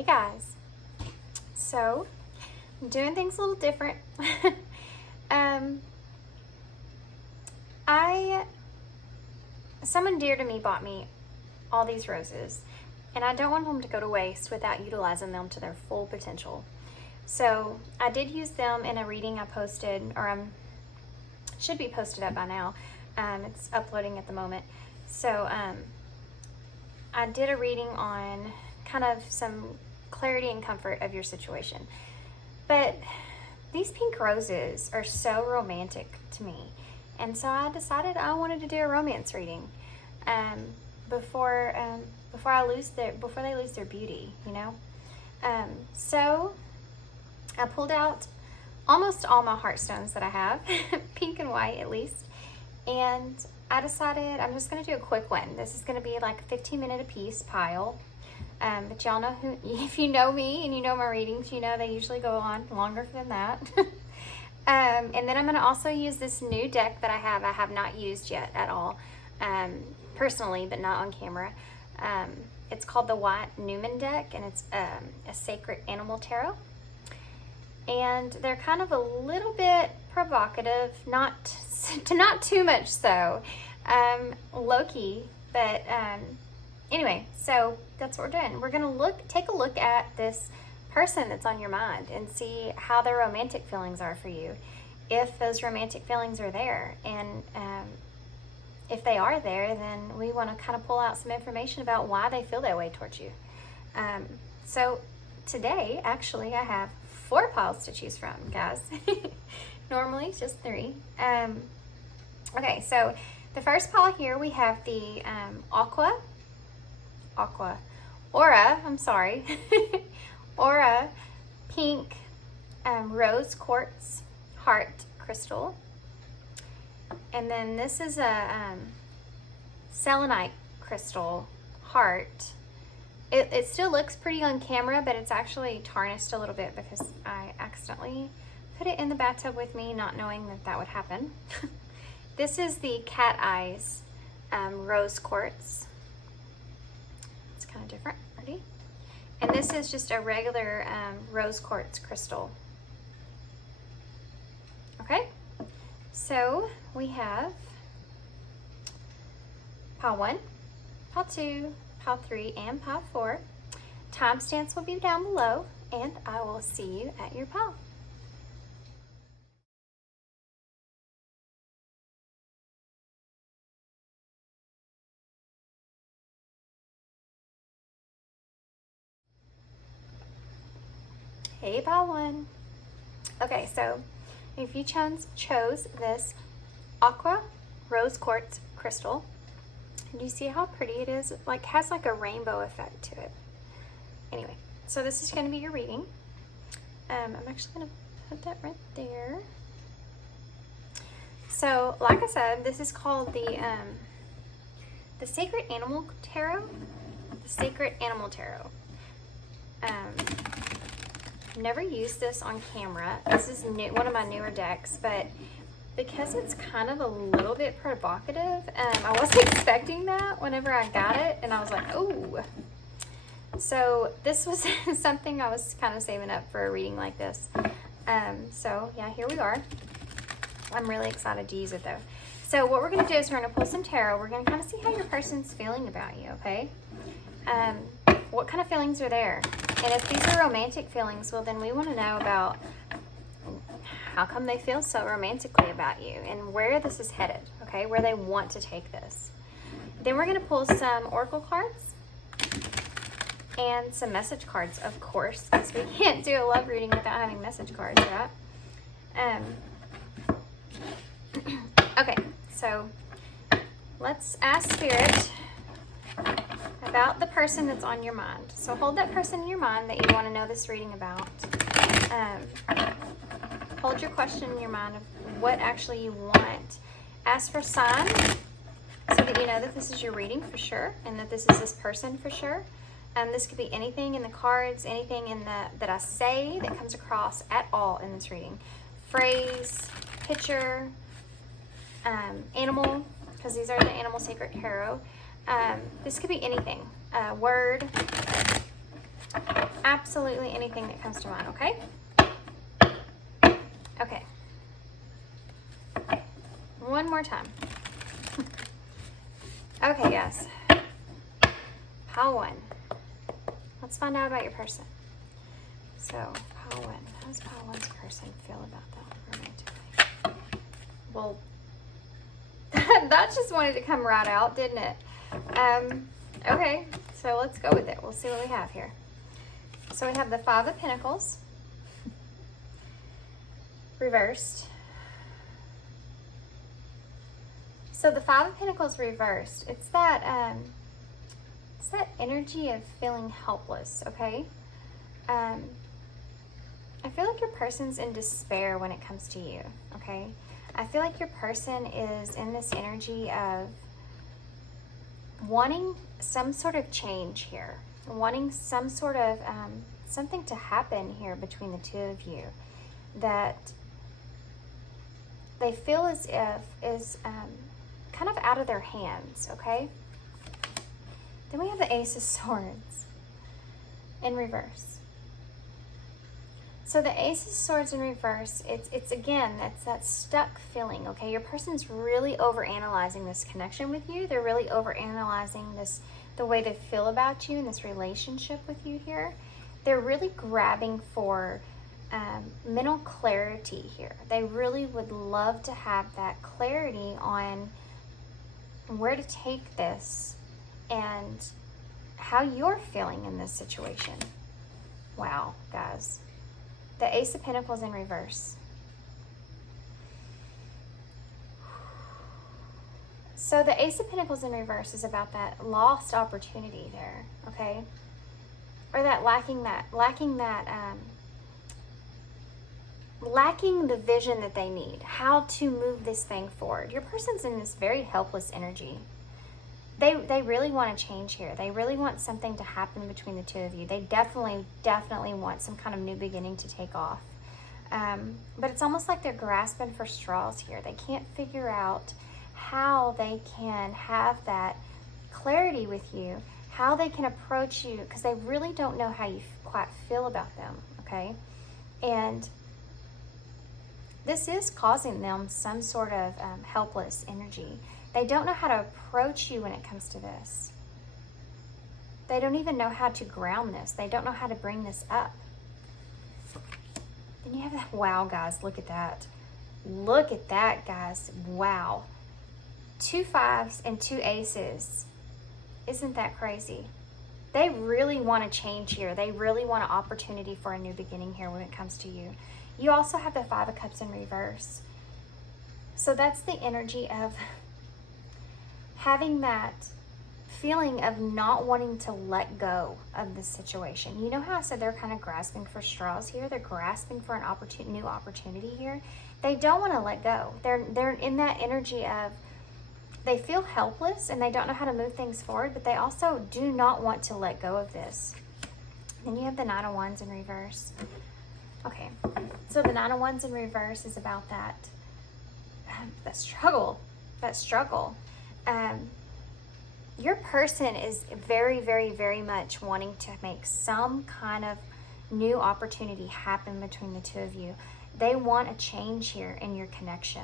Hey guys, so I'm doing things a little different. Someone dear to me bought me all these roses, and I don't want them to go to waste without utilizing them to their full potential. So I did use them in a reading I posted, or should be posted up by now. It's uploading at the moment. So I did a reading on kind of some clarity and comfort of your situation. But these pink roses are so romantic to me. And so I decided I wanted to do a romance reading before they lose their beauty, you know? So I pulled out almost all my heartstones that I have, pink and white at least. And I decided I'm just going to do a quick one. This is going to be like a 15-minute a piece pile. But y'all know if you know me and you know my readings, you know they usually go on longer than that. And then I'm going to also use this new deck that I have not used yet at all, personally, but not on camera. It's called the White Newman deck, and it's a sacred animal tarot. And they're kind of a little bit provocative, not too much so, low-key, but anyway, so that's what we're doing. We're gonna take a look at this person that's on your mind and see how their romantic feelings are for you, if those romantic feelings are there, and if they are there, then we want to kind of pull out some information about why they feel that way towards you. So today, actually, I have 4 piles to choose from, guys. Normally it's just 3. Okay, so the first pile here we have the Aura pink rose quartz heart crystal. And then this is a selenite crystal heart. It still looks pretty on camera, but it's actually tarnished a little bit because I accidentally put it in the bathtub with me, not knowing that would happen. This is the cat eyes rose quartz. It's kind of different. Ready? And this is just a regular rose quartz crystal. Okay, so we have pile 1, pile 2, pile 3, and pile 4. Timestamps will be down below, and I will see you at your pile. Hey, pile 1. Okay, so if you chose this aqua rose quartz crystal, do you see how pretty it is? It like has like a rainbow effect to it. Anyway, so this is going to be your reading. I'm actually going to put that right there. So, like I said, this is called the Sacred Animal Tarot. The Sacred Animal Tarot. Never used this on camera. This is one of my newer decks, but because it's kind of a little bit provocative, I wasn't expecting that whenever I got it, and I was like, oh. So this was something I was kind of saving up for a reading like this. So yeah, here we are. I'm really excited to use it though. So what we're going to do is we're going to pull some tarot. We're going to kind of see how your person's feeling about you, okay? What kind of feelings are there? And if these are romantic feelings, well, then we want to know about how come they feel so romantically about you and where this is headed, okay? Where they want to take this. Then we're going to pull some oracle cards and some message cards, of course, because we can't do a love reading without having message cards, right? Okay, so let's ask Spirit about the person that's on your mind. So hold that person in your mind that you want to know this reading about. Hold your question in your mind of what actually you want. Ask for sign so that you know that this is your reading for sure and that this is this person for sure. This could be anything in the cards, anything in that I say that comes across at all in this reading. Phrase, picture, animal, because these are the Animal Sacred Tarot. This could be anything. Word. absolutely anything that comes to mind, okay? Okay. One more time. Okay, guys. Pile 1. Let's find out about your person. So, pile 1. How does pile 1's person feel about that romantically? Well, that just wanted to come right out, didn't it? Okay, so let's go with it. We'll see what we have here. So we have the 5 of Pentacles reversed. So the 5 of Pentacles reversed, it's that energy of feeling helpless, okay? I feel like your person's in despair when it comes to you, okay? I feel like your person is in this energy of wanting some sort of change here, wanting some sort of something to happen here between the two of you that they feel as if is kind of out of their hands, okay? Then we have the Ace of Swords in reverse. So the Ace of Swords in reverse, it's again, that's that stuck feeling, okay? Your person's really overanalyzing this connection with you. They're really overanalyzing this, the way they feel about you in this relationship with you here. They're really grabbing for mental clarity here. They really would love to have that clarity on where to take this and how you're feeling in this situation. Wow, guys. The Ace of Pentacles in reverse. So the Ace of Pentacles in reverse is about that lost opportunity there, okay? Or that lacking the vision that they need, how to move this thing forward. Your person's in this very helpless energy. They really want to change here. They really want something to happen between the two of you. They definitely want some kind of new beginning to take off. But it's almost like they're grasping for straws here. They can't figure out how they can have that clarity with you, how they can approach you, because they really don't know how you quite feel about them, okay? And this is causing them some sort of helpless energy. They don't know how to approach you when it comes to this. They don't even know how to ground this. They don't know how to bring this up. Then you have that, wow, guys, look at that. Look at that, guys, wow. 2 5s and 2 aces. Isn't that crazy? They really want to change here. They really want an opportunity for a new beginning here when it comes to you. You also have the 5 of Cups in reverse. So that's the energy of having that feeling of not wanting to let go of this situation. You know how I said they're kind of grasping for straws here? They're grasping for an new opportunity here. They don't want to let go. They're in that energy of they feel helpless and they don't know how to move things forward, but they also do not want to let go of this. Then you have the 9 of Wands in reverse. Okay, so the 9 of Wands in reverse is about that struggle. Your person is very, very, very much wanting to make some kind of new opportunity happen between the two of you. They want a change here in your connection.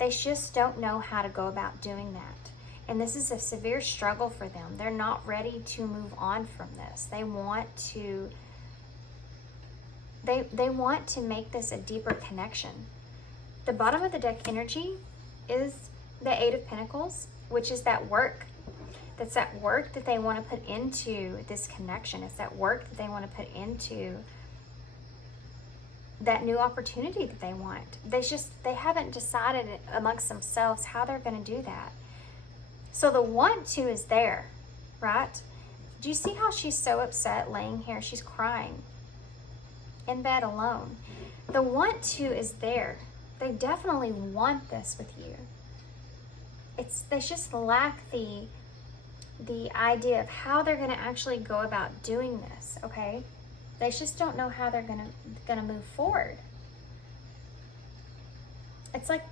They just don't know how to go about doing that. And this is a severe struggle for them. They're not ready to move on from this. They want to make this a deeper connection. The bottom of the deck energy is the 8 of Pentacles, which is that work. That's that work that they want to put into this connection. It's that work that they want to put into that new opportunity that they want. They haven't decided amongst themselves how they're going to do that. So the want to is there, right? Do you see how she's so upset laying here? She's crying in bed alone. The want to is there. They definitely want this with you. They just lack the idea of how they're going to actually go about doing this, okay? They just don't know how they're going to move forward. It's like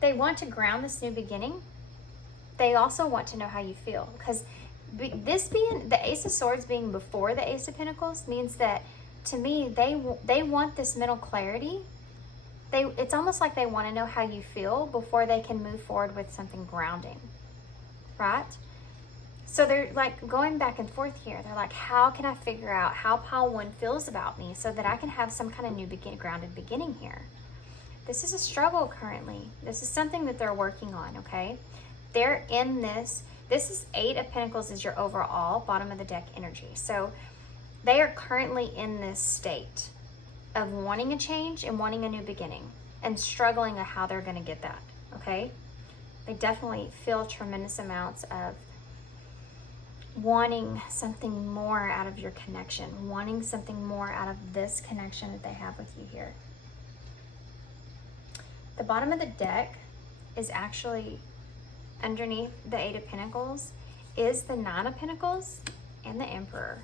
they want to ground this new beginning. They also want to know how you feel, because This being the Ace of Swords being before the Ace of Pentacles means that, to me, they want this mental clarity. It's almost like they want to know how you feel before they can move forward with something grounding, right? So they're like going back and forth here. They're like, how can I figure out how pile 1 feels about me so that I can have some kind of new grounded beginning here? This is a struggle currently. This is something that they're working on, okay? They're in this. This is 8 of Pentacles is your overall bottom of the deck energy. So they are currently in this state of wanting a change and wanting a new beginning and struggling of how they're going to get that, okay? They definitely feel tremendous amounts of wanting something more out of your connection, wanting something more out of this connection that they have with you here. The bottom of the deck is actually underneath the 8 of Pentacles is the 9 of Pentacles and the Emperor.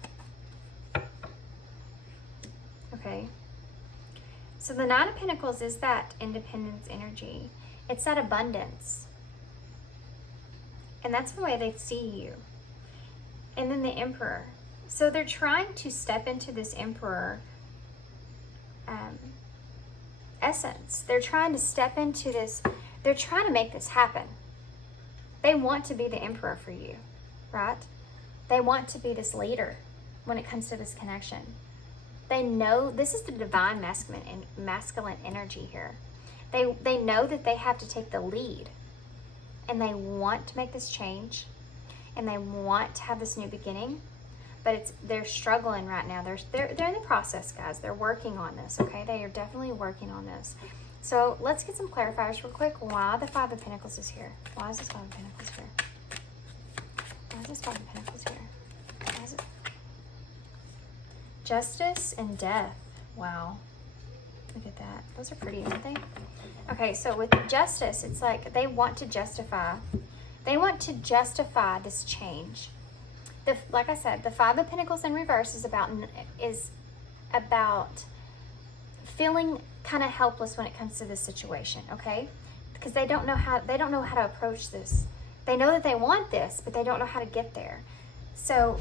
Okay. So the 9 of Pentacles is that independence energy. It's that abundance. And that's the way they see you. And then the Emperor. So they're trying to step into this Emperor essence. They're trying to step into this. They're trying to make this happen. They want to be the Emperor for you, right? They want to be this leader when it comes to this connection. They know this is the divine masculine energy here. They know that they have to take the lead, and they want to make this change, and they want to have this new beginning, but they're struggling right now. They're in the process, guys. They're working on this, okay? They are definitely working on this. So let's get some clarifiers real quick. Why the 5 of Pentacles is here? Why is this 5 of Pentacles here? Why is this 5 of Pentacles here? Why is it? Justice and death. Wow. Look at that. Those are pretty, aren't they? Okay, so with justice, it's like they want to justify. They want to justify this change. Like I said, the 5 of Pentacles in reverse is about feeling kind of helpless when it comes to this situation, okay? Because they don't know how to approach this. They know that they want this, but they don't know how to get there. So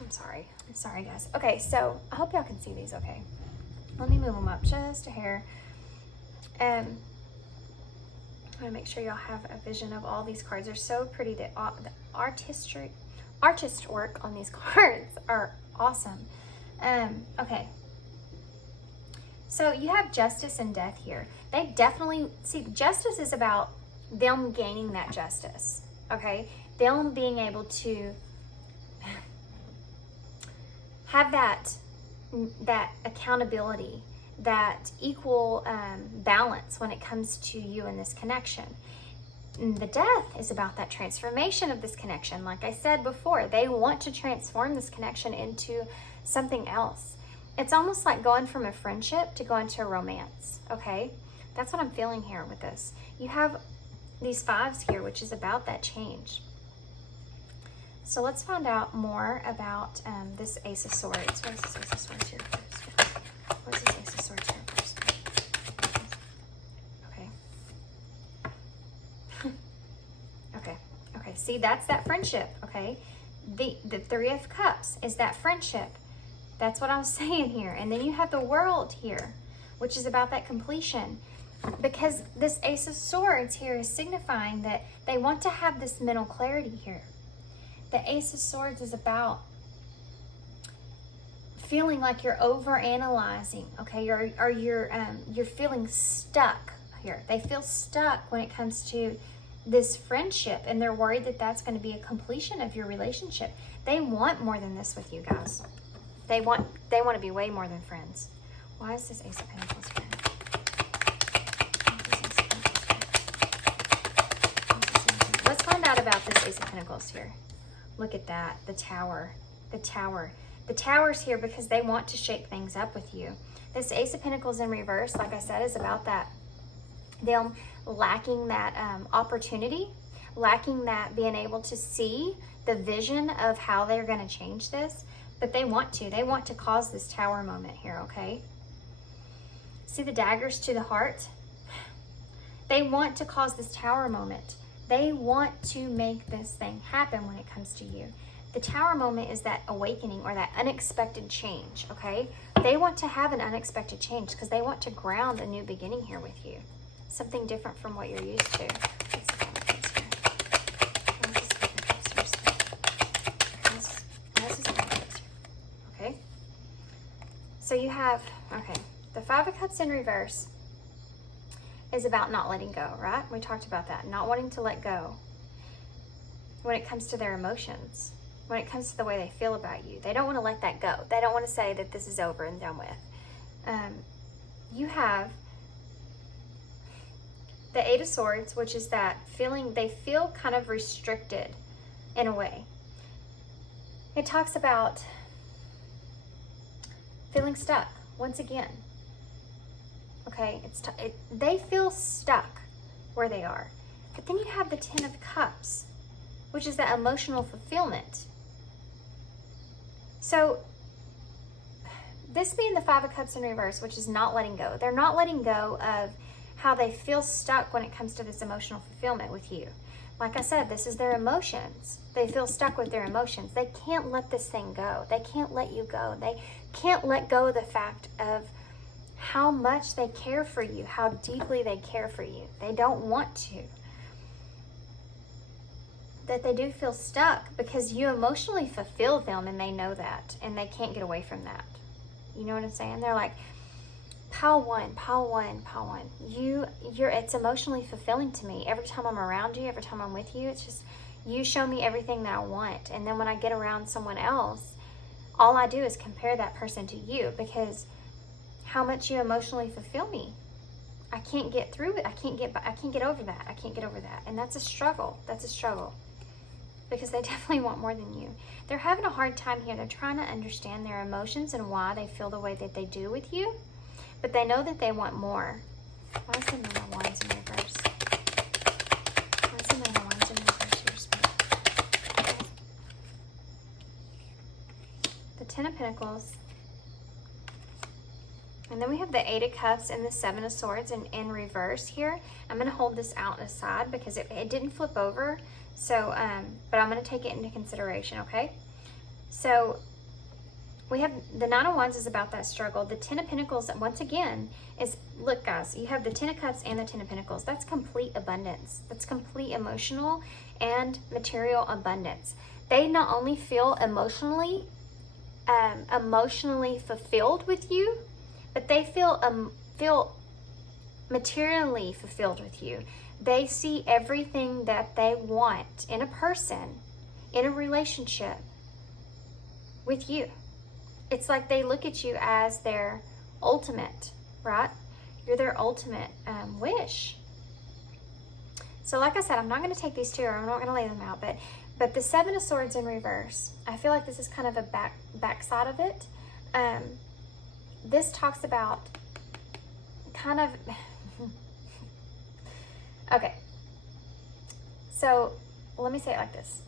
I'm sorry guys. Okay, so I hope y'all can see these okay. Let me move them up just a hair. I want to make sure y'all have a vision of all these cards. They're so pretty. The artist work on these cards are awesome. Okay. So you have justice and death here. They definitely, see, justice is about them gaining that justice, okay? Them being able to have that accountability, that equal balance when it comes to you and this connection. And the death is about that transformation of this connection. Like I said before, they want to transform this connection into something else. It's almost like going from a friendship to going to a romance, okay? That's what I'm feeling here with this. You have these 5s here, which is about that change. So let's find out more about this Ace of Swords. What is this Ace of Swords here first? What is this Ace of Swords here first? Okay. Okay, see, that's that friendship, okay? The 3 of Cups is that friendship. That's what I was saying here. And then you have the World here, which is about that completion. Because this Ace of Swords here is signifying that they want to have this mental clarity here. The Ace of Swords is about feeling like you're over-analyzing, okay? Or you're feeling stuck here. They feel stuck when it comes to this friendship, and they're worried that that's going to be a completion of your relationship. They want more than this with you guys. They want to be way more than friends. Why is this Ace of Pentacles here? Let's find out about this Ace of Pentacles here. Look at that, the Tower. The Tower. The Tower's here because they want to shake things up with you. This Ace of Pentacles in reverse, like I said, is about that. Them lacking that opportunity, lacking that being able to see the vision of how they're going to change this. But they want to cause this Tower moment here, okay? See the daggers to the heart? They want to cause this Tower moment They want to make this thing happen when it comes to you. The Tower moment is that awakening or that unexpected change, okay? They want to have an unexpected change because they want to ground a new beginning here with you. Something different from what you're used to. Okay? So you have, okay, the Five of Cups in reverse is about not letting go, right? We talked about that, not wanting to let go when it comes to their emotions, when it comes to the way they feel about you. They don't want to let that go. They don't want to say that this is over and done with. You have the Eight of Swords, which is that feeling, they feel kind of restricted in a way. It talks about feeling stuck once again. Okay, they feel stuck where they are. But then you have the Ten of Cups, which is that emotional fulfillment. So this being the Five of Cups in reverse, which is not letting go. They're not letting go of how they feel stuck when it comes to this emotional fulfillment with you. Like I said, this is their emotions. They feel stuck with their emotions. They can't let this thing go. They can't let you go. They can't let go of the fact of how much they care for you, how deeply they care for you. They don't want to. That they do feel stuck because you emotionally fulfill them and they know that and they can't get away from that. You know what I'm saying? They're like, pile one. It's emotionally fulfilling to me. Every time I'm around you, every time I'm with you, it's just, you show me everything that I want. And then when I get around someone else, all I do is compare that person to you because how much you emotionally fulfill me. I can't get through it. I can't get over that. I can't get over that. And that's a struggle. That's a struggle. Because they definitely want more than you. They're having a hard time here. They're trying to understand their emotions and why they feel the way that they do with you. But they know that they want more. Why is the Nine of Wands in reverse? Why is the Nine of Wands in reverse here, Spirit? The Ten of Pentacles. And then we have the Eight of Cups and the Seven of Swords in reverse here. I'm going to hold this out aside because it didn't flip over. So, but I'm going to take it into consideration, okay? So, we have the Nine of Wands is about that struggle. The Ten of Pentacles, once again, is, look guys, you have the Ten of Cups and the Ten of Pentacles. That's complete abundance. That's complete emotional and material abundance. They not only feel emotionally fulfilled with you, but they feel materially fulfilled with you. They see everything that they want in a person, in a relationship with you. It's like they look at you as their ultimate, right? You're their ultimate wish. So like I said, I'm not going to take these two, or I'm not going to lay them out, but the Seven of Swords in reverse, I feel like this is kind of a backside of it. This talks about kind of... Okay, so let me say it like this.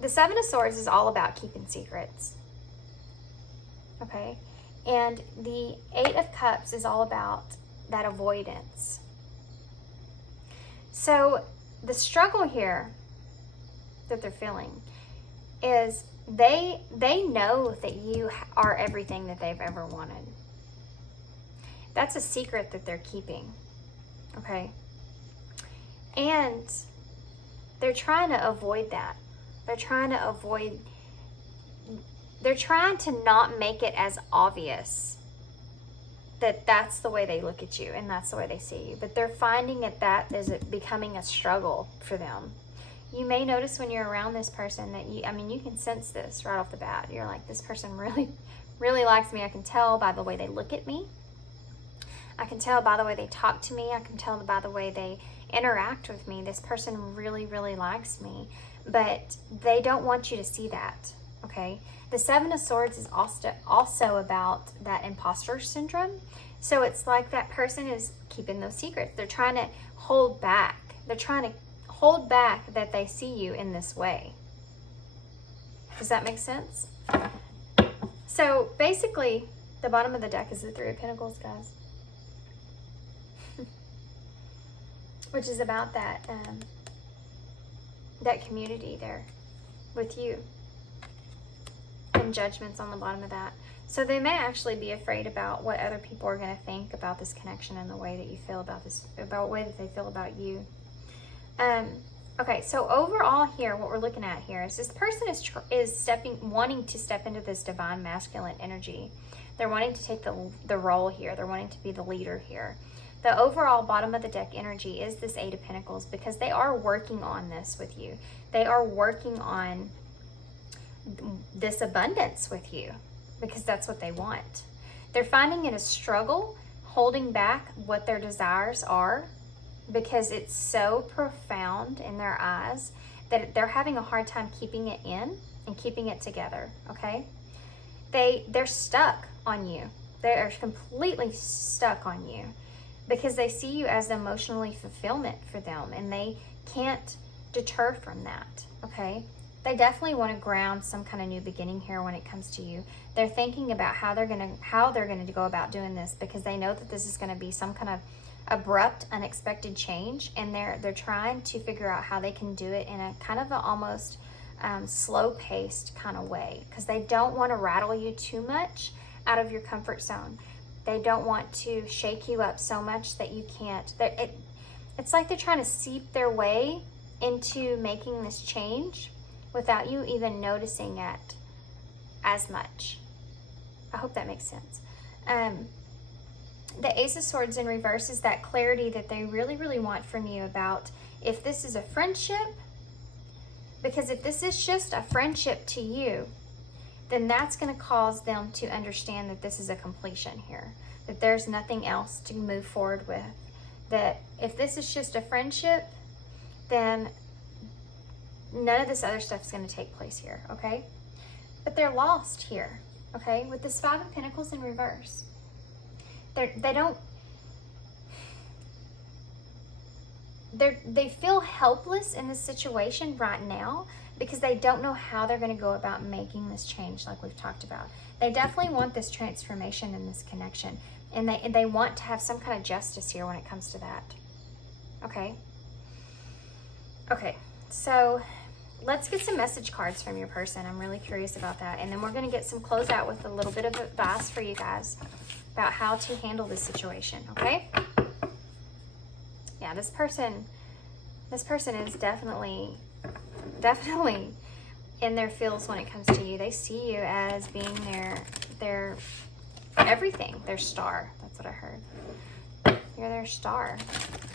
The Seven of Swords is all about keeping secrets, okay? And the Eight of Cups is all about that avoidance. So the struggle here that they're feeling is they know that you are everything that they've ever wanted. That's a secret that they're keeping, okay? And they're trying to avoid that. They're trying to not make it as obvious that that's the way they look at you and that's the way they see you. But they're finding that is becoming a struggle for them. You may notice when you're around this person that you can sense this right off the bat. You're like, this person really, really likes me. I can tell by the way they look at me. I can tell by the way they talk to me. I can tell by the way they interact with me. This person really, really likes me. But they don't want you to see that, okay? The Seven of Swords is also about that imposter syndrome. So it's like that person is keeping those secrets. They're trying to hold back. They're trying to hold back that they see you in this way. Does that make sense? So basically, the bottom of the deck is the Three of Pentacles, guys. which is about that, that community there with you, and judgments on the bottom of that. So they may actually be afraid about what other people are going to think about this connection and the way that you feel about this, about the way that they feel about you. Okay, so overall here, what we're looking at here is this person is wanting to step into this divine masculine energy. They're wanting to take the role here. They're wanting to be the leader here. The overall bottom of the deck energy is this Eight of Pentacles, because they are working on this with you. They are working on this abundance with you, because that's what they want. They're finding it a struggle holding back what their desires are, because it's so profound in their eyes that they're having a hard time keeping it in and keeping it together, okay? They're stuck on you. They are completely stuck on you because they see you as emotionally fulfillment for them, and they can't deter from that, okay? They definitely want to ground some kind of new beginning here when it comes to you. They're thinking about how they're going to go about doing this, because they know that this is going to be some kind of abrupt, unexpected change, and they're trying to figure out how they can do it in a kind of almost slow-paced kind of way, because they don't want to rattle you too much out of your comfort zone. They don't want to shake you up so much that you can't. It's like they're trying to seep their way into making this change without you even noticing it as much. I hope that makes sense. The Ace of Swords in reverse is that clarity that they really, really want from you about if this is a friendship, because if this is just a friendship to you, then that's going to cause them to understand that this is a completion here, that there's nothing else to move forward with. That if this is just a friendship, then none of this other stuff is going to take place here, okay? But they're lost here, okay? With this Five of Pentacles in reverse. They feel helpless in this situation right now because they don't know how they're going to go about making this change, like we've talked about. They definitely want this transformation and this connection, and they want to have some kind of justice here when it comes to that. Okay? Okay, so let's get some message cards from your person. I'm really curious about that. And then we're going to get some closeout with a little bit of advice for you guys about how to handle this situation, okay? Yeah, this person is definitely in their feels when it comes to you. They see you as being their everything, their star. That's what I heard. You're their star.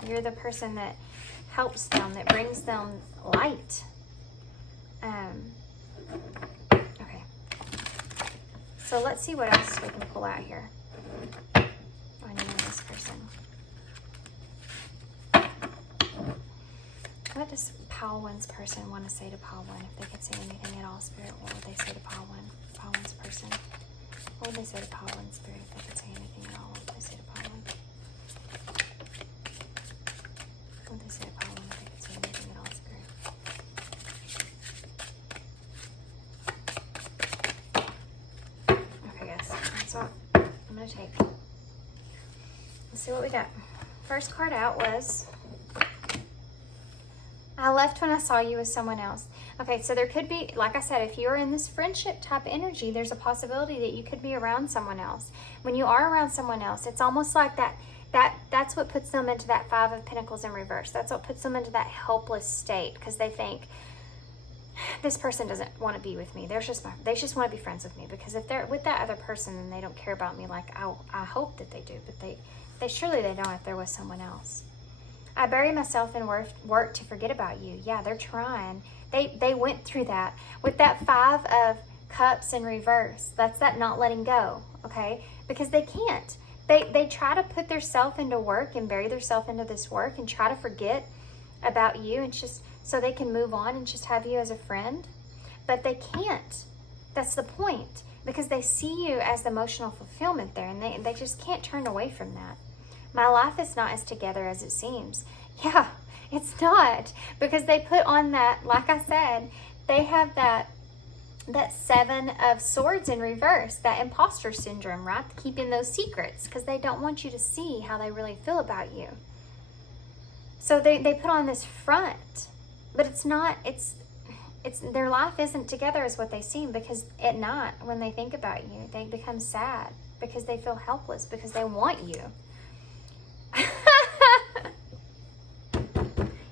You're the person that helps them, that brings them light. Okay. So let's see what else we can pull out here on you and this person. What does Pile One's person want to say to Pile One? If they could say anything at all, Spirit, what would they say to Pile One? Pile One's person. What would they say to Pile One, Spirit, if they could say anything at all? What would they say to Pile One? What would they say to Pile One if they could say anything at all, Spirit? Okay, guys. That's all I'm going to take. Let's see what we got. First card out was, I left when I saw you with someone else. Okay, so there could be, like I said, if you're in this friendship type energy, there's a possibility that you could be around someone else. When you are around someone else, it's almost like that's what puts them into that Five of Pentacles in reverse. That's what puts them into that helpless state, because they think, this person doesn't want to be with me. They just want to be friends with me, because if they're with that other person, then they don't care about me like I hope that they do, but they surely they don't if they're with someone else. I bury myself in work to forget about you. Yeah, they're trying. They went through that. With that Five of Cups in reverse, that's that not letting go, okay? Because they can't. They try to put themselves into work and bury themselves into this work and try to forget about you, and just so they can move on and just have you as a friend. But they can't. That's the point. Because they see you as the emotional fulfillment there, and they just can't turn away from that. My life is not as together as it seems. Yeah, it's not. Because they put on that, like I said, they have that Seven of Swords in reverse, that imposter syndrome, right? Keeping those secrets because they don't want you to see how they really feel about you. So they put on this front, but it's not, it's their life isn't together as what they seem, because at night when they think about you, they become sad because they feel helpless, because they want you.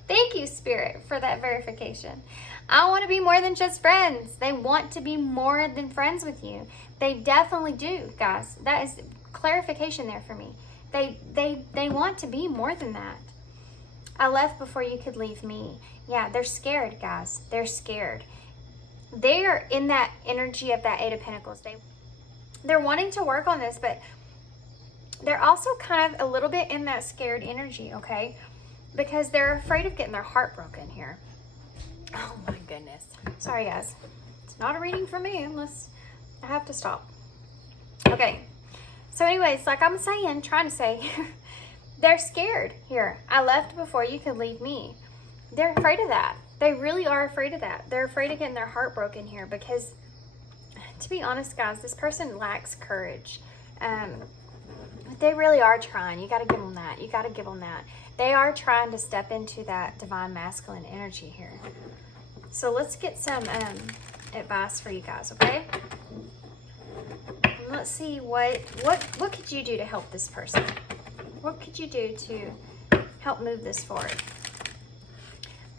Thank you, Spirit, for that verification. I want to be more than just friends. They want to be more than friends with you. They definitely do, guys. That is clarification there for me. They want to be more than that. I left before you could leave me. Yeah, they're scared, guys. They're scared. They are in that energy of that Eight of Pentacles. They're wanting to work on this, but they're also kind of a little bit in that scared energy, okay? Because they're afraid of getting their heart broken here. Oh my goodness. Sorry, guys. It's not a reading for me unless I have to stop. Okay. So anyways, like I'm saying, trying to say, they're scared here. I left before you could leave me. They're afraid of that. They really are afraid of that. They're afraid of getting their heart broken here because, to be honest, guys, this person lacks courage. They really are trying. You got to give them that. You got to give them that. They are trying to step into that divine masculine energy here. So let's get some advice for you guys, okay? And let's see what could you do to help this person? What could you do to help move this forward?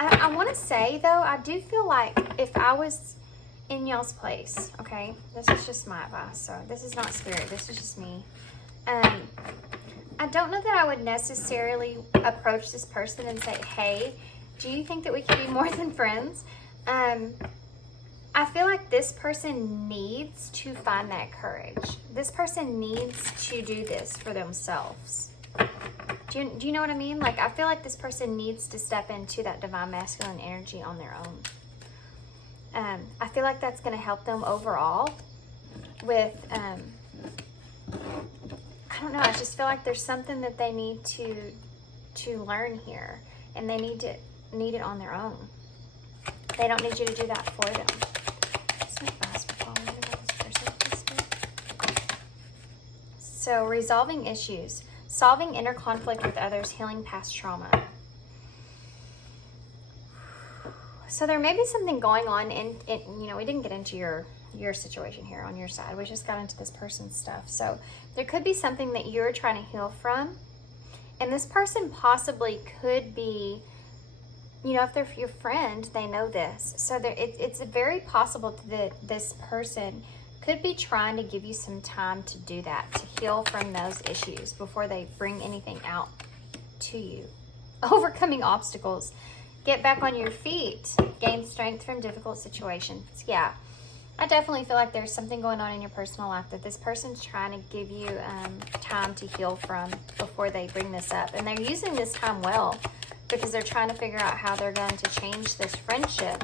I want to say, though, I do feel like if I was in y'all's place, okay? This is just my advice, so this is not Spirit. This is just me. I don't know that I would necessarily approach this person and say, hey, do you think that we could be more than friends? I feel like this person needs to find that courage. This person needs to do this for themselves. Do you know what I mean? Like, I feel like this person needs to step into that divine masculine energy on their own. I feel like that's going to help them overall with, I don't know, I just feel like there's something that they need to learn here, and they need it on their own. They don't need you to do that for them. So, resolving issues, solving inner conflict with others, healing past trauma. So there may be something going on in we didn't get into your situation here on your side. We just got into this person's stuff. So there could be something that you're trying to heal from. And this person possibly could be, if they're your friend, they know this. So it's very possible that this person could be trying to give you some time to do that, to heal from those issues before they bring anything out to you. Overcoming obstacles. Get back on your feet. Gain strength from difficult situations. Yeah, I definitely feel like there's something going on in your personal life that this person's trying to give you time to heal from before they bring this up. And they're using this time well because they're trying to figure out how they're going to change this friendship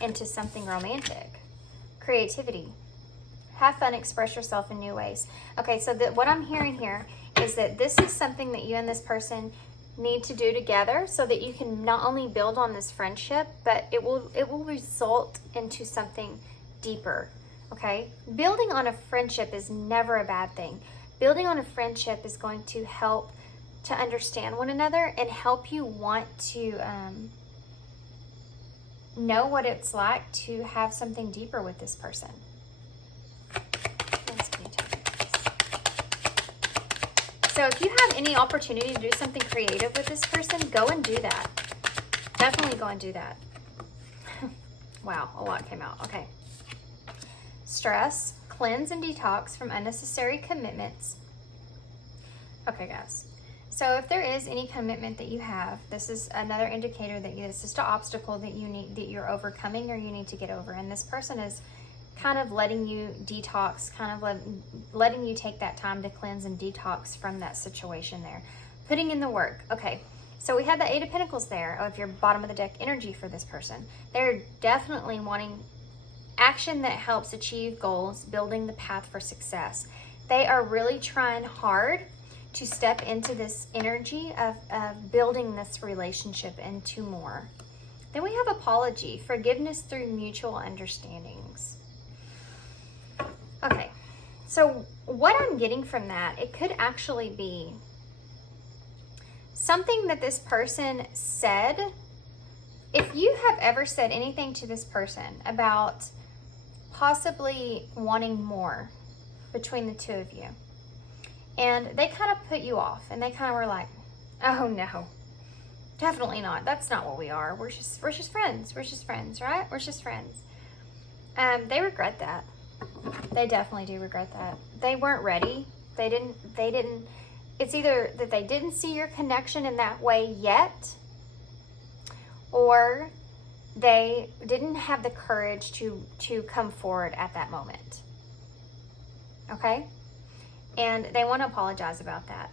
into something romantic. Creativity. Have fun, express yourself in new ways. Okay, so what I'm hearing here is that this is something that you and this person need to do together so that you can not only build on this friendship, but it will result into something deeper, okay? Building on a friendship is never a bad thing. Building on a friendship is going to help to understand one another and help you want to know what it's like to have something deeper with this person. So if you have any opportunity to do something creative with this person, go and do that. Definitely go and do that. Wow, a lot came out. Okay. Stress, cleanse and detox from unnecessary commitments. Okay, guys. So if there is any commitment that you have, this is another indicator that it's just an obstacle that you're overcoming or you need to get over. And this person is kind of letting you detox, kind of letting you take that time to cleanse and detox from that situation there. Putting in the work. Okay, so we had the Eight of Pentacles there of your bottom of the deck energy for this person. They're definitely wanting action that helps achieve goals, building the path for success. They are really trying hard to step into this energy of building this relationship into more. Then we have apology, forgiveness through mutual understandings. Okay, so what I'm getting from that, it could actually be something that this person said, if you have ever said anything to this person about possibly wanting more between the two of you, and they kind of put you off, and they kind of were like, oh no, definitely not. That's not what we are. We're just friends. We're just friends, right? We're just friends. They regret that. They definitely do regret that. They weren't ready. They didn't, it's either that they didn't see your connection in that way yet, or they didn't have the courage to come forward at that moment. Okay? And they want to apologize about that.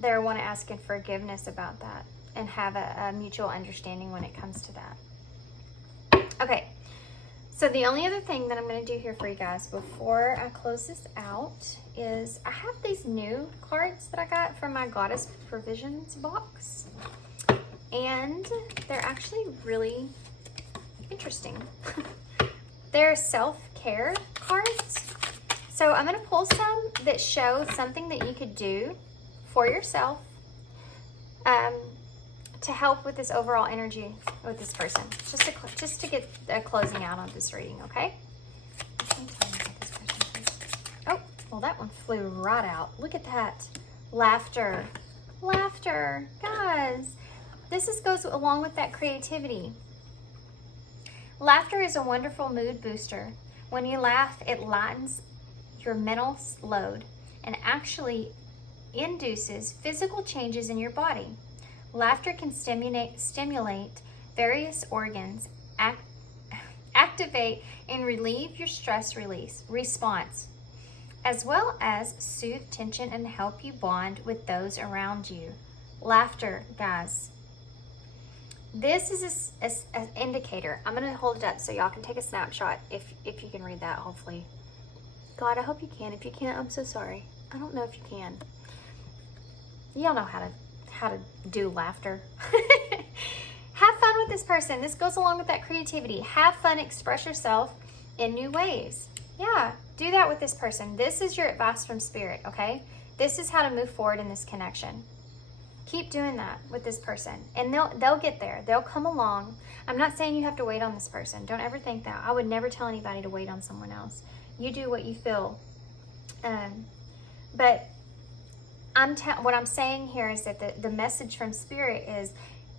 They want to ask forgiveness about that and have a mutual understanding when it comes to that. Okay. So the only other thing that I'm going to do here for you guys before I close this out is I have these new cards that I got from my Goddess Provisions box. And they're actually really interesting. They're self-care cards. So I'm going to pull some that show something that you could do for yourself to help with this overall energy with this person. Just to get a closing out on this reading, okay? Oh, well, that one flew right out. Look at that. Laughter. Laughter. Guys, this goes along with that creativity. Laughter is a wonderful mood booster. When you laugh, it lightens your mental load and actually induces physical changes in your body. Laughter can stimulate various organs, activate and relieve your stress response, as well as soothe tension and help you bond with those around you. Laughter, guys. This is an indicator. I'm going to hold it up so y'all can take a snapshot if you can read that, hopefully. God, I hope you can. If you can't, I'm so sorry. I don't know if you can. Y'all know how to do laughter. Have fun with this person. This goes along with that creativity. Have fun, express yourself in new ways. Yeah, do that with this person. This is your advice from Spirit, okay? This is how to move forward in this connection. Keep doing that with this person, and they'll get there. They'll come along. I'm not saying you have to wait on this person. Don't ever think that. I would never tell anybody to wait on someone else. You do what you feel. But what I'm saying here is that the message from Spirit is,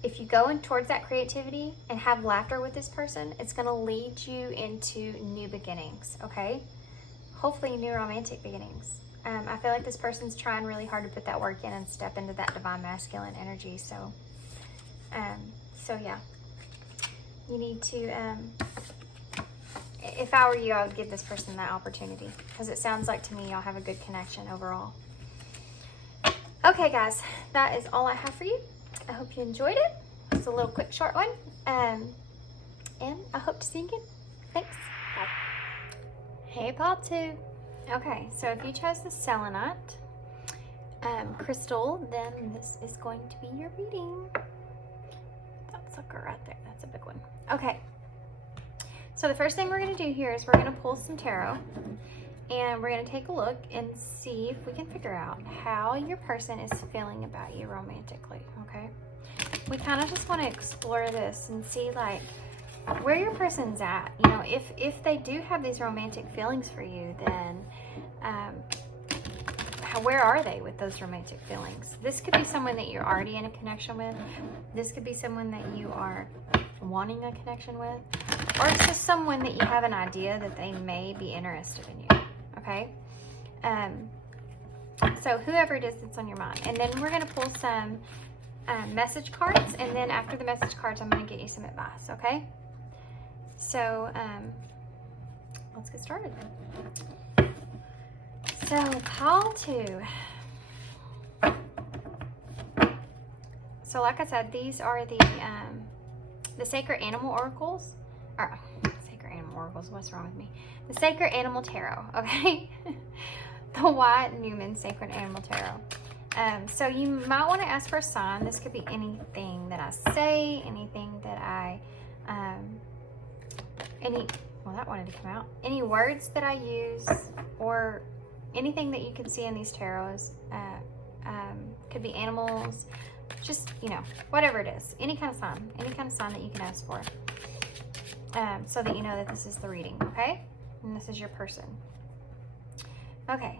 if you go in towards that creativity and have laughter with this person, it's going to lead you into new beginnings, okay? Hopefully new romantic beginnings. I feel like this person's trying really hard to put that work in and step into that divine masculine energy. So yeah, you need to, if I were you, I would give this person that opportunity, because it sounds like to me y'all have a good connection overall. Okay, guys, that is all I have for you. I hope you enjoyed it. It's a little quick, short one. And I hope to see you again. Thanks. Bye. Hey, Paul 2. Okay, so if you chose the selenite crystal, then this is going to be your reading. That sucker right there. That's a big one. Okay. So the first thing we're going to do here is we're going to pull some tarot. And we're going to take a look and see if we can figure out how your person is feeling about you romantically, okay? We kind of just want to explore this and see, like, where your person's at. You know, if they do have these romantic feelings for you, then where are they with those romantic feelings? This could be someone that you're already in a connection with. This could be someone that you are wanting a connection with. Or it's just someone that you have an idea that they may be interested in you. Okay, so whoever it is that's on your mind. And then we're going to pull some message cards, and then after the message cards, I'm going to get you some advice, okay? So, let's get started then. So, call 2. So, like I said, these are the Sacred Animal Oracles. Or, Sacred Animal Oracles, what's wrong with me? The Sacred Animal Tarot, okay? The Wyatt Newman Sacred Animal Tarot. So you might want to ask for a sign. This could be anything that I say, anything that well, that wanted to come out. Any words that I use, or anything that you can see in these tarots Could be animals, just, you know, whatever it is. Any kind of sign that you can ask for. So that you know that this is the reading, okay? And this is your person. Okay.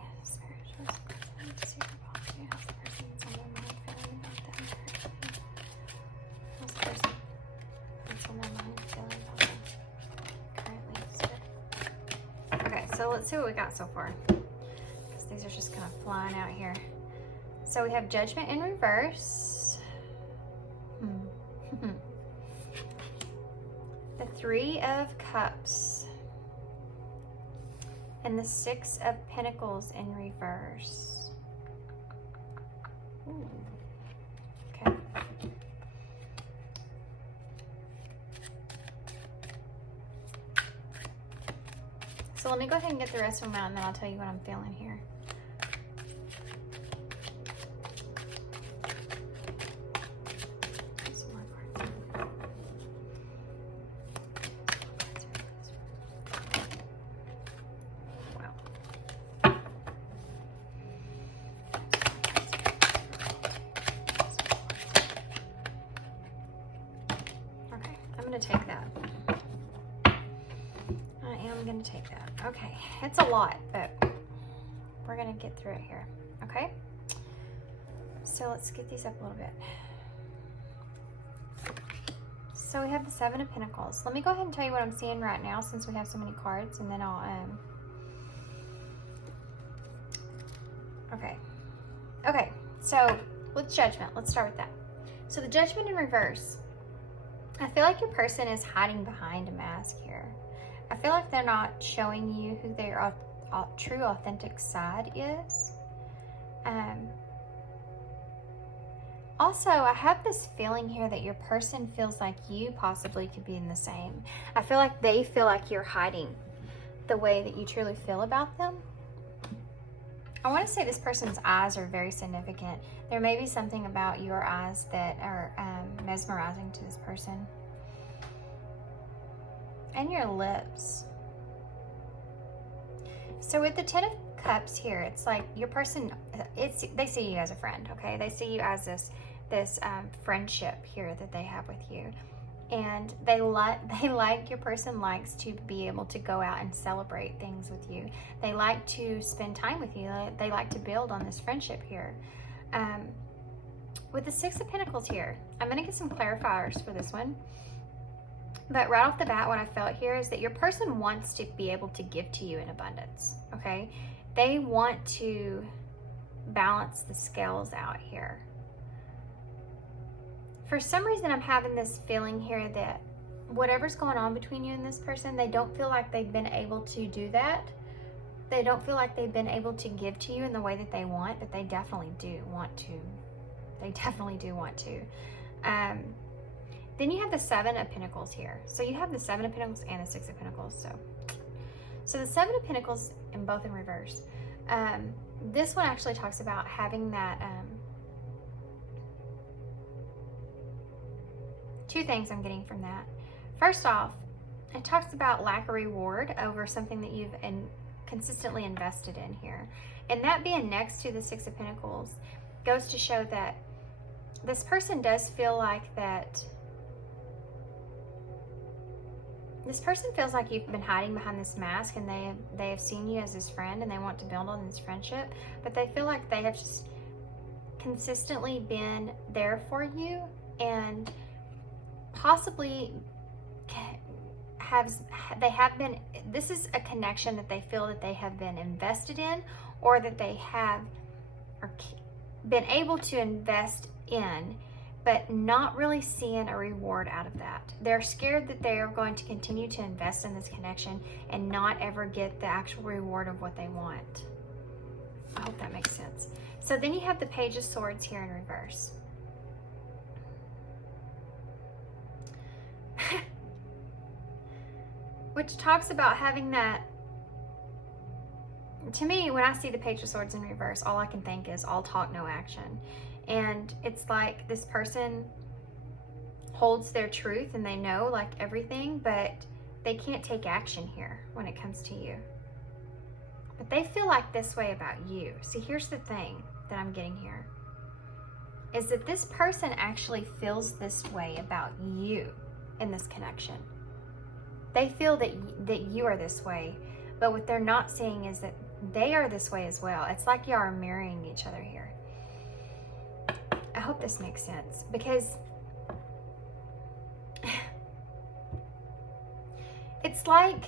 Okay, so let's see what we got so far. Because these are just kind of flying out here. So we have Judgment in reverse. The Three of Cups. And the Six of Pentacles in reverse. Ooh. Okay. So let me go ahead and get the rest of them out, and then I'll tell you what I'm feeling here. Take that. I am going to take that. Okay, it's a lot, but we're going to get through it here. Okay, so let's get these up a little bit. So we have the Seven of Pentacles. Let me go ahead and tell you what I'm seeing right now, since we have so many cards, and then I'll okay, so with Judgment, let's start with that. So the Judgment in reverse, I feel like your person is hiding behind a mask here. I feel like they're not showing you who their true, authentic side is. Also, I have this feeling here that your person feels like you possibly could be in the same. I feel like they feel like you're hiding the way that you truly feel about them. I want to say this person's eyes are very significant. There may be something about your eyes that are mesmerizing to this person. And your lips. So with the Ten of Cups here, it's like your person, they see you as a friend, okay? They see you as this friendship here that they have with you. And they like your person likes to be able to go out and celebrate things with you. They like to spend time with you. They like to build on this friendship here. With the Six of Pentacles here, I'm going to get some clarifiers for this one. But right off the bat, what I felt here is that your person wants to be able to give to you in abundance, okay? They want to balance the scales out here. For some reason, I'm having this feeling here that whatever's going on between you and this person, they don't feel like they've been able to do that. They don't feel like they've been able to give to you in the way that they want, but they definitely do want to. They definitely do want to. Then you have the Seven of Pentacles here. So you have the Seven of Pentacles and the Six of Pentacles. So the Seven of Pentacles, in both in reverse. This one actually talks about having that... two things I'm getting from that. First off, it talks about lack of reward over something that you've consistently invested in here. And that being next to the Six of Pentacles goes to show that this person does feel like that. This person feels like you've been hiding behind this mask, and they have seen you as this friend, and they want to build on this friendship, but they feel like they have just consistently been there for you, and possibly this is a connection that they feel that they have been invested in, or that they have been able to invest in, but not really seeing a reward out of that. They're scared that they are going to continue to invest in this connection and not ever get the actual reward of what they want. I hope that makes sense. So then you have the Page of Swords here in reverse. Which talks about having that. To me, when I see the Page of Swords in reverse, all I can think is all talk, no action. And it's like this person holds their truth and they know like everything, but they can't take action here when it comes to you. But they feel like this way about you. See, here's the thing that I'm getting here is that this person actually feels this way about you in this connection. They feel that you are this way, but what they're not seeing is that they are this way as well. It's like you are mirroring each other here. I hope this makes sense, because it's like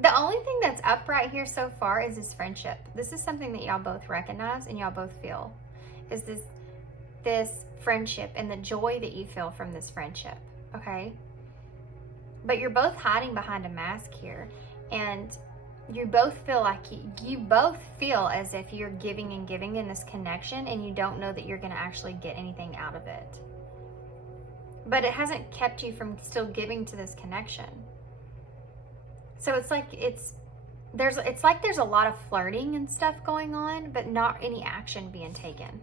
the only thing that's up right here so far is this friendship. This is something that y'all both recognize and y'all both feel, is this friendship and the joy that you feel from this friendship, okay? But you're both hiding behind a mask here, and you both feel like you both feel as if you're giving and giving in this connection, and you don't know that you're going to actually get anything out of it. But it hasn't kept you from still giving to this connection. So it's like there's a lot of flirting and stuff going on, but not any action being taken.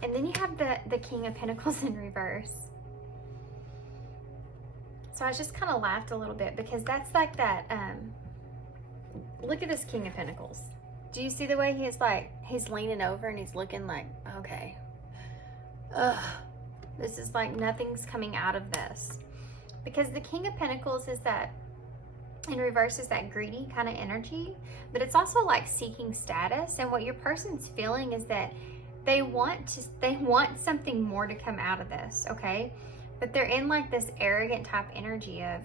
And then you have the King of Pentacles in reverse. So I just kind of laughed a little bit, because that's like that, look at this King of Pentacles. Do you see the way he's leaning over and he's looking like, okay, this is like nothing's coming out of this. Because the King of Pentacles is that, in reverse, is that greedy kind of energy, but it's also like seeking status. And what your person's feeling is that they want something more to come out of this, okay? But they're in like this arrogant type energy of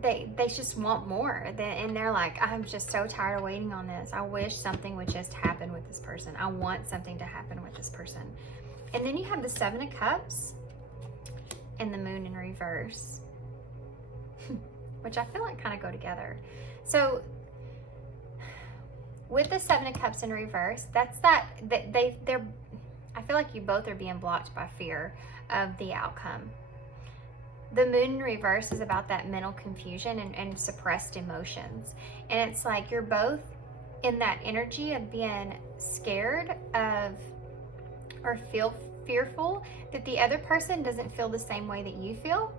they just want more. And they're like, I'm just so tired of waiting on this. I wish something would just happen with this person. I want something to happen with this person. And then you have the Seven of Cups and the Moon in reverse, which I feel like kind of go together. So with the Seven of Cups in reverse, they're I feel like you both are being blocked by fear of the outcome. The Moon in reverse is about that mental confusion and suppressed emotions. And it's like you're both in that energy of being scared of, or feel fearful that the other person doesn't feel the same way that you feel.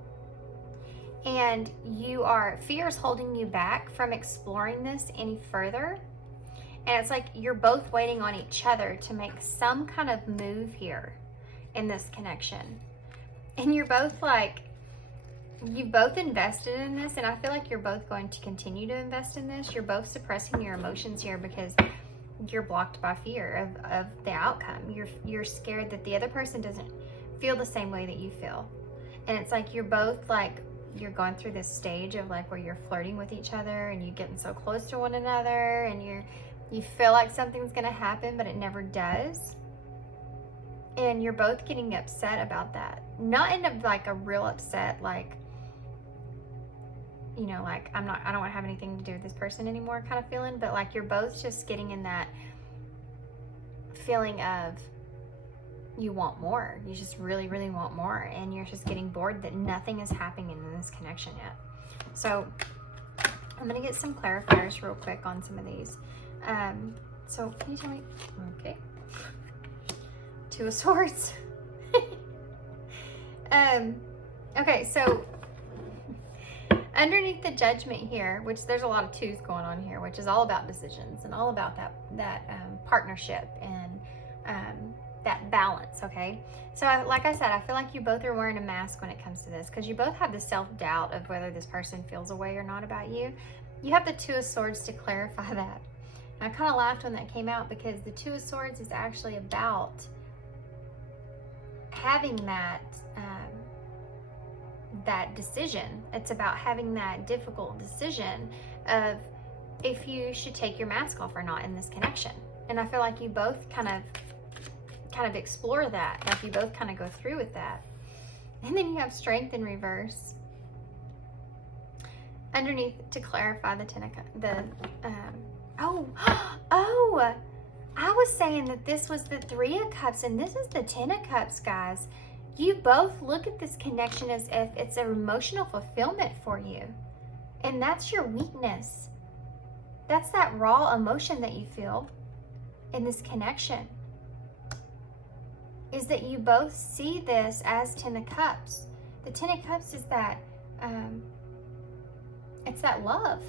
And fear is holding you back from exploring this any further. And it's like you're both waiting on each other to make some kind of move here in this connection. And you're both like, you both invested in this, and I feel like you're both going to continue to invest in this. You're both suppressing your emotions here because you're blocked by fear of the outcome. You're scared that the other person doesn't feel the same way that you feel. And it's like you're both like, you're going through this stage of like where you're flirting with each other and you're getting so close to one another, and you feel like something's going to happen, but it never does. And you're both getting upset about that. Not in like a real upset, like, you know, like I don't want to have anything to do with this person anymore kind of feeling, but like you're both just getting in that feeling of you want more. You just really, really want more, and you're just getting bored that nothing is happening in this connection yet. So I'm going to get some clarifiers real quick on some of these. So can you tell me? Okay. Two of Swords. Okay, so underneath the Judgment here, which there's a lot of twos going on here, which is all about decisions and all about that partnership and that balance, okay? So like I said, I feel like you both are wearing a mask when it comes to this, because you both have the self-doubt of whether this person feels a way or not about you. You have the Two of Swords to clarify that. I kind of laughed when that came out, because the Two of Swords is actually about having that decision. It's about having that difficult decision of if you should take your mask off or not in this connection. And I feel like you both kind of explore that. Like you both kind of go through with that. And then you have Strength in reverse underneath to clarify the I was saying that this was the Three of Cups, and this is the Ten of Cups, guys. You both look at this connection as if it's an emotional fulfillment for you. And that's your weakness. That's that raw emotion that you feel in this connection. Is that you both see this as Ten of Cups. The Ten of Cups is that, it's that love.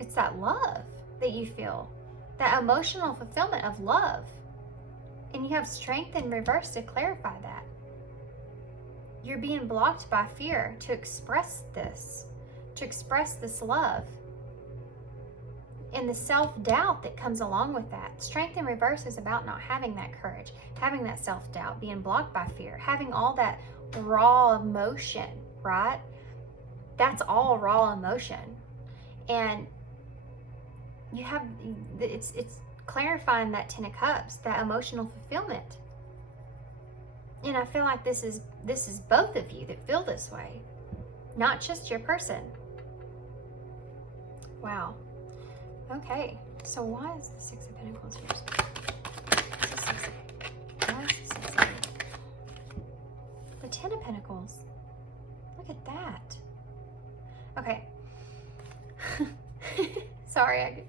It's that love that you feel that emotional fulfillment of love. And you have strength in reverse to clarify that. You're being blocked by fear to express this love. And the self-doubt that comes along with that. Strength in reverse is about not having that courage, having that self-doubt, being blocked by fear, having all that raw emotion, right? That's all raw emotion. And you have, it's clarifying that 10 of Cups, that emotional fulfillment. And I feel like this is both of you that feel this way, not just your person. Wow. Okay, so why is the 6 of Pentacles here? Why is the 6 of the 10 of Pentacles? Look at that. Okay. Sorry.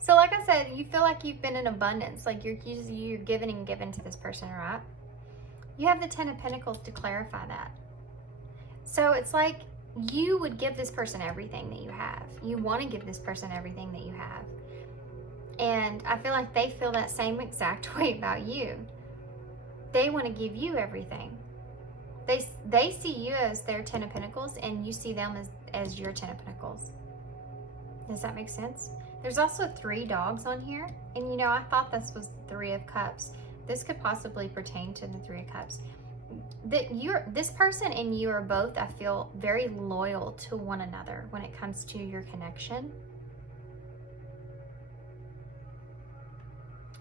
So like I said, you feel like you've been in abundance, like you're giving and giving to this person, right? You have the 10 of Pentacles to clarify that. So it's like you would give this person everything that you have. You want to give this person everything that you have. And I feel like they feel that same exact way about you. They want to give you everything. They see you as their 10 of Pentacles, and you see them as your 10 of Pentacles. Does that make sense? There's also 3 dogs on here. And you know, I thought this was the 3 of Cups. This could possibly pertain to the 3 of Cups. This person and you are both, I feel, very loyal to one another when it comes to your connection.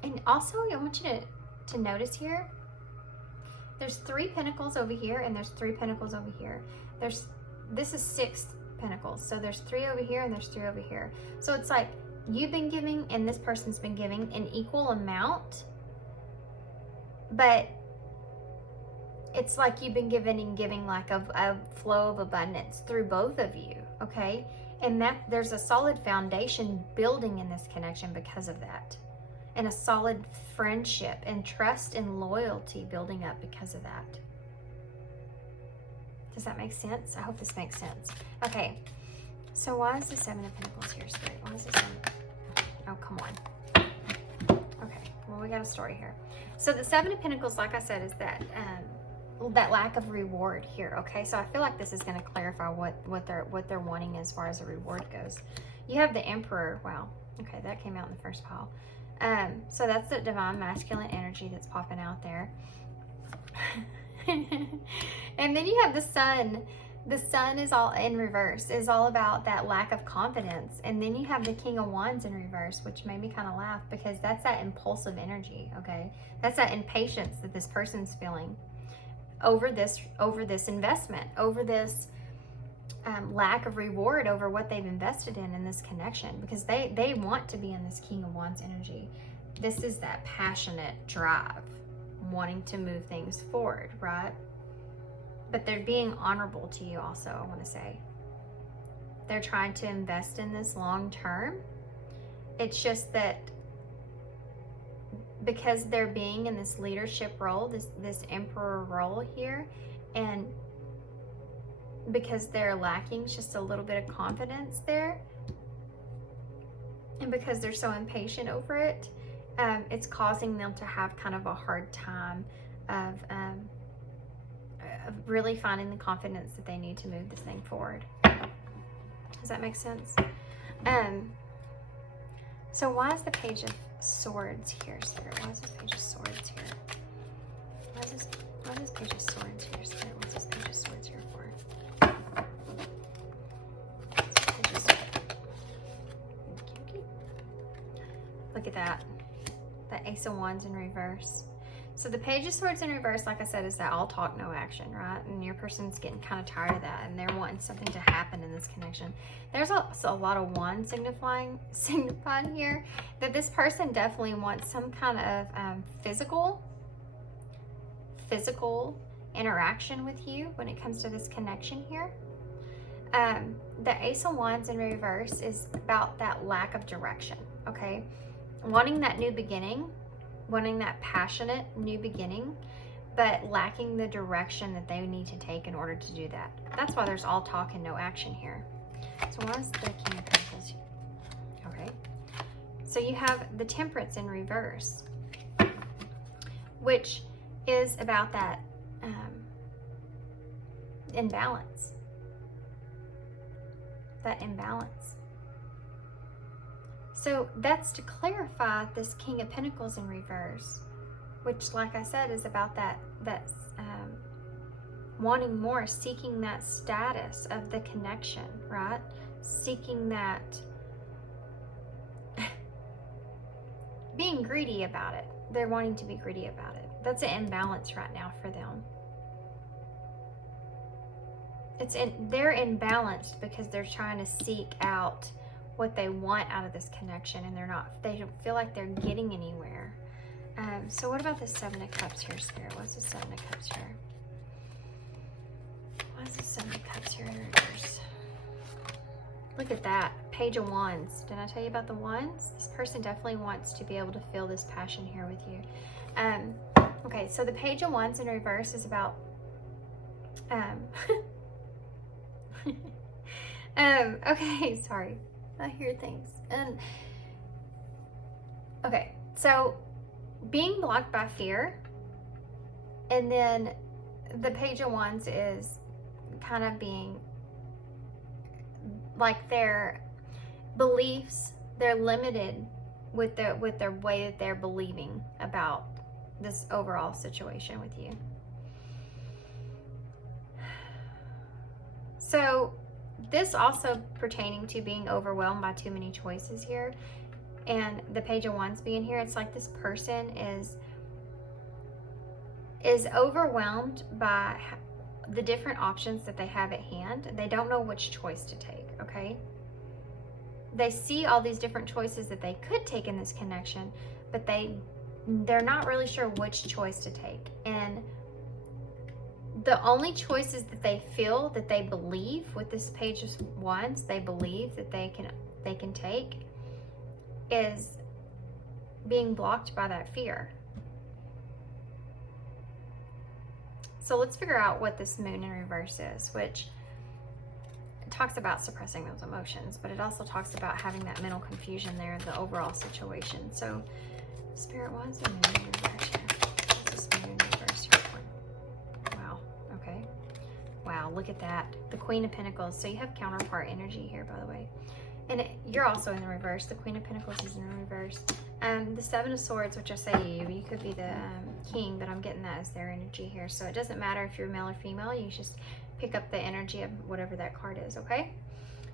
And also, I want you to notice here, there's 3 Pentacles over here, and there's 3 Pentacles over here. This is 6 Pentacles. So there's 3 over here, and there's 3 over here. So it's like you've been giving, and this person's been giving an equal amount, but it's like you've been giving and giving like a flow of abundance through both of you, okay? And that there's a solid foundation building in this connection because of that. And a solid friendship and trust and loyalty building up because of that. Does that make sense? I hope this makes sense. Okay, so why is the 7 of Pentacles here, Spirit? Why is the 7? Oh, come on. Okay, well, we got a story here. So the 7 of Pentacles, like I said, is that lack of reward here. Okay, so I feel like this is going to clarify what they're wanting as far as the reward goes. You have the Emperor. Wow. Okay, that came out in the first pile. So that's the divine masculine energy that's popping out there. And then you have the Sun. The Sun is all in reverse, is all about that lack of confidence. And then you have the King of Wands in reverse, which made me kind of laugh because that's that impulsive energy, okay? That's that impatience that this person's feeling over this investment, over this lack of reward over what they've invested in this connection, because they want to be in this King of Wands energy. This is that passionate drive, wanting to move things forward, right? But they're being honorable to you also, I want to say. They're trying to invest in this long term. It's just that because they're being in this leadership role, this Emperor role here, and because they're lacking just a little bit of confidence there, and because they're so impatient over it, it's causing them to have kind of a hard time of really finding the confidence that they need to move this thing forward. Does that make sense? So why is the Page of Swords here, Spirit? Why is this Page of Swords here? Why is this Page of Swords here, Spirit? What's this Page of Swords here for? Page of Swords. Look at that. The Ace of Wands in reverse. So the Page of Swords in reverse, like I said, is that all talk, no action, right? And your person's getting kind of tired of that, and they're wanting something to happen in this connection. There's also a lot of wands signifying here that this person definitely wants some kind of physical interaction with you when it comes to this connection here. The Ace of Wands in reverse is about that lack of direction, okay? Wanting that new beginning, wanting that passionate new beginning, but lacking the direction that they need to take in order to do that. That's why there's all talk and no action here. So why is the King of Pentacles here? Okay. So you have the Temperance in reverse, which is about that imbalance. That imbalance. So that's to clarify this King of Pentacles in reverse, which, like I said, is about that wanting more, seeking that status of the connection, right? Seeking that, being greedy about it. They're wanting to be greedy about it. That's an imbalance right now for them. They're imbalanced because they're trying to seek out what they want out of this connection, and they don't feel like they're getting anywhere. So what about the Seven of Cups here, Spirit? What's the Seven of Cups here? Why is the Seven of Cups here in reverse? Look at that. Page of Wands. Did I tell you about the Wands? This person definitely wants to be able to feel this passion here with you. Okay, so the Page of Wands in reverse is about okay, sorry. I hear things. Okay, so being blocked by fear, and then the Page of Wands is kind of being like their beliefs, they're limited with their way that they're believing about this overall situation with you. So this also pertaining to being overwhelmed by too many choices here, and the Page of Wands being here, it's like this person is overwhelmed by the different options that they have at hand. They don't know which choice to take, okay? They see all these different choices that they could take in this connection, but they're not really sure which choice to take. And the only choices that they feel, that they believe with this Page of Wands, they believe that they can take, is being blocked by that fear. So let's figure out what this Moon in reverse is, which talks about suppressing those emotions, but it also talks about having that mental confusion there, the overall situation. So Spirit, why is the Moon in reverse here? What's this Moon in reverse here for? Wow, okay. Wow, look at that. The Queen of Pentacles. So you have counterpart energy here, by the way. And you're also in the reverse. The Queen of Pentacles is in the reverse. The Seven of Swords, which I say you could be the king, but I'm getting that as their energy here. So it doesn't matter if you're male or female. You just pick up the energy of whatever that card is, okay?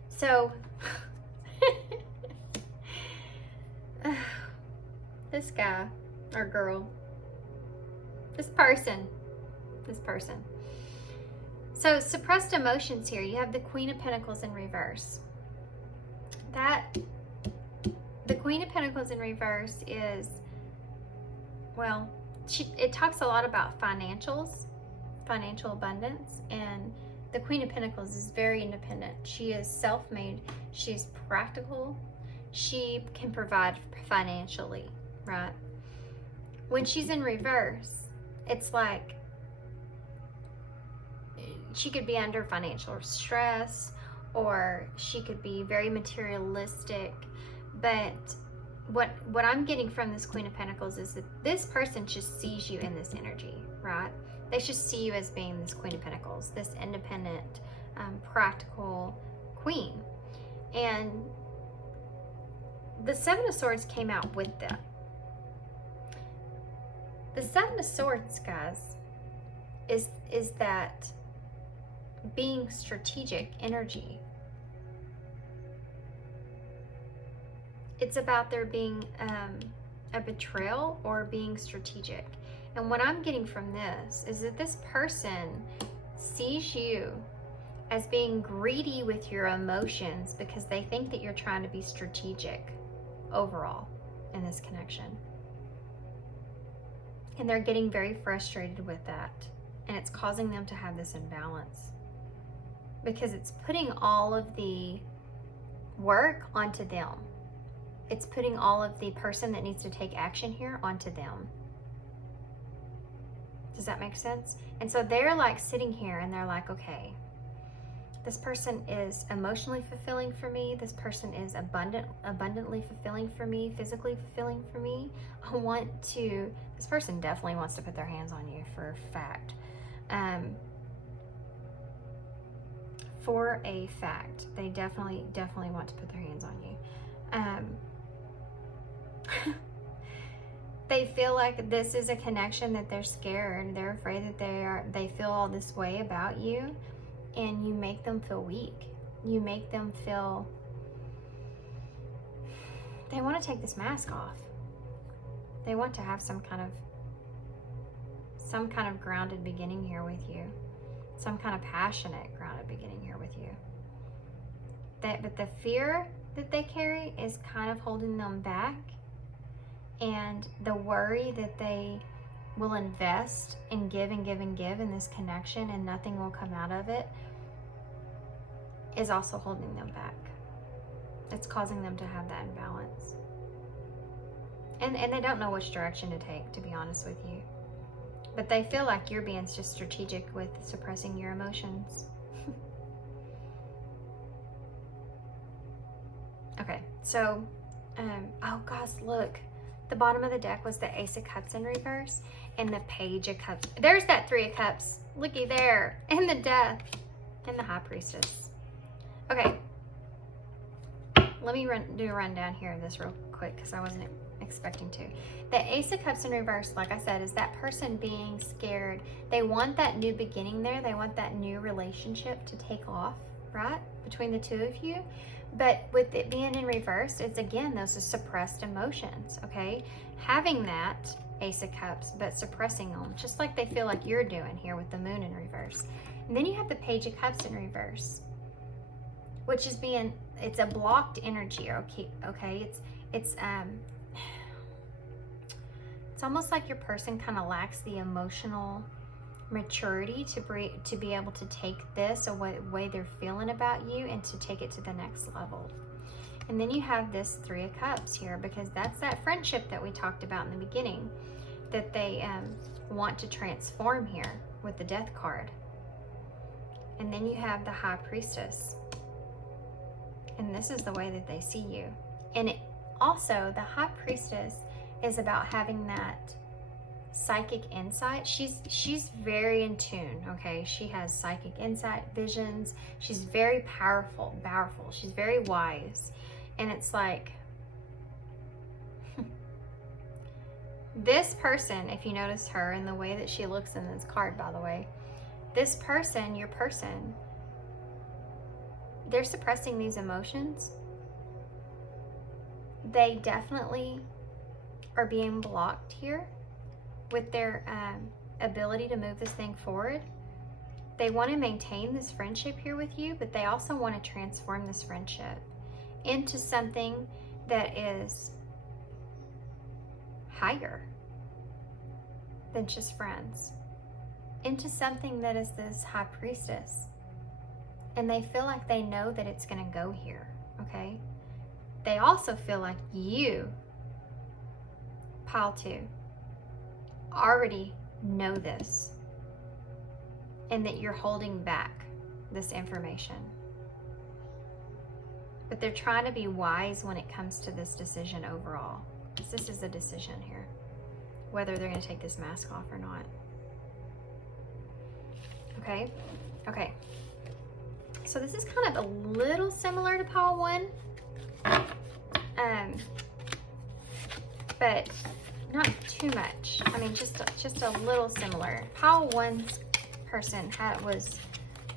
So this guy or girl, this person. So suppressed emotions here. You have the Queen of Pentacles in reverse. The Queen of Pentacles in reverse is, well, it talks a lot about financial abundance, and the Queen of Pentacles is very independent. She is self-made. She's practical. She can provide financially, right? When she's in reverse, it's like she could be under financial stress, or she could be very materialistic. But what I'm getting from this Queen of Pentacles is that this person just sees you in this energy, right? They just see you as being this Queen of Pentacles, this independent, practical queen. And the Seven of Swords came out with them. The Seven of Swords, guys, is that being strategic energy. It's about there being a betrayal or being strategic. And what I'm getting from this is that this person sees you as being greedy with your emotions because they think that you're trying to be strategic overall in this connection. And they're getting very frustrated with that. And it's causing them to have this imbalance, because it's putting all of the work onto them. It's putting all of the person that needs to take action here onto them. Does that make sense? And so they're like sitting here and they're like, okay, This person is emotionally fulfilling for me. This person is abundantly fulfilling for me, physically fulfilling for me. This person definitely wants to put their hands on you for a fact. For a fact, they definitely want to put their hands on you. They feel like this is a connection that they're scared. They're afraid that they feel all this way about you, and you make them feel weak. You make them feel they want to take this mask off. They want to have some kind of grounded beginning here with you. Some kind of passionate grounded beginning here with you. But the fear that they carry is kind of holding them back. And the worry that they will invest and give and give and give in this connection and nothing will come out of it is also holding them back. It's causing them to have that imbalance. And they don't know which direction to take, to be honest with you. But they feel like you're being just strategic with suppressing your emotions. Okay, so, oh gosh, look. The bottom of the deck was the Ace of Cups in reverse and the Page of Cups. There's that Three of Cups. Looky there. And the Death. And the High Priestess. Okay. Let me do a rundown here of this real quick because I wasn't expecting to. The Ace of Cups in reverse, like I said, is that person being scared. They want that new beginning there. They want that new relationship to take off, right? Between the two of you. But with it being in reverse, it's again, those are suppressed emotions, okay? Having that Ace of Cups, but suppressing them, just like they feel like you're doing here with the Moon in reverse. And then you have the Page of Cups in reverse, which is it's a blocked energy, okay? It's almost like your person kind of lacks the emotional maturity to be able to take this or what way they're feeling about you and to take it to the next level. And then you have this Three of Cups here because that's that friendship that we talked about in the beginning that they want to transform here with the Death card. And then you have the High Priestess, and this is the way that they see you. And also the High Priestess is about having that psychic insight. She's very in tune, okay? She has psychic insight, visions. She's very powerful. She's very wise. And it's like this person, if you notice her and the way that she looks in this card, by the way, this person, your person, they're suppressing these emotions. They definitely are being blocked here with their ability to move this thing forward. They want to maintain this friendship here with you, but they also want to transform this friendship into something that is higher than just friends, into something that is this High Priestess. And they feel like they know that it's going to go here, okay? They also feel like you, Pile 2, already know this and that you're holding back this information. But they're trying to be wise when it comes to this decision overall. Because this is a decision here, whether they're going to take this mask off or not. Okay? Okay. So this is kind of a little similar to Pile 1. But not too much. I mean, just a little similar. Pile 1's person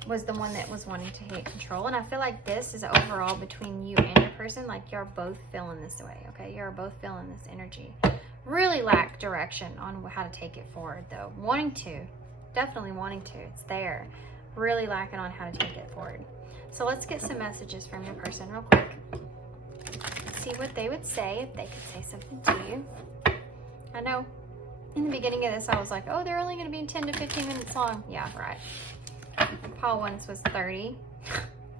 was the one that was wanting to take control, and I feel like this is overall between you and your person. Like you're both feeling this way, okay? You're both feeling this energy. Really lack direction on how to take it forward, though. Definitely wanting to. It's there. Really lacking on how to take it forward. So let's get some messages from your person real quick. See what they would say if they could say something to you. I know in the beginning of this I was like, oh, they're only going to be 10 to 15 minutes long. Yeah, right. Pile 1's was 30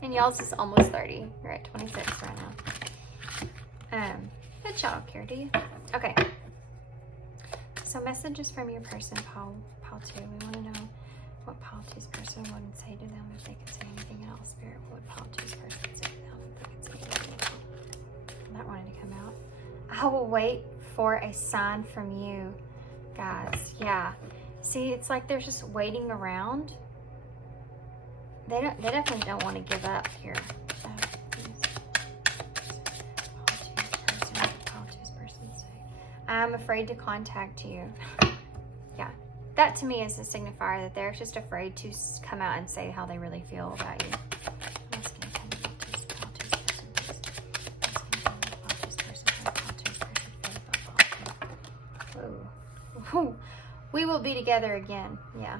and y'all's is almost 30. You're at 26 right now. But y'all don't care, do you? Okay. So messages from your person, Pile 2. We want to know What Paltu's person wouldn't say to them if they could say anything else? Spirit, what Paltu's person say to them if they could say anything else? That wanted to come out. I will wait for a sign from you, guys. Yeah. See, it's like they're just waiting around. They definitely don't want to give up here. Paltu's person say. I'm afraid to contact you. Yeah. That to me is a signifier that they're just afraid to come out and say how they really feel about you. Whoa. We will be together again. Yeah.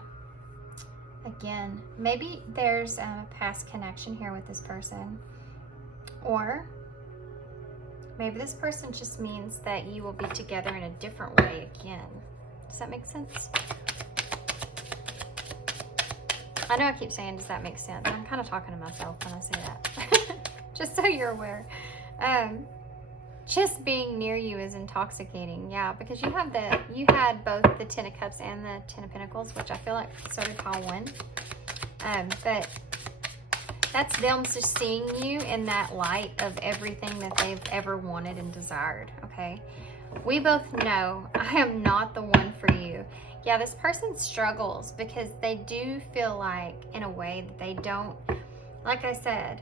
Again. Maybe there's a past connection here with this person. Or maybe this person just means that you will be together in a different way again. Does that make sense? I know I keep saying, does that make sense? I'm kind of talking to myself when I say that. Just so you're aware. Just being near you is intoxicating. Yeah, because you had both the Ten of Cups and the Ten of Pentacles, which I feel like so did Pile 1. But that's them just seeing you in that light of everything that they've ever wanted and desired, okay? We both know I am not the one for you. Yeah, this person struggles because they do feel like, in a way, that they don't, like I said,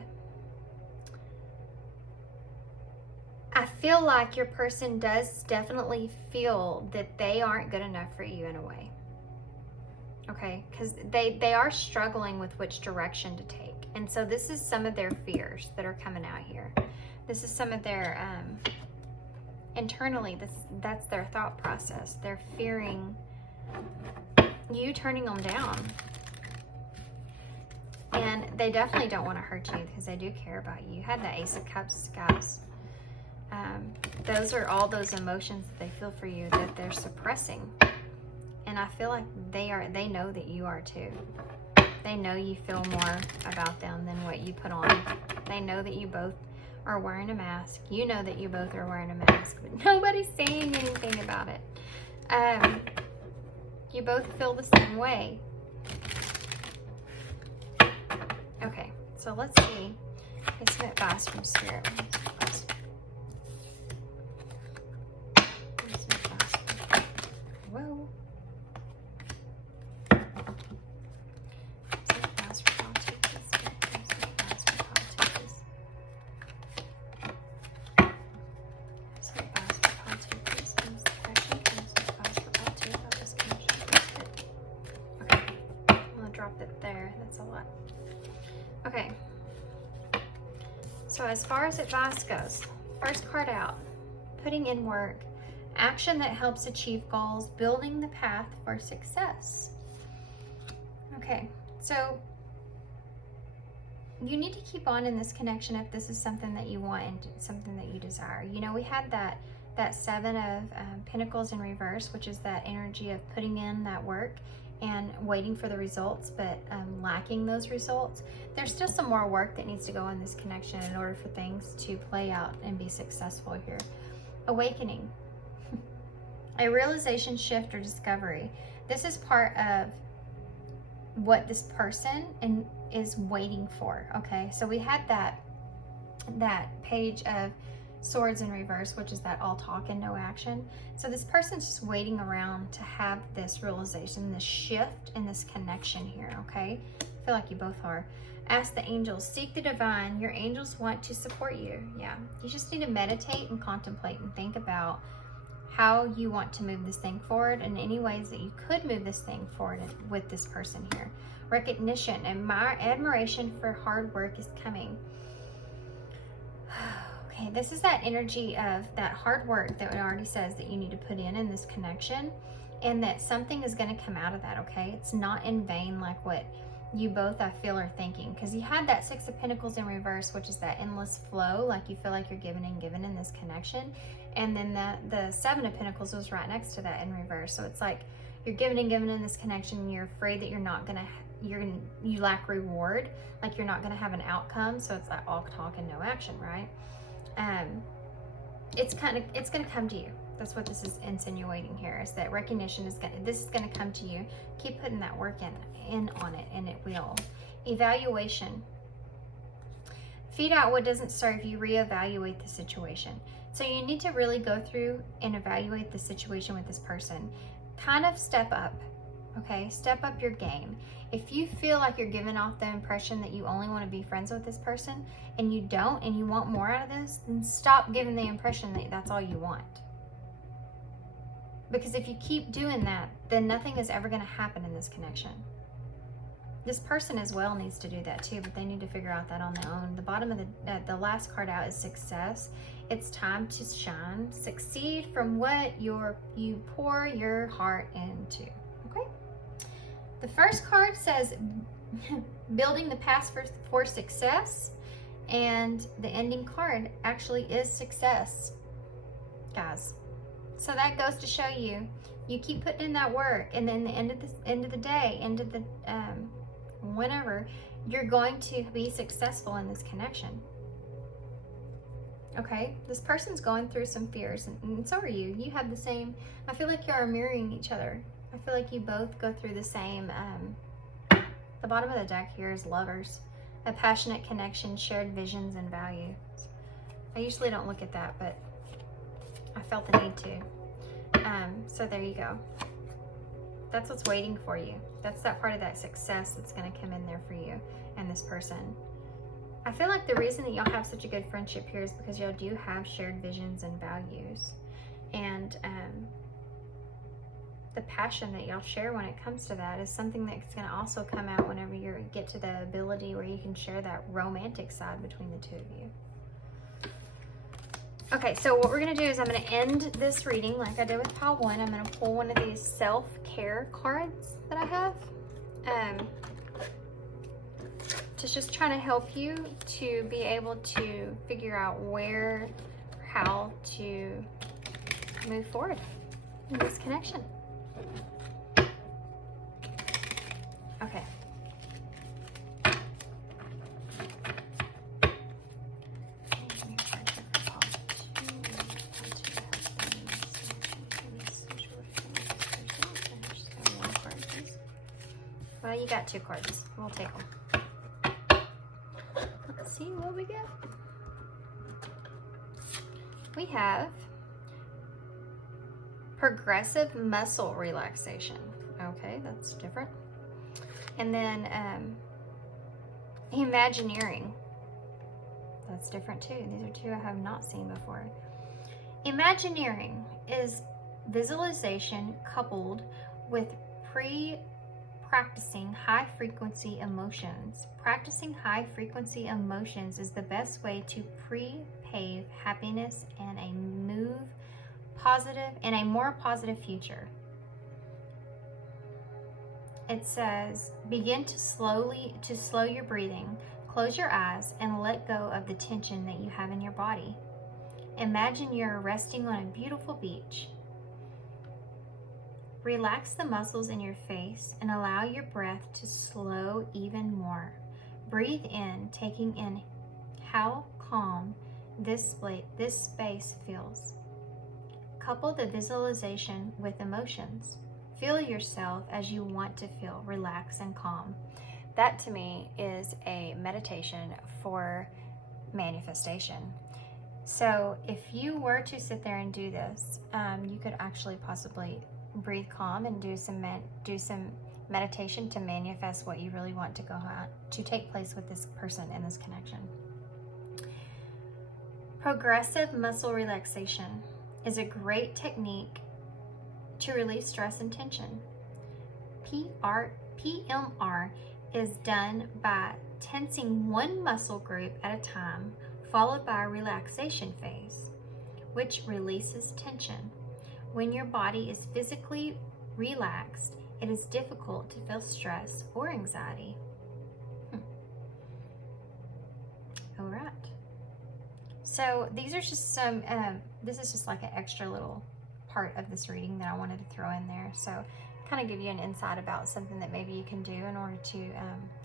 I feel like your person does definitely feel that they aren't good enough for you in a way. Okay, because they are struggling with which direction to take. And so this is some of their fears that are coming out here. This is some of their, internally, that's their thought process. They're fearing you turning them down. And they definitely don't want to hurt you because they do care about you. You had the Ace of Cups, guys. Those are all those emotions that they feel for you that they're suppressing. And I feel like they know that you are too. They know you feel more about them than what you put on. They know that you both are wearing a mask. You know that you both are wearing a mask, but nobody's saying anything about it. You both feel the same way. Okay, so let's see. Get some advice from Spirit. Whoa. Okay, so as far as advice goes, first card out, putting in work, action that helps achieve goals, building the path for success. Okay, so you need to keep on in this connection if this is something that you want and something that you desire. You know, we had that Seven of Pentacles in reverse, which is that energy of putting in that work and waiting for the results, but lacking those results. There's still some more work that needs to go in this connection in order for things to play out and be successful here. Awakening. A realization, shift, or discovery. This is part of what this person is waiting for, okay? So we had that Page of Swords in reverse, which is that all talk and no action. So this person's just waiting around to have this realization, this shift, and this connection here, okay? I feel like you both are. Ask the angels, seek the divine. Your angels want to support you. Yeah, you just need to meditate and contemplate and think about how you want to move this thing forward and any ways that you could move this thing forward with this person here. Recognition and my admiration for hard work is coming. Okay, this is that energy of that hard work that it already says that you need to put in this connection, and that something is going to come out of that, okay? It's not in vain like what you both, I feel, are thinking, because you had that Six of Pentacles in reverse, which is that endless flow, like you feel like you're giving and giving in this connection, and then the Seven of Pentacles was right next to that in reverse. So it's like you're giving and giving in this connection, and you're afraid that you lack reward, like you're not going to have an outcome. So it's like all talk and no action, right? It's going to come to you. That's what this is insinuating here, is that recognition is this is going to come to you. Keep putting that work in on it, and it will. Evaluation. Feed out what doesn't serve you, reevaluate the situation. So you need to really go through and evaluate the situation with this person. Kind of step up, okay? Step up your game. If you feel like you're giving off the impression that you only want to be friends with this person, and you don't, and you want more out of this, then stop giving the impression that that's all you want. Because if you keep doing that, then nothing is ever going to happen in this connection. This person as well needs to do that too, but they need to figure out that on their own. The bottom of the last card out is success. It's time to shine, succeed from what you pour your heart into. Okay. The first card says building the past for success, and the ending card actually is success, guys. So that goes to show you keep putting in that work, and then the end of the day, whenever, you're going to be successful in this connection. Okay, this person's going through some fears, and so are you. You have the same, I feel like you are mirroring each other. I feel like you both go through the same, the bottom of the deck here is lovers. A passionate connection, shared visions and values. I usually don't look at that, but I felt the need to. So there you go. That's what's waiting for you. That's that part of that success that's going to come in there for you and this person. I feel like the reason that y'all have such a good friendship here is because y'all do have shared visions and values. And the passion that y'all share when it comes to that is something that's going to also come out whenever you get to the ability where you can share that romantic side between the two of you. Okay, so what we're going to do is I'm going to end this reading like I did with pile 1. I'm going to pull one of these self-care cards that I have. To just trying to help you to be able to figure out how to move forward in this connection. Okay. Well, you got 2 cards. We'll take them. Let's see what we get. We have progressive muscle relaxation. Okay, that's different. And then Imagineering. That's different too. These are 2 I have not seen before. Imagineering is visualization coupled with practicing high-frequency emotions. Practicing high-frequency emotions is the best way to pre-pave happiness and a more positive future. It says, begin to slow your breathing, close your eyes, and let go of the tension that you have in your body. Imagine you're resting on a beautiful beach. Relax the muscles in your face and allow your breath to slow even more. Breathe in, taking in how calm this space feels. Couple the visualization with emotions. Feel yourself as you want to feel, relaxed and calm. That to me is a meditation for manifestation. So if you were to sit there and do this, you could actually possibly breathe calm and do some meditation to manifest what you really want to take place with this person in this connection. Progressive muscle relaxation is a great technique to release stress and tension. PMR is done by tensing one muscle group at a time, followed by a relaxation phase, which releases tension. When your body is physically relaxed, it is difficult to feel stress or anxiety. All right. So these are just some, this is just like an extra little part of this reading that I wanted to throw in there. So kind of give you an insight about something that maybe you can do in order to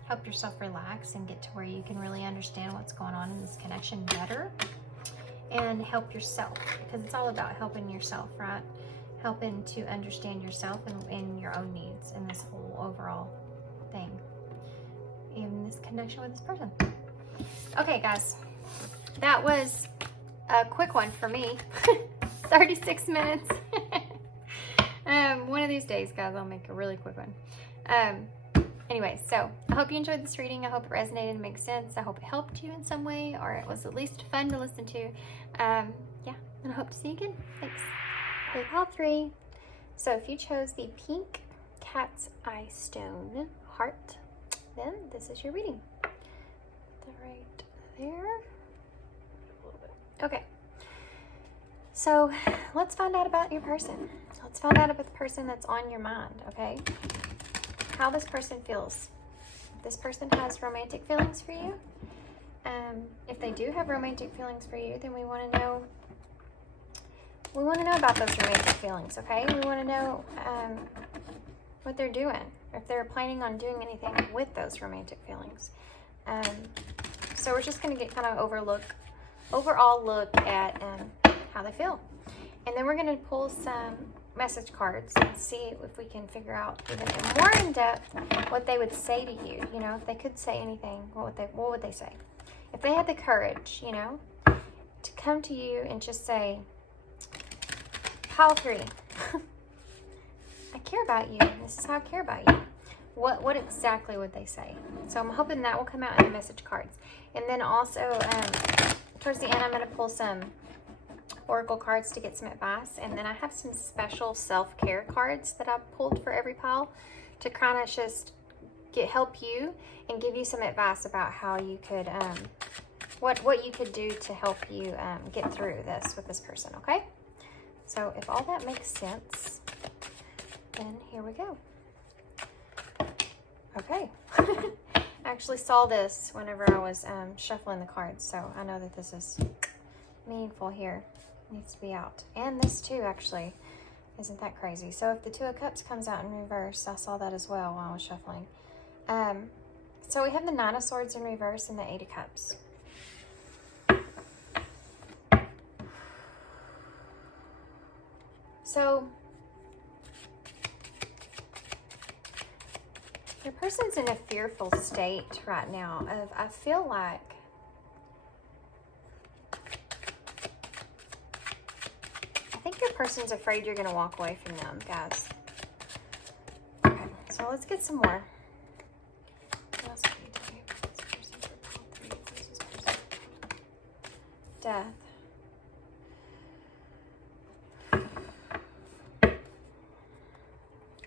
help yourself relax and get to where you can really understand what's going on in this connection better. and help yourself, because it's all about helping yourself, right? Helping to understand yourself and your own needs in this whole overall thing, in this connection with this person. Okay, guys, that was a quick one for me. 36 minutes. One of these days, guys, I'll make a really quick one. Anyway, so I hope you enjoyed this reading. I hope it resonated and makes sense. I hope it helped you in some way, or it was at least fun to listen to. Yeah, and I hope to see you again. Thanks. Big all 3. So if you chose the pink cat's eye stone heart, then this is your reading. Right there. A little bit. Okay. So let's find out about your person. Let's find out about the person that's on your mind, okay? How this person feels. If this person has romantic feelings for you, if they do have romantic feelings for you, then we want to know about those romantic feelings, okay? We want to know what they're doing, if they're planning on doing anything with those romantic feelings. So we're just going to get kind of overall look at how they feel. And then we're going to pull some message cards and see if we can figure out even more in depth what they would say to you. You know, if they could say anything, what would they say? If they had the courage, you know, to come to you and just say, pile 3, I care about you. This is how I care about you. What exactly would they say? So I'm hoping that will come out in the message cards. And then also, towards the end, I'm going to pull some oracle cards to get some advice. And then I have some special self-care cards that I've pulled for every pile to kind of just help you and give you some advice about how you could, what you could do to help you get through this with this person, okay? So if all that makes sense, then here we go. Okay. I actually saw this whenever I was shuffling the cards, so I know that this is meaningful here. It needs to be out. And this too, actually. Isn't that crazy? So if the 2 of Cups comes out in reverse, I saw that as well while I was shuffling. So we have the 9 of Swords in reverse and the 8 of Cups. So your person's in a fearful state right now of, I feel like, I think your person's afraid you're going to walk away from them, guys. Okay, so let's get some more. What else can we tell you about this person for pile 3? What is this person? Death.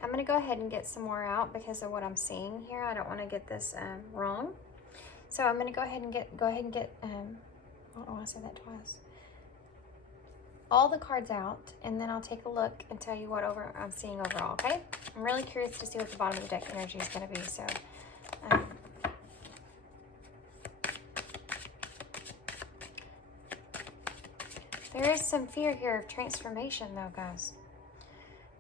I'm going to go ahead and get some more out because of what I'm seeing here. I don't want to get this wrong. So I'm going to go ahead and get, I don't want to say that twice. All the cards out, and then I'll take a look and tell you what I'm seeing overall, okay? I'm really curious to see what the bottom of the deck energy is going to be, so. There is some fear here of transformation, though, guys.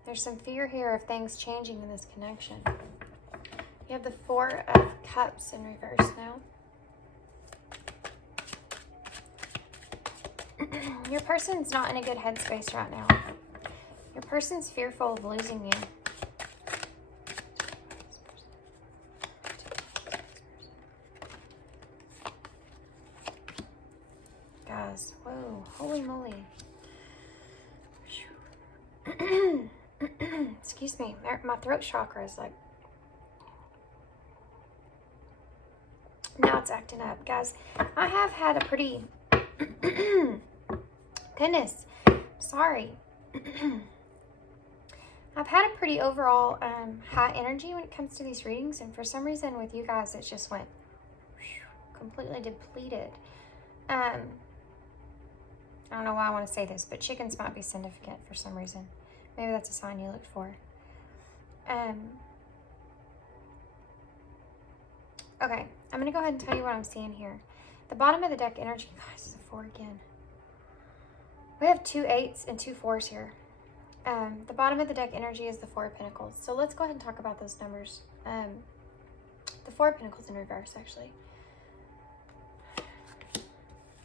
There's some fear here of things changing in this connection. You have the 4 of Cups in reverse now. Your person's not in a good headspace right now. Your person's fearful of losing you. Guys, whoa, holy moly. Excuse me, my throat chakra is like, now it's acting up. Guys, I have had a pretty, goodness, sorry. I've had a pretty overall high energy when it comes to these readings, and for some reason with you guys, it just went completely depleted. I don't know why I want to say this, but chickens might be significant for some reason. Maybe that's a sign you looked for. Okay, I'm going to go ahead and tell you what I'm seeing here. The bottom of the deck energy, gosh, it's a 4 again. We have 2 8s and 2 4s here. The bottom of the deck energy is the 4 of Pentacles. So let's go ahead and talk about those numbers. The 4 of Pentacles in reverse, actually.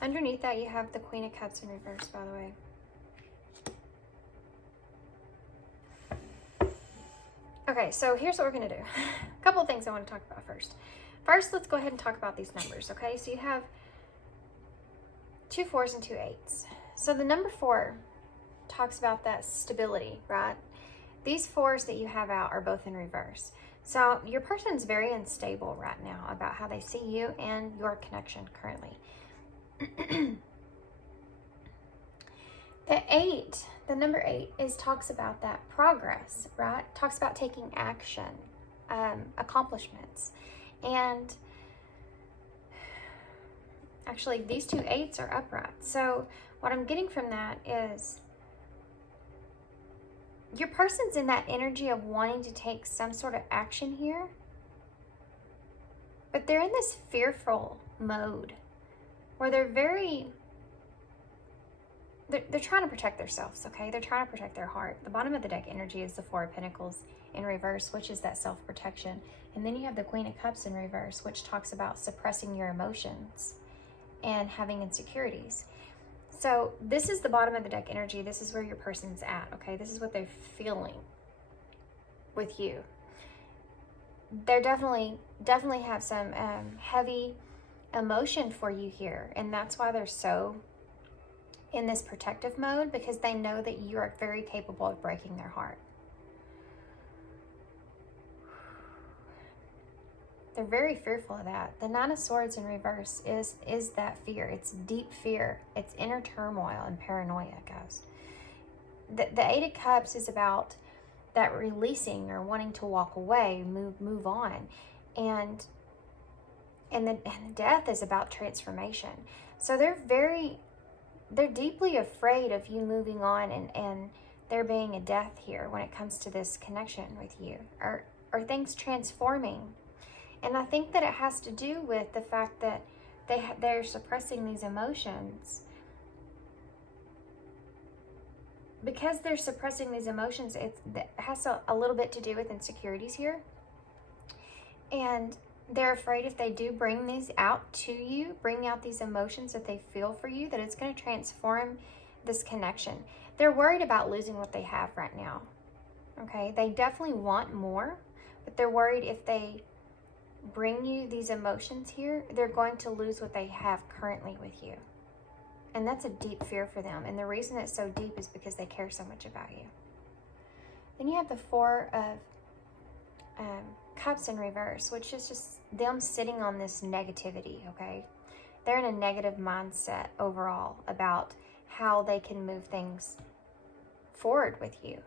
Underneath that, you have the Queen of Cups in reverse, by the way. Okay, so here's what we're going to do. A couple of things I want to talk about first. First, let's go ahead and talk about these numbers, okay? So you have 2 4s and 2 8s. So the number 4 talks about that stability, right? These 4s that you have out are both in reverse. So your person's very unstable right now about how they see you and your connection currently. The number 8 talks about that progress, right? Talks about taking action, accomplishments. And actually, these 2 8s are upright. So what I'm getting from that is your person's in that energy of wanting to take some sort of action here, but they're in this fearful mode where they're trying to protect themselves, okay? They're trying to protect their heart. The bottom of the deck energy is the 4 of Pentacles in reverse, which is that self-protection. And then you have the Queen of Cups in reverse, which talks about suppressing your emotions and having insecurities. So this is the bottom of the deck energy. This is where your person's at, okay? This is what they're feeling with you. They're definitely have some heavy emotion for you here. And that's why they're so in this protective mode, because they know that you are very capable of breaking their heart. They're very fearful of that. The 9 of Swords in reverse is that fear. It's deep fear. It's inner turmoil and paranoia, guys. The 8 of Cups is about that releasing or wanting to walk away, move on. And the Death is about transformation. So they're deeply afraid of you moving on and there being a death here when it comes to this connection with you, or things transforming. And I think that it has to do with the fact that they're suppressing these emotions. Because they're suppressing these emotions, it has a little bit to do with insecurities here. And they're afraid if they do bring these out to you, bring out these emotions that they feel for you, that it's going to transform this connection. They're worried about losing what they have right now. Okay? They definitely want more, but they're worried if they bring you these emotions here, they're going to lose what they have currently with you. And that's a deep fear for them. And the reason it's so deep is because they care so much about you. Then you have the 4 of Cups in reverse, which is just them sitting on this negativity, okay? They're in a negative mindset overall about how they can move things forward with you.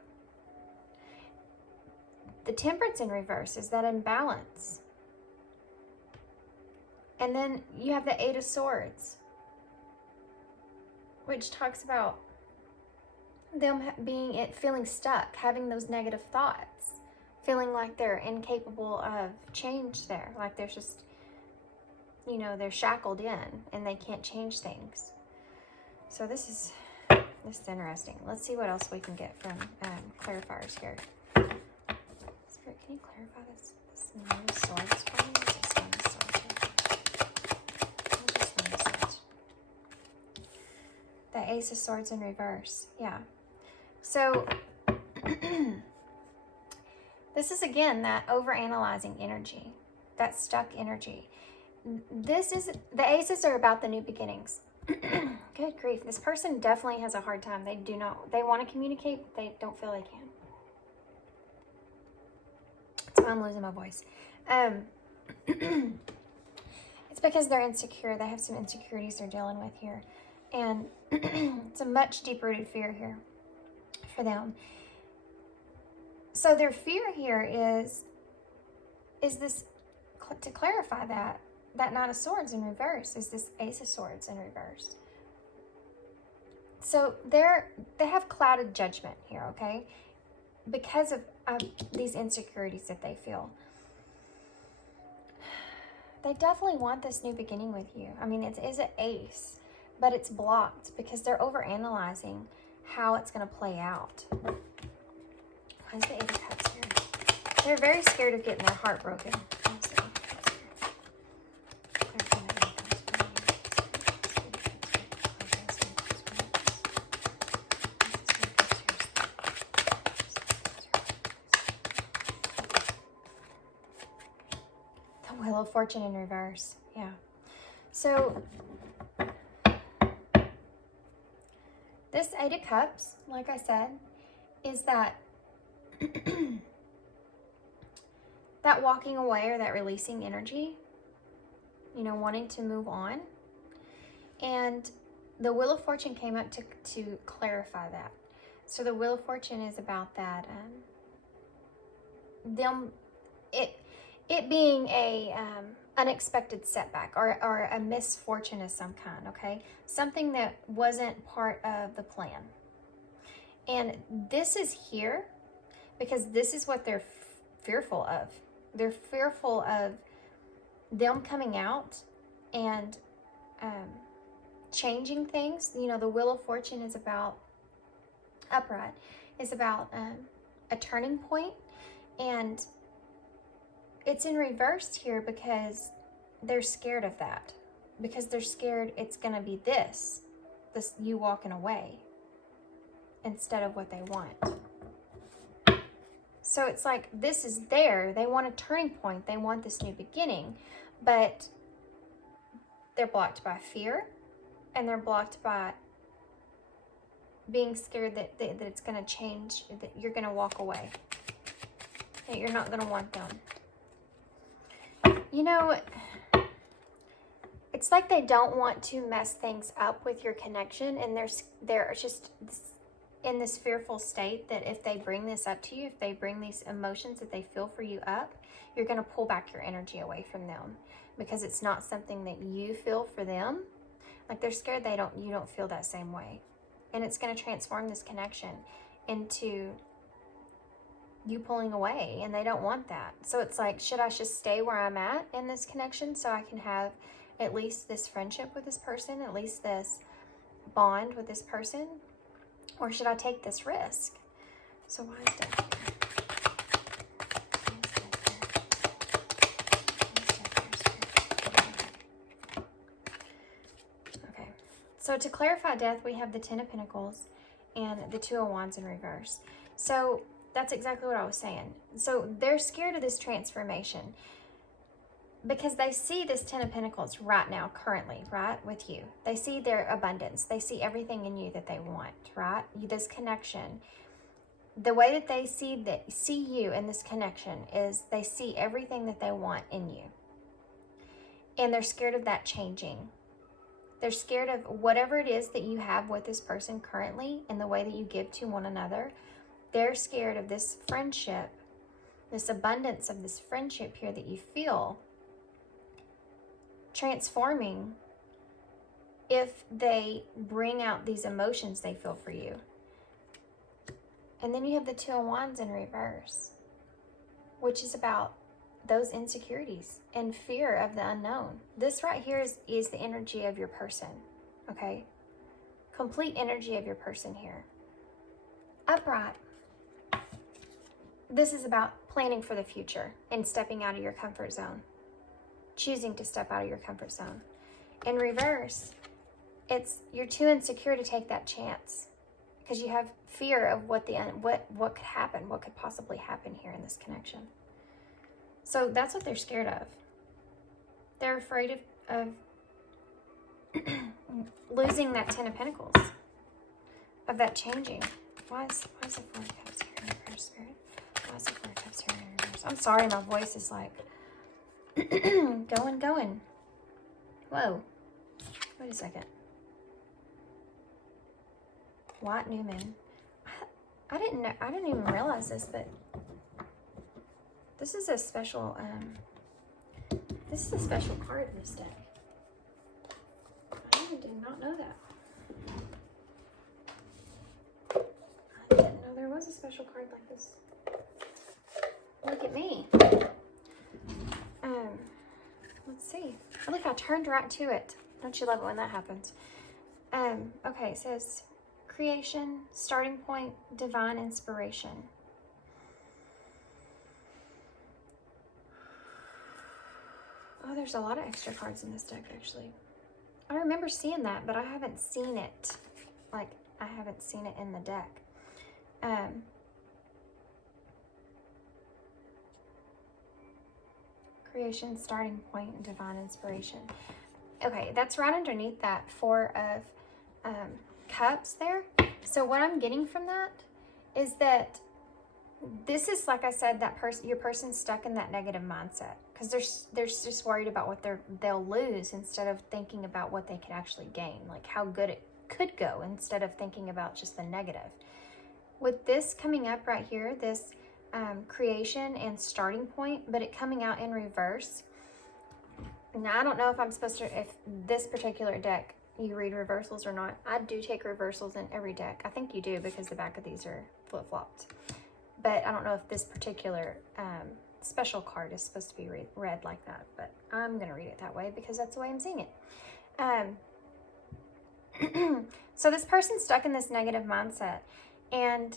The Temperance in reverse is that imbalance. And then you have the 8 of Swords, which talks about them feeling stuck, having those negative thoughts, feeling like they're incapable of change there, like there's just, they're shackled in and they can't change things. So this is interesting. Let's see what else we can get from clarifiers here. Spirit, can you clarify this 9 of Swords for me? The Ace of Swords in reverse. Yeah. So this is again that overanalyzing energy, that stuck energy. The aces are about the new beginnings. Good grief. This person definitely has a hard time. They want to communicate, but they don't feel they can. That's why I'm losing my voice. It's because they're insecure. They have some insecurities they're dealing with here. And it's a much deep-rooted fear here for them. So their fear here is this, to clarify that 9 of Swords in reverse is this Ace of Swords in reverse. So they have clouded judgment here, okay? Because of these insecurities that they feel. They definitely want this new beginning with you. I mean, it is an ace, but it's blocked because they're overanalyzing how it's going to play out. Why is the 8 of Cups here? They're very scared of getting their heart broken. Fortune in reverse. Yeah. So this Eight of Cups, like I said, is that that walking away or that releasing energy, you know, wanting to move on. And the Wheel of Fortune came up to clarify that. So the Wheel of Fortune is about that, it being a unexpected setback or a misfortune of some kind, okay? Something that wasn't part of the plan. And this is here because this is what they're fearful of. They're fearful of them coming out and changing things. You know, the Wheel of Fortune is about upright, is about a turning point, and it's in reverse here because they're scared of that. Because they're scared it's going to be this you walking away instead of what they want. So it's like this is there. They want a turning point. They want this new beginning, but they're blocked by fear, and they're blocked by being scared that it's going to change, that you're going to walk away, that you're not going to want them. You know, it's like they don't want to mess things up with your connection, and they're just in this fearful state that if they bring this up to you, if they bring these emotions that they feel for you up, you're going to pull back your energy away from them because it's not something that you feel for them. Like they're scared you don't feel that same way. And it's going to transform this connection into you pulling away, and they don't want that. So it's like, should I just stay where I'm at in this connection so I can have at least this friendship with this person, at least this bond with this person? Or should I take this risk? So why is that here? Okay. So to clarify death, we have the Ten of Pentacles and the Two of Wands in reverse. So that's exactly what I was saying. So they're scared of this transformation because they see this Ten of Pentacles right now, currently, right, with you. They see their abundance. They see everything in you that they want, right? This connection. The way that they see you in this connection is they see everything that they want in you. And they're scared of that changing. They're scared of whatever it is that you have with this person currently and the way that you give to one another. They're scared of this friendship, this abundance of this friendship here that you feel transforming if they bring out these emotions they feel for you. And then you have the Two of Wands in reverse, which is about those insecurities and fear of the unknown. This right here is the energy of your person, okay? Complete energy of your person here. Upright. This is about planning for the future and stepping out of your comfort zone. Choosing to step out of your comfort zone. In reverse, you're too insecure to take that chance because you have fear of what could happen, what could possibly happen here in this connection. So that's what they're scared of. They're afraid of losing that Ten of Pentacles, of that changing. Why is the Four of Cups here in reverse, Spirit? Why is the Four of Cups here in reverse? I'm sorry, my voice is like going. Whoa. Wait a second. White Newman. I didn't even realize this, but this is a special card in this deck. I did not know that. I didn't know there was a special card like this. Look at me. Let's see. Oh, look, I turned right to it. Don't you love it when that happens? Okay, it says creation, starting point, divine inspiration. Oh, there's a lot of extra cards in this deck, actually. I remember seeing that, but I haven't seen it. Like, I haven't seen it in the deck. creation, starting point, and divine inspiration. Okay, that's right underneath that Four of Cups there. So what I'm getting from that is that this is, like I said, that your person's stuck in that negative mindset because they're just worried about what they'll lose instead of thinking about what they could actually gain, like how good it could go, instead of thinking about just the negative. With this coming up right here, this creation and starting point, but it coming out in reverse. Now, I don't know if I'm supposed to, if this particular deck you read reversals or not. I do take reversals in every deck. I think you do because the back of these are flip-flopped. But I don't know if this particular special card is supposed to be read like that. But I'm going to read it that way because that's the way I'm seeing it. So this person's stuck in this negative mindset. And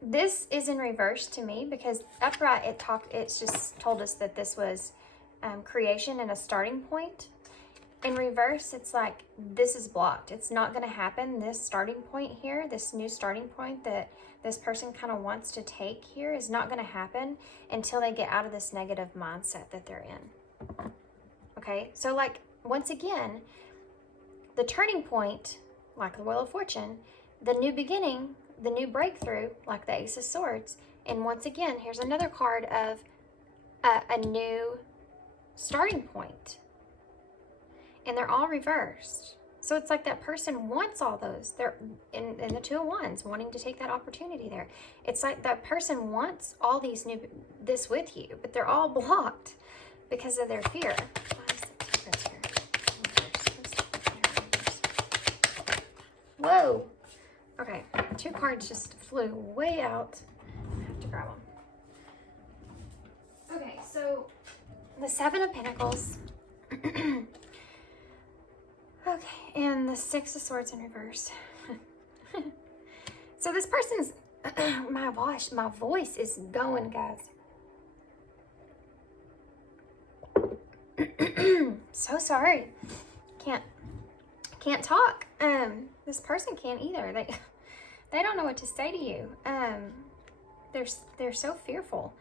this is in reverse to me because upright, it's just told us that this was creation and a starting point. In reverse, it's like this is blocked. It's not going to happen. This starting point here, this new starting point that this person kind of wants to take here is not going to happen until they get out of this negative mindset that they're in. Okay, so like once again, the turning point, like the Wheel of Fortune, the new beginning, the new breakthrough, like the Ace of Swords. And once again, here's another card of a new starting point. And they're all reversed. So it's like that person wants all those. They're in the Two of Wands, wanting to take that opportunity there. It's like that person wants all this with you, but they're all blocked because of their fear. Whoa. Okay, 2 cards just flew way out. I have to grab them. Okay, so the Seven of Pentacles. Okay, and the Six of Swords in reverse. So this person's, my voice is going, guys. So sorry. Can't talk. This person can't either. They don't know what to say to you. They're so fearful.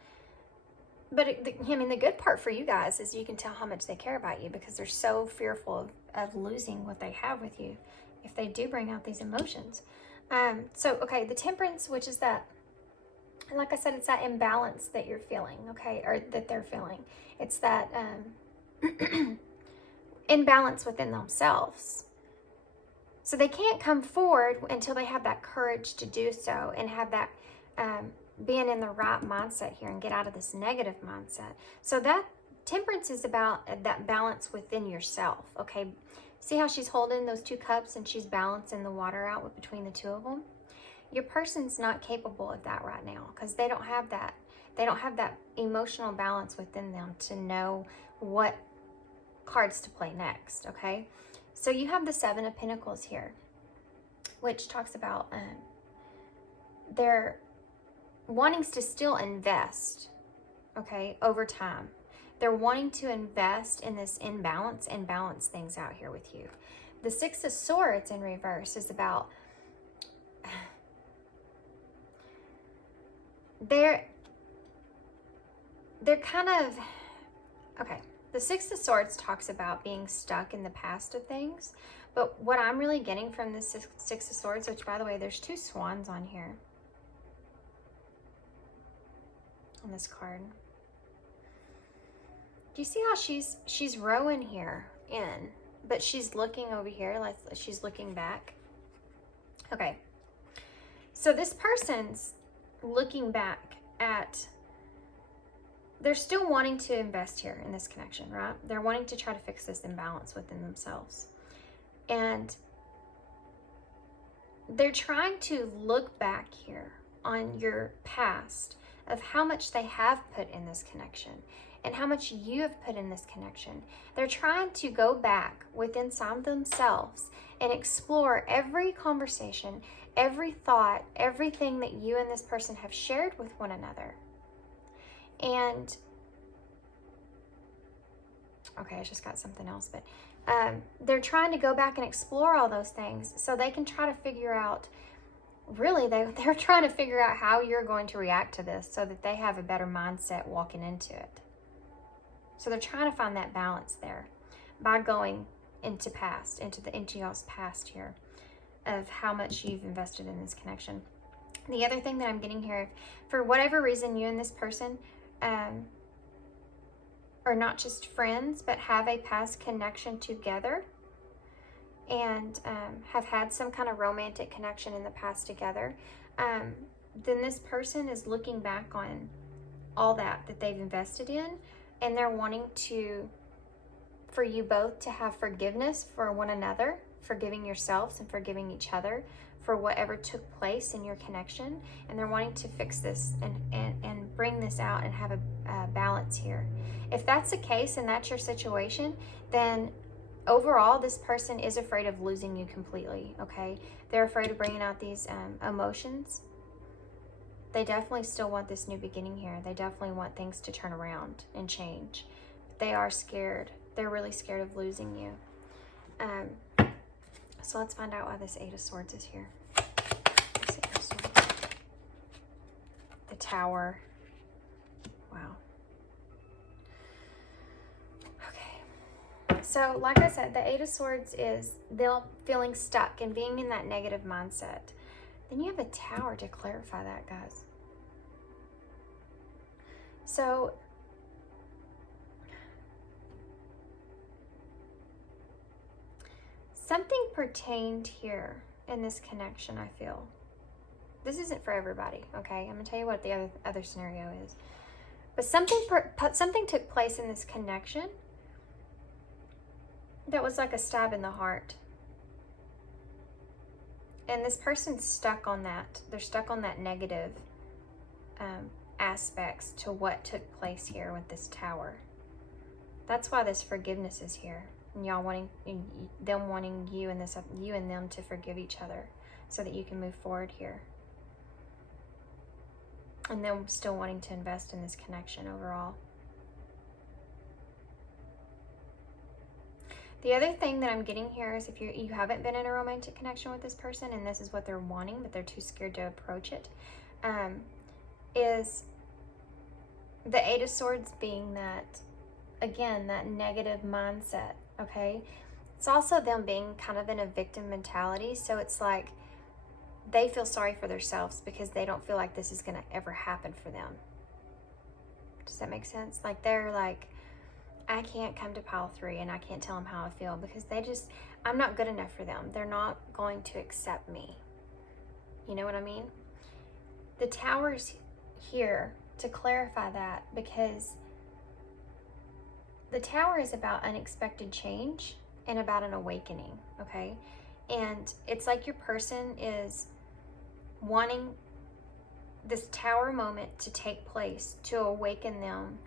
But the good part for you guys is you can tell how much they care about you because they're so fearful of losing what they have with you if they do bring out these emotions. So, okay, the Temperance, which is that, like I said, it's that imbalance that you're feeling, okay, or that they're feeling. It's that imbalance within themselves. So they can't come forward until they have that courage to do so and have that being in the right mindset here and get out of this negative mindset. So that Temperance is about that balance within yourself, okay? See how she's holding those 2 cups and she's balancing the water out between the 2 of them? Your person's not capable of that right now because they don't have that. They don't have that emotional balance within them to know what cards to play next, okay? So you have the Seven of Pentacles here, which talks about their wanting to still invest, okay, over time. They're wanting to invest in this imbalance and balance things out here with you. The Six of Swords in reverse is about they're kind of, okay, the Six of Swords talks about being stuck in the past of things, but what I'm really getting from the Six of Swords, which by the way, there's 2 swans on here, on this card. Do you see how she's rowing here in, but she's looking over here like she's looking back? Okay. So this person's looking back at, they're still wanting to invest here in this connection, right? They're wanting to try to fix this imbalance within themselves. And they're trying to look back here on your past of how much they have put in this connection and how much you have put in this connection. They're trying to go back within inside themselves and explore every conversation, every thought, everything that you and this person have shared with one another. And, okay, I just got something else, but they're trying to go back and explore all those things so they can try to figure out, really, they're trying to figure out how you're going to react to this so that they have a better mindset walking into it. So they're trying to find that balance there by going into y'all's past here of how much you've invested in this connection. The other thing that I'm getting here, for whatever reason, you and this person are not just friends, but have a past connection together, and have had some kind of romantic connection in the past together, then this person is looking back on all that they've invested in, and they're wanting for you both to have forgiveness for one another, forgiving yourselves and forgiving each other for whatever took place in your connection. And they're wanting to fix this and bring this out and have a balance here. If that's the case and that's your situation, then overall, this person is afraid of losing you completely, okay? They're afraid of bringing out these emotions. They definitely still want this new beginning here. They definitely want things to turn around and change. They are scared. They're really scared of losing you. So let's find out why this Eight of Swords is here. The Tower. Wow. Okay. So, like I said, the Eight of Swords is them feeling stuck and being in that negative mindset. Then you have a Tower to clarify that, guys. So, something pertained here in this connection, I feel. This isn't for everybody, okay? I'm going to tell you what the other scenario is. But something took place in this connection that was like a stab in the heart. And this person's stuck on that. They're stuck on that negative aspects to what took place here with this Tower. That's why this forgiveness is here. And y'all wanting you and them to forgive each other so that you can move forward here. And them still wanting to invest in this connection overall. The other thing that I'm getting here is if you haven't been in a romantic connection with this person and this is what they're wanting, but they're too scared to approach it, is the Eight of Swords being that, again, that negative mindset, okay? It's also them being kind of in a victim mentality, so it's like they feel sorry for themselves because they don't feel like this is going to ever happen for them. Does that make sense? Like they're like, I can't come to pile 3 and I can't tell them how I feel because I'm not good enough for them. They're not going to accept me. You know what I mean? The Tower's here to clarify that because the Tower is about unexpected change and about an awakening, okay? And it's like your person is wanting this Tower moment to take place to awaken them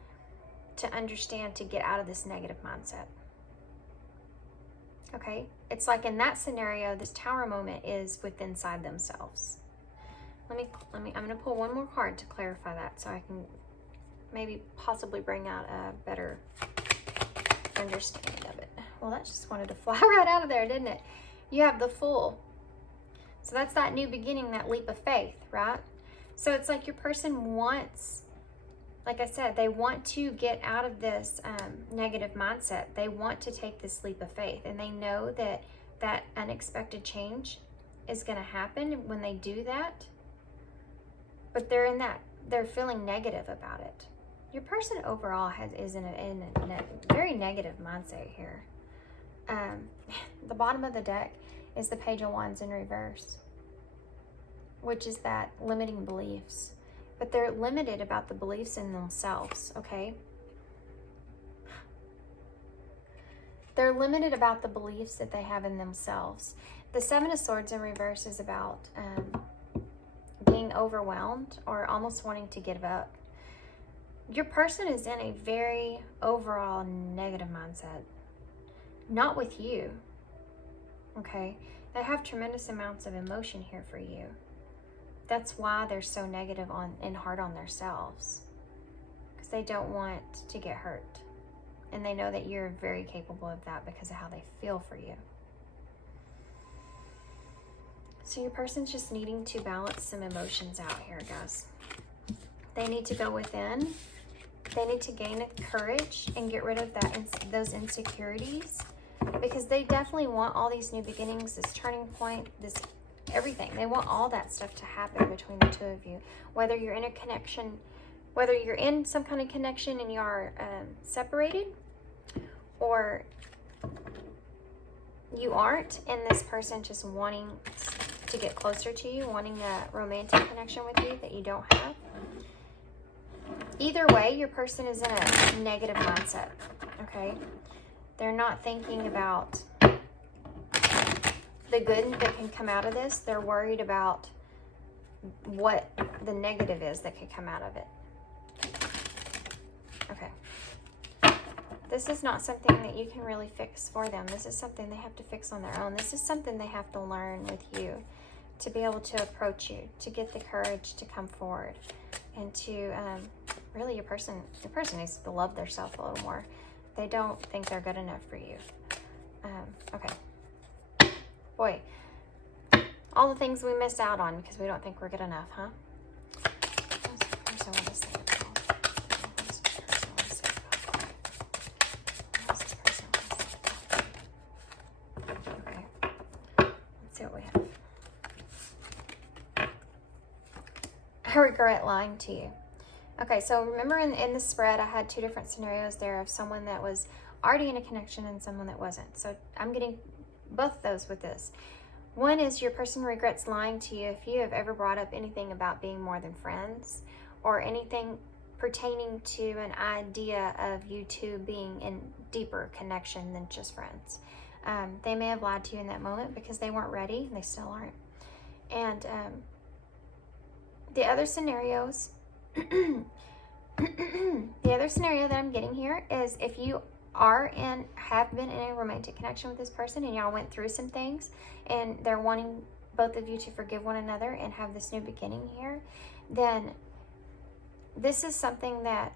to understand, to get out of this negative mindset. Okay? It's like in that scenario, this Tower moment is within inside themselves. I'm going to pull one more card to clarify that so I can maybe possibly bring out a better understanding of it. Well, that just wanted to fly right out of there, didn't it? You have the Fool. So that's that new beginning, that leap of faith, right? So it's like your person wants, like I said, they want to get out of this negative mindset. They want to take this leap of faith, and they know that that unexpected change is going to happen when they do that. But they're feeling negative about it. Your person overall is in a very negative mindset here. The bottom of the deck is the Page of Wands in reverse, which is that limiting beliefs. But they're limited about the beliefs in themselves, okay? They're limited about the beliefs that they have in themselves. The Seven of Swords in reverse is about being overwhelmed or almost wanting to give up. Your person is in a very overall negative mindset. Not with you, okay? They have tremendous amounts of emotion here for you. That's why they're so negative and hard on themselves, because they don't want to get hurt. And they know that you're very capable of that because of how they feel for you. So your person's just needing to balance some emotions out here, guys. They need to go within They need to gain courage and get rid of those insecurities, because they definitely want all these new beginnings, this turning point, this everything. They want all that stuff to happen between the two of you. Whether you're in a connection, whether you're in some kind of connection and you are separated, or you aren't, and this person just wanting to get closer to you, wanting a romantic connection with you that you don't have. Either way, your person is in a negative mindset, okay? They're not thinking about the good that can come out of this. They're worried about what the negative is that could come out of it. Okay. This is not something that you can really fix for them. This is something they have to fix on their own. This is something they have to learn with you to be able to approach you, to get the courage to come forward, and to really your person needs to love themselves a little more. They don't think they're good enough for you. Okay. Boy, all the things we miss out on because we don't think we're good enough, huh? I regret lying to you. Okay, so remember in the spread, I had 2 different scenarios there of someone that was already in a connection and someone that wasn't. So I'm getting both of those with this. One is your person regrets lying to you if you have ever brought up anything about being more than friends, or anything pertaining to an idea of you two being in deeper connection than just friends. They may have lied to you in that moment because they weren't ready, and they still aren't. And the other scenarios, the other scenario that I'm getting here is if you are and have been in a romantic connection with this person and y'all went through some things and they're wanting both of you to forgive one another and have this new beginning here, then this is something that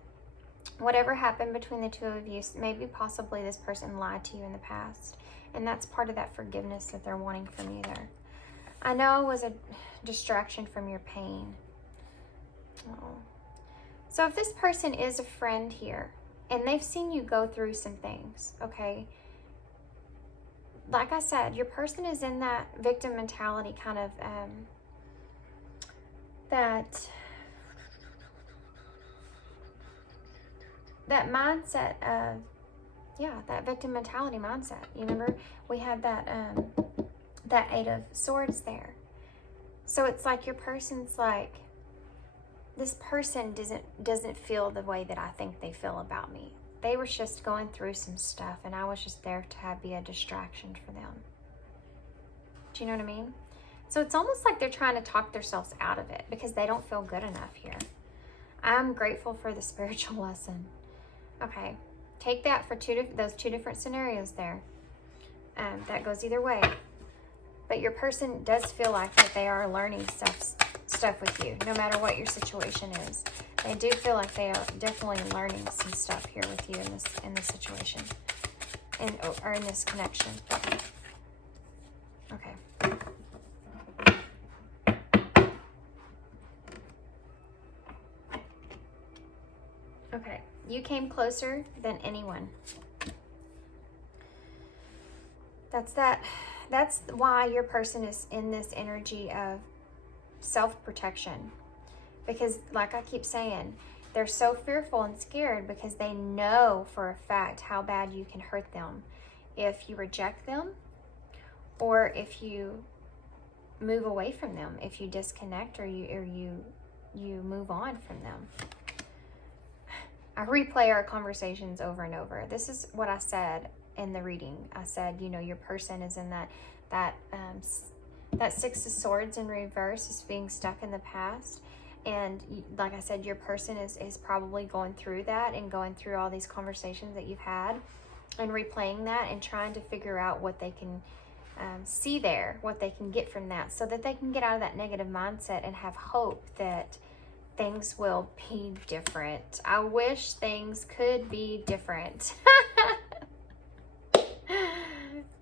whatever happened between the two of you, maybe possibly this person lied to you in the past, and that's part of that forgiveness that they're wanting from you there. I know it was a distraction from your pain. Oh. So if this person is a friend here and they've seen you go through some things, okay, like I said, your person is in that victim mentality kind of that mindset of, that victim mentality mindset. You remember we had that that 8 of Swords there. So it's like your person's like, this person doesn't feel the way that I think they feel about me. They were just going through some stuff, and I was just there to be a distraction for them. Do you know what I mean? So it's almost like they're trying to talk themselves out of it because they don't feel good enough here. I'm grateful for the spiritual lesson. Okay, take that for those 2 different scenarios there. That goes either way. But your person does feel like that they are learning stuff with you, no matter what your situation is. They do feel like they are definitely learning some stuff here with you in this situation, or in this connection. Okay. Okay, you came closer than anyone. That's why your person is in this energy of self-protection, because like I keep saying, they're so fearful and scared because they know for a fact how bad you can hurt them if you reject them, or if you move away from them, if you disconnect, or you move on from them. I replay our conversations over and over. This is what I said in the reading. I said, your person is in that 6 of Swords in reverse, is being stuck in the past. And like I said, your person is probably going through that and going through all these conversations that you've had and replaying that and trying to figure out what they can see there, what they can get from that, so that they can get out of that negative mindset and have hope that things will be different. I wish things could be different.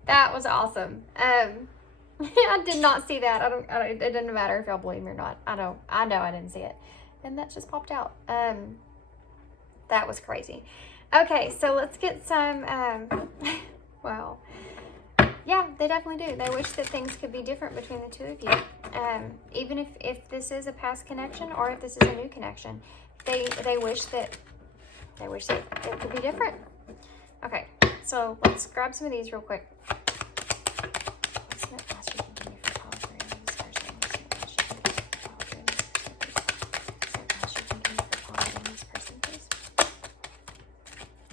That was awesome. I did not see that. It doesn't matter if y'all believe me or not. I know I didn't see it. And that just popped out. That was crazy. Okay, so let's get some, well, yeah, they definitely do. They wish that things could be different between the two of you. Even if this is a past connection or if this is a new connection, they wish that it could be different. Okay, so let's grab some of these real quick.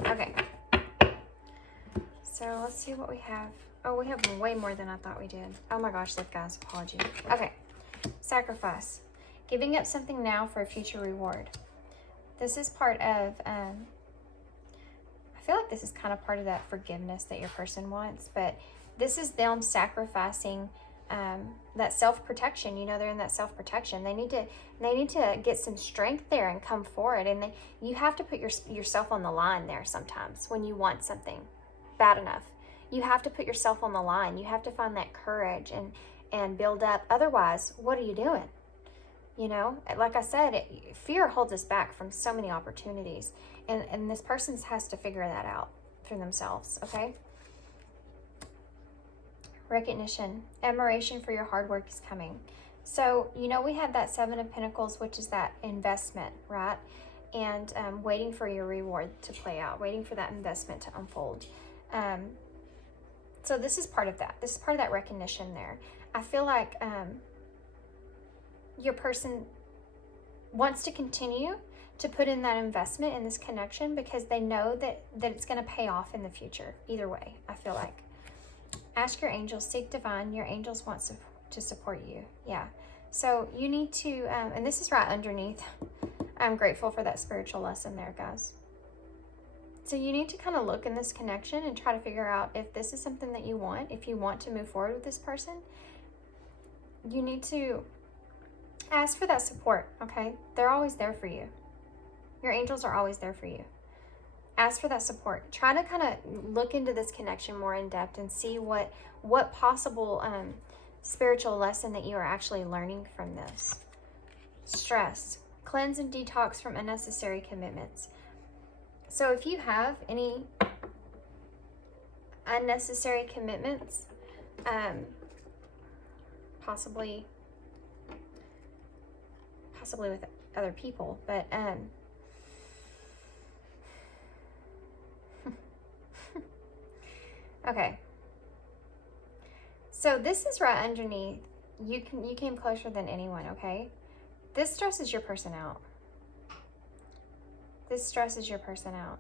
Okay, so let's see what we have. Oh, we have way more than I thought we did. Oh my gosh, look guys, apology. Okay, sacrifice. Giving up something now for a future reward. This is part of, I feel like this is kind of part of that forgiveness that your person wants, but this is them sacrificing that self-protection. You know, they're in that self-protection. They need to get some strength there and come forward. And you have to put yourself on the line there sometimes when you want something bad enough. You have to put yourself on the line. You have to find that courage and build up. Otherwise, what are you doing? You know, like I said, fear holds us back from so many opportunities. And this person has to figure that out for themselves, okay? Recognition. Admiration for your hard work is coming. So, you know, we have that Seven of Pentacles, which is that investment, right? And waiting for your reward to play out, waiting for that investment to unfold. So this is part of that. This is part of that recognition there. I feel like your person wants to continue to put in that investment in this connection because they know that it's going to pay off in the future. Either way, I feel like. Ask your angels, seek divine. Your angels want to support you. Yeah. So you need to, and this is right underneath. I'm grateful for that spiritual lesson there, guys. So you need to kind of look in this connection and try to figure out if this is something that you want. If you want to move forward with this person, you need to ask for that support, okay? They're always there for you. Your angels are always there for you. Ask for that support. Try to kind of look into this connection more in depth and see what possible spiritual lesson that you are actually learning from this. Stress. Cleanse and detox from unnecessary commitments. So if you have any unnecessary commitments, possibly with other people, but okay. So this is right underneath. You came closer than anyone, okay? This stresses your person out. This stresses your person out.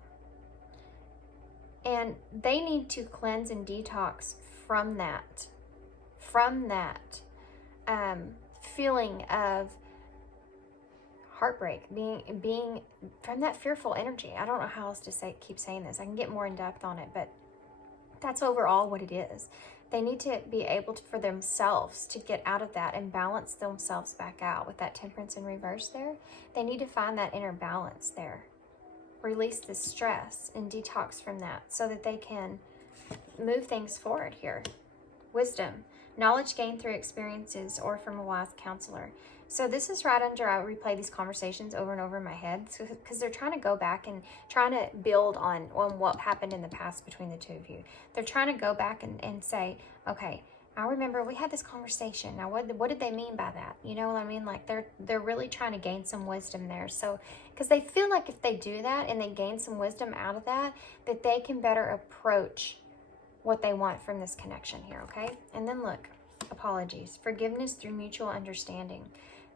And they need to cleanse and detox from that feeling of heartbreak, being from that fearful energy. I don't know how else to keep saying this. I can get more in depth on it, but that's overall what it is. They need to be able to, for themselves, to get out of that and balance themselves back out with that Temperance in reverse there. They need to find that inner balance there. Release the stress and detox from that so that they can move things forward here. Wisdom. Knowledge gained through experiences or from a wise counselor. So this is right under, I replay these conversations over and over in my head because they're trying to go back and trying to build on what happened in the past between the two of you. They're trying to go back and say, okay, I remember we had this conversation. Now, what did they mean by that? You know what I mean? Like they're really trying to gain some wisdom there. So, because they feel like if they do that and they gain some wisdom out of that they can better approach what they want from this connection here, okay? And then look, apologies. Forgiveness through mutual understanding.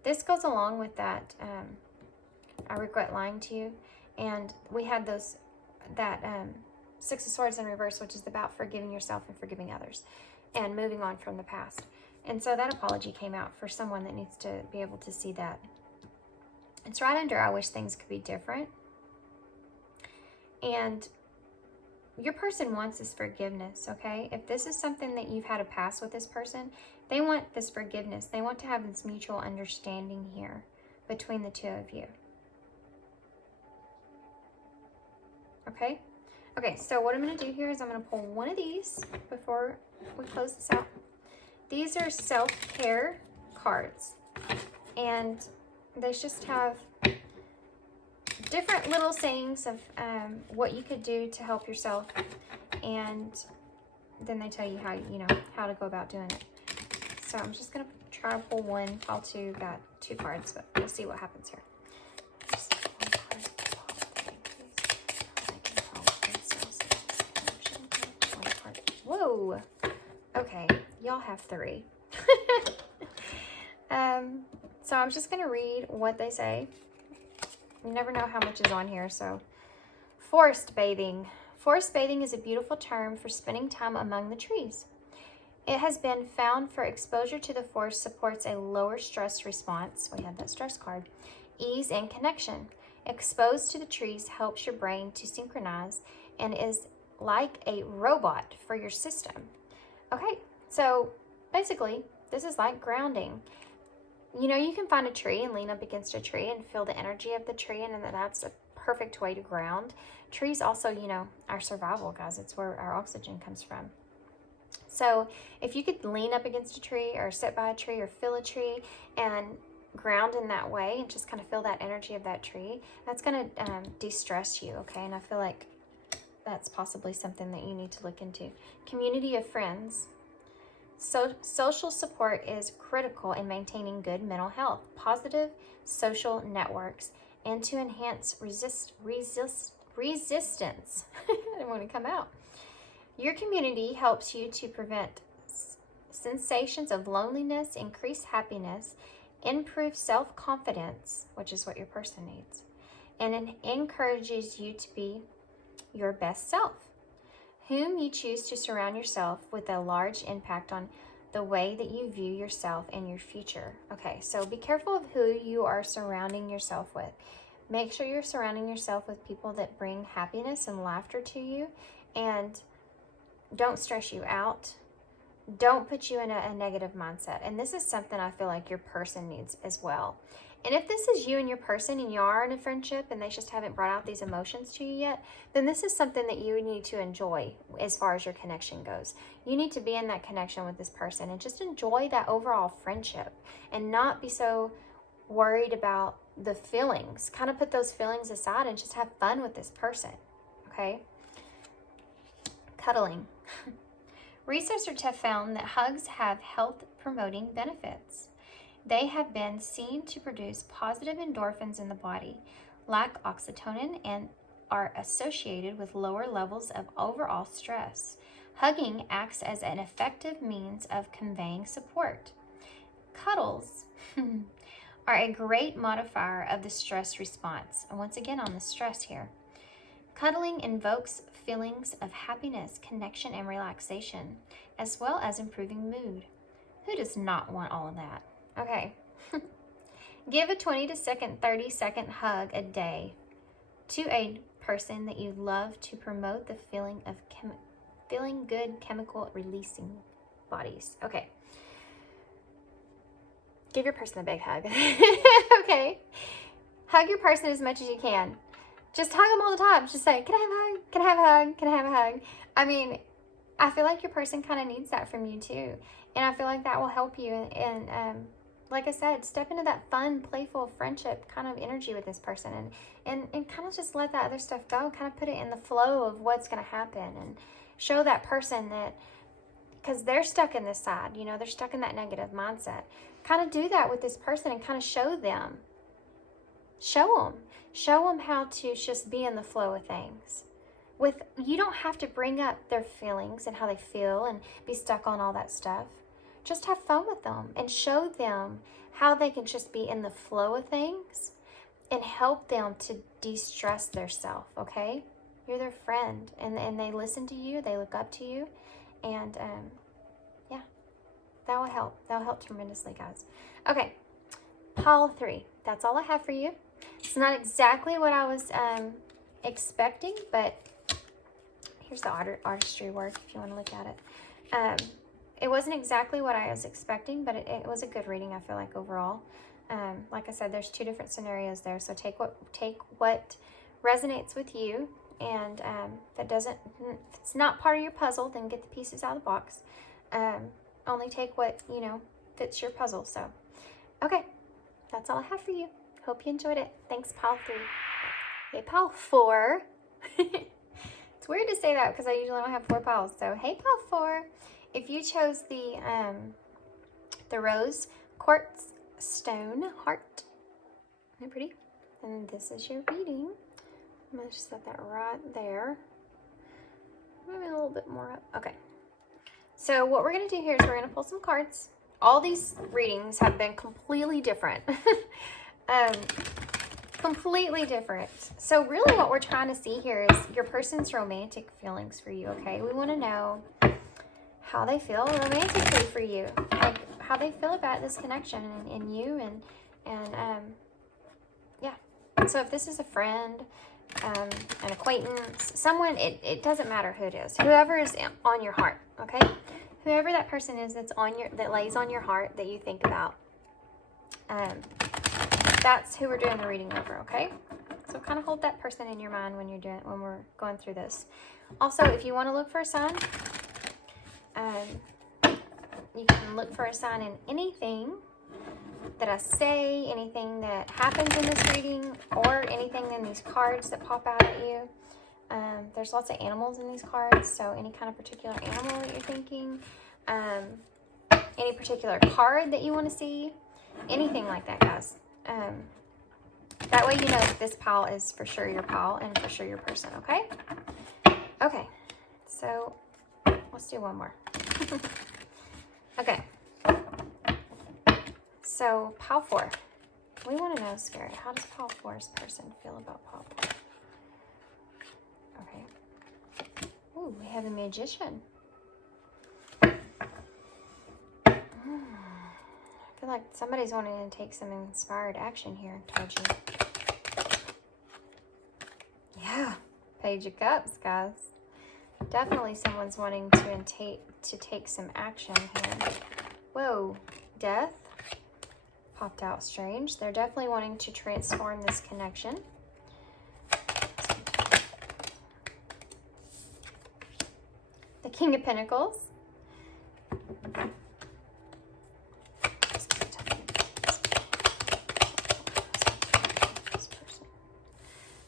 This goes along with that, I regret lying to you. And we had that Six of Swords in reverse, which is about forgiving yourself and forgiving others and moving on from the past. And so that apology came out for someone that needs to be able to see that. It's right under, I wish things could be different. And your person wants this forgiveness, okay? If this is something that you've had a past with this person, they want this forgiveness. They want to have this mutual understanding here between the two of you. Okay? Okay, so what I'm going to do here is I'm going to pull one of these before we close this out. These are self-care cards. And they just have different little sayings of what you could do to help yourself, and then they tell you how, how to go about doing it. So I'm just going to try to pull one, pile two, got 2 cards, but we'll see what happens here. Just one card, one card. Whoa! Okay, y'all have 3. So I'm just going to read what they say. You never know how much is on here, so. Forest bathing. Forest bathing is a beautiful term for spending time among the trees. It has been found for exposure to the forest supports a lower stress response. We have that stress card. Ease and connection. Exposed to the trees helps your brain to synchronize and is like a robot for your system. Okay, so basically, this is like grounding. You can find a tree and lean up against a tree and feel the energy of the tree, and then that's a perfect way to ground. Trees also, our survival, guys. It's where our oxygen comes from. So if you could lean up against a tree or sit by a tree or feel a tree and ground in that way and just kind of feel that energy of that tree, that's going to de-stress you, okay? And I feel like that's possibly something that you need to look into. Community of friends. So social support is critical in maintaining good mental health, positive social networks, and to enhance resistance. I didn't want to come out. Your community helps you to prevent sensations of loneliness, increase happiness, improve self-confidence, which is what your person needs, and it encourages you to be your best self. Whom you choose to surround yourself with a large impact on the way that you view yourself and your future. Okay, so be careful of who you are surrounding yourself with. Make sure you're surrounding yourself with people that bring happiness and laughter to you and don't stress you out. Don't put you in a negative mindset. And this is something I feel like your person needs as well. And if this is you and your person and you are in a friendship and they just haven't brought out these emotions to you yet, then this is something that you need to enjoy as far as your connection goes. You need to be in that connection with this person and just enjoy that overall friendship and not be so worried about the feelings. Kind of put those feelings aside and just have fun with this person, okay? Cuddling. Researchers have found that hugs have health-promoting benefits. They have been seen to produce positive endorphins in the body, lack oxytocin, and are associated with lower levels of overall stress. Hugging acts as an effective means of conveying support. Cuddles are a great modifier of the stress response. And once again on the stress here. Cuddling invokes feelings of happiness, connection, and relaxation, as well as improving mood. Who does not want all of that? Okay. Give a 30-second hug a day to a person that you love to promote the feeling of feeling good chemical releasing bodies. Okay. Give your person a big hug. Okay. Hug your person as much as you can. Just hug them all the time. Just say, can I have a hug? Can I have a hug? Can I have a hug? I mean, I feel like your person kind of needs that from you too. And I feel like that will help you. And like I said, step into that fun, playful friendship kind of energy with this person. And kind of just let that other stuff go. Kind of put it in the flow of what's going to happen. And show that person that, because they're stuck in this side. They're stuck in that negative mindset. Kind of do that with this person and kind of show them. Show them how to just be in the flow of things. You don't have to bring up their feelings and how they feel and be stuck on all that stuff. Just have fun with them and show them how they can just be in the flow of things and help them to de-stress themselves, okay? You're their friend and they listen to you, they look up to you, and yeah, that will help. That will help tremendously, guys. Okay, pile 3. That's all I have for you. It's not exactly what I was expecting, but here's the artistry work if you want to look at it. It wasn't exactly what I was expecting, but it was a good reading, I feel like, overall. Like I said, there's 2 different scenarios there, so take what resonates with you, and if it's not part of your puzzle, then get the pieces out of the box. Only take what, fits your puzzle. So, okay, that's all I have for you. Hope you enjoyed it. Thanks, pile 3. Okay, pile 4. It's weird to say that because I usually don't have 4 piles. So, hey, pile 4. If you chose the rose quartz stone heart, isn't it pretty? And this is your reading. I'm going to just set that right there. Maybe a little bit more up. Okay. So what we're going to do here is we're going to pull some cards. All these readings have been completely different. Completely different. So really what we're trying to see here is your person's romantic feelings for you, okay? We want to know how they feel romantically for you. Like how they feel about this connection and you and yeah. So if this is a friend, an acquaintance, someone, it doesn't matter who it is. Whoever is on your heart, okay? Whoever that person is that lays on your heart that you think about. That's who we're doing the reading over, okay? So kind of hold that person in your mind when we're going through this. Also, if you want to look for a sign, you can look for a sign in anything that I say, anything that happens in this reading, or anything in these cards that pop out at you. There's lots of animals in these cards, so any kind of particular animal that you're thinking, any particular card that you want to see, anything like that, guys. That way you know that this pile is for sure your pile and for sure your person, okay? Okay, so let's do one more. Okay. So, pile 4. We want to know, Spirit, how does pile 4's person feel about pile 4? Okay. Ooh, we have a magician. I feel like somebody's wanting to take some inspired action here towards you. Yeah, Page of Cups, guys. Definitely someone's wanting to take some action here. Whoa, Death. Popped out strange. They're definitely wanting to transform this connection. The King of Pentacles.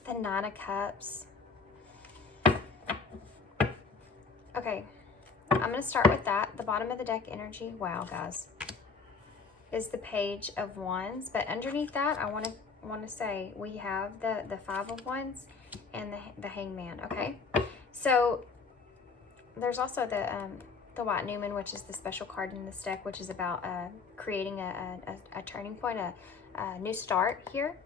The Nine of Cups. Okay, I'm going to start with that. The bottom of the deck energy. Wow, guys. Is the Page of Wands, but underneath that, I want to say we have the Five of Wands and the Hangman. Okay, so there's also the White Newman, which is the special card in this deck, which is about creating a turning point, a new start here.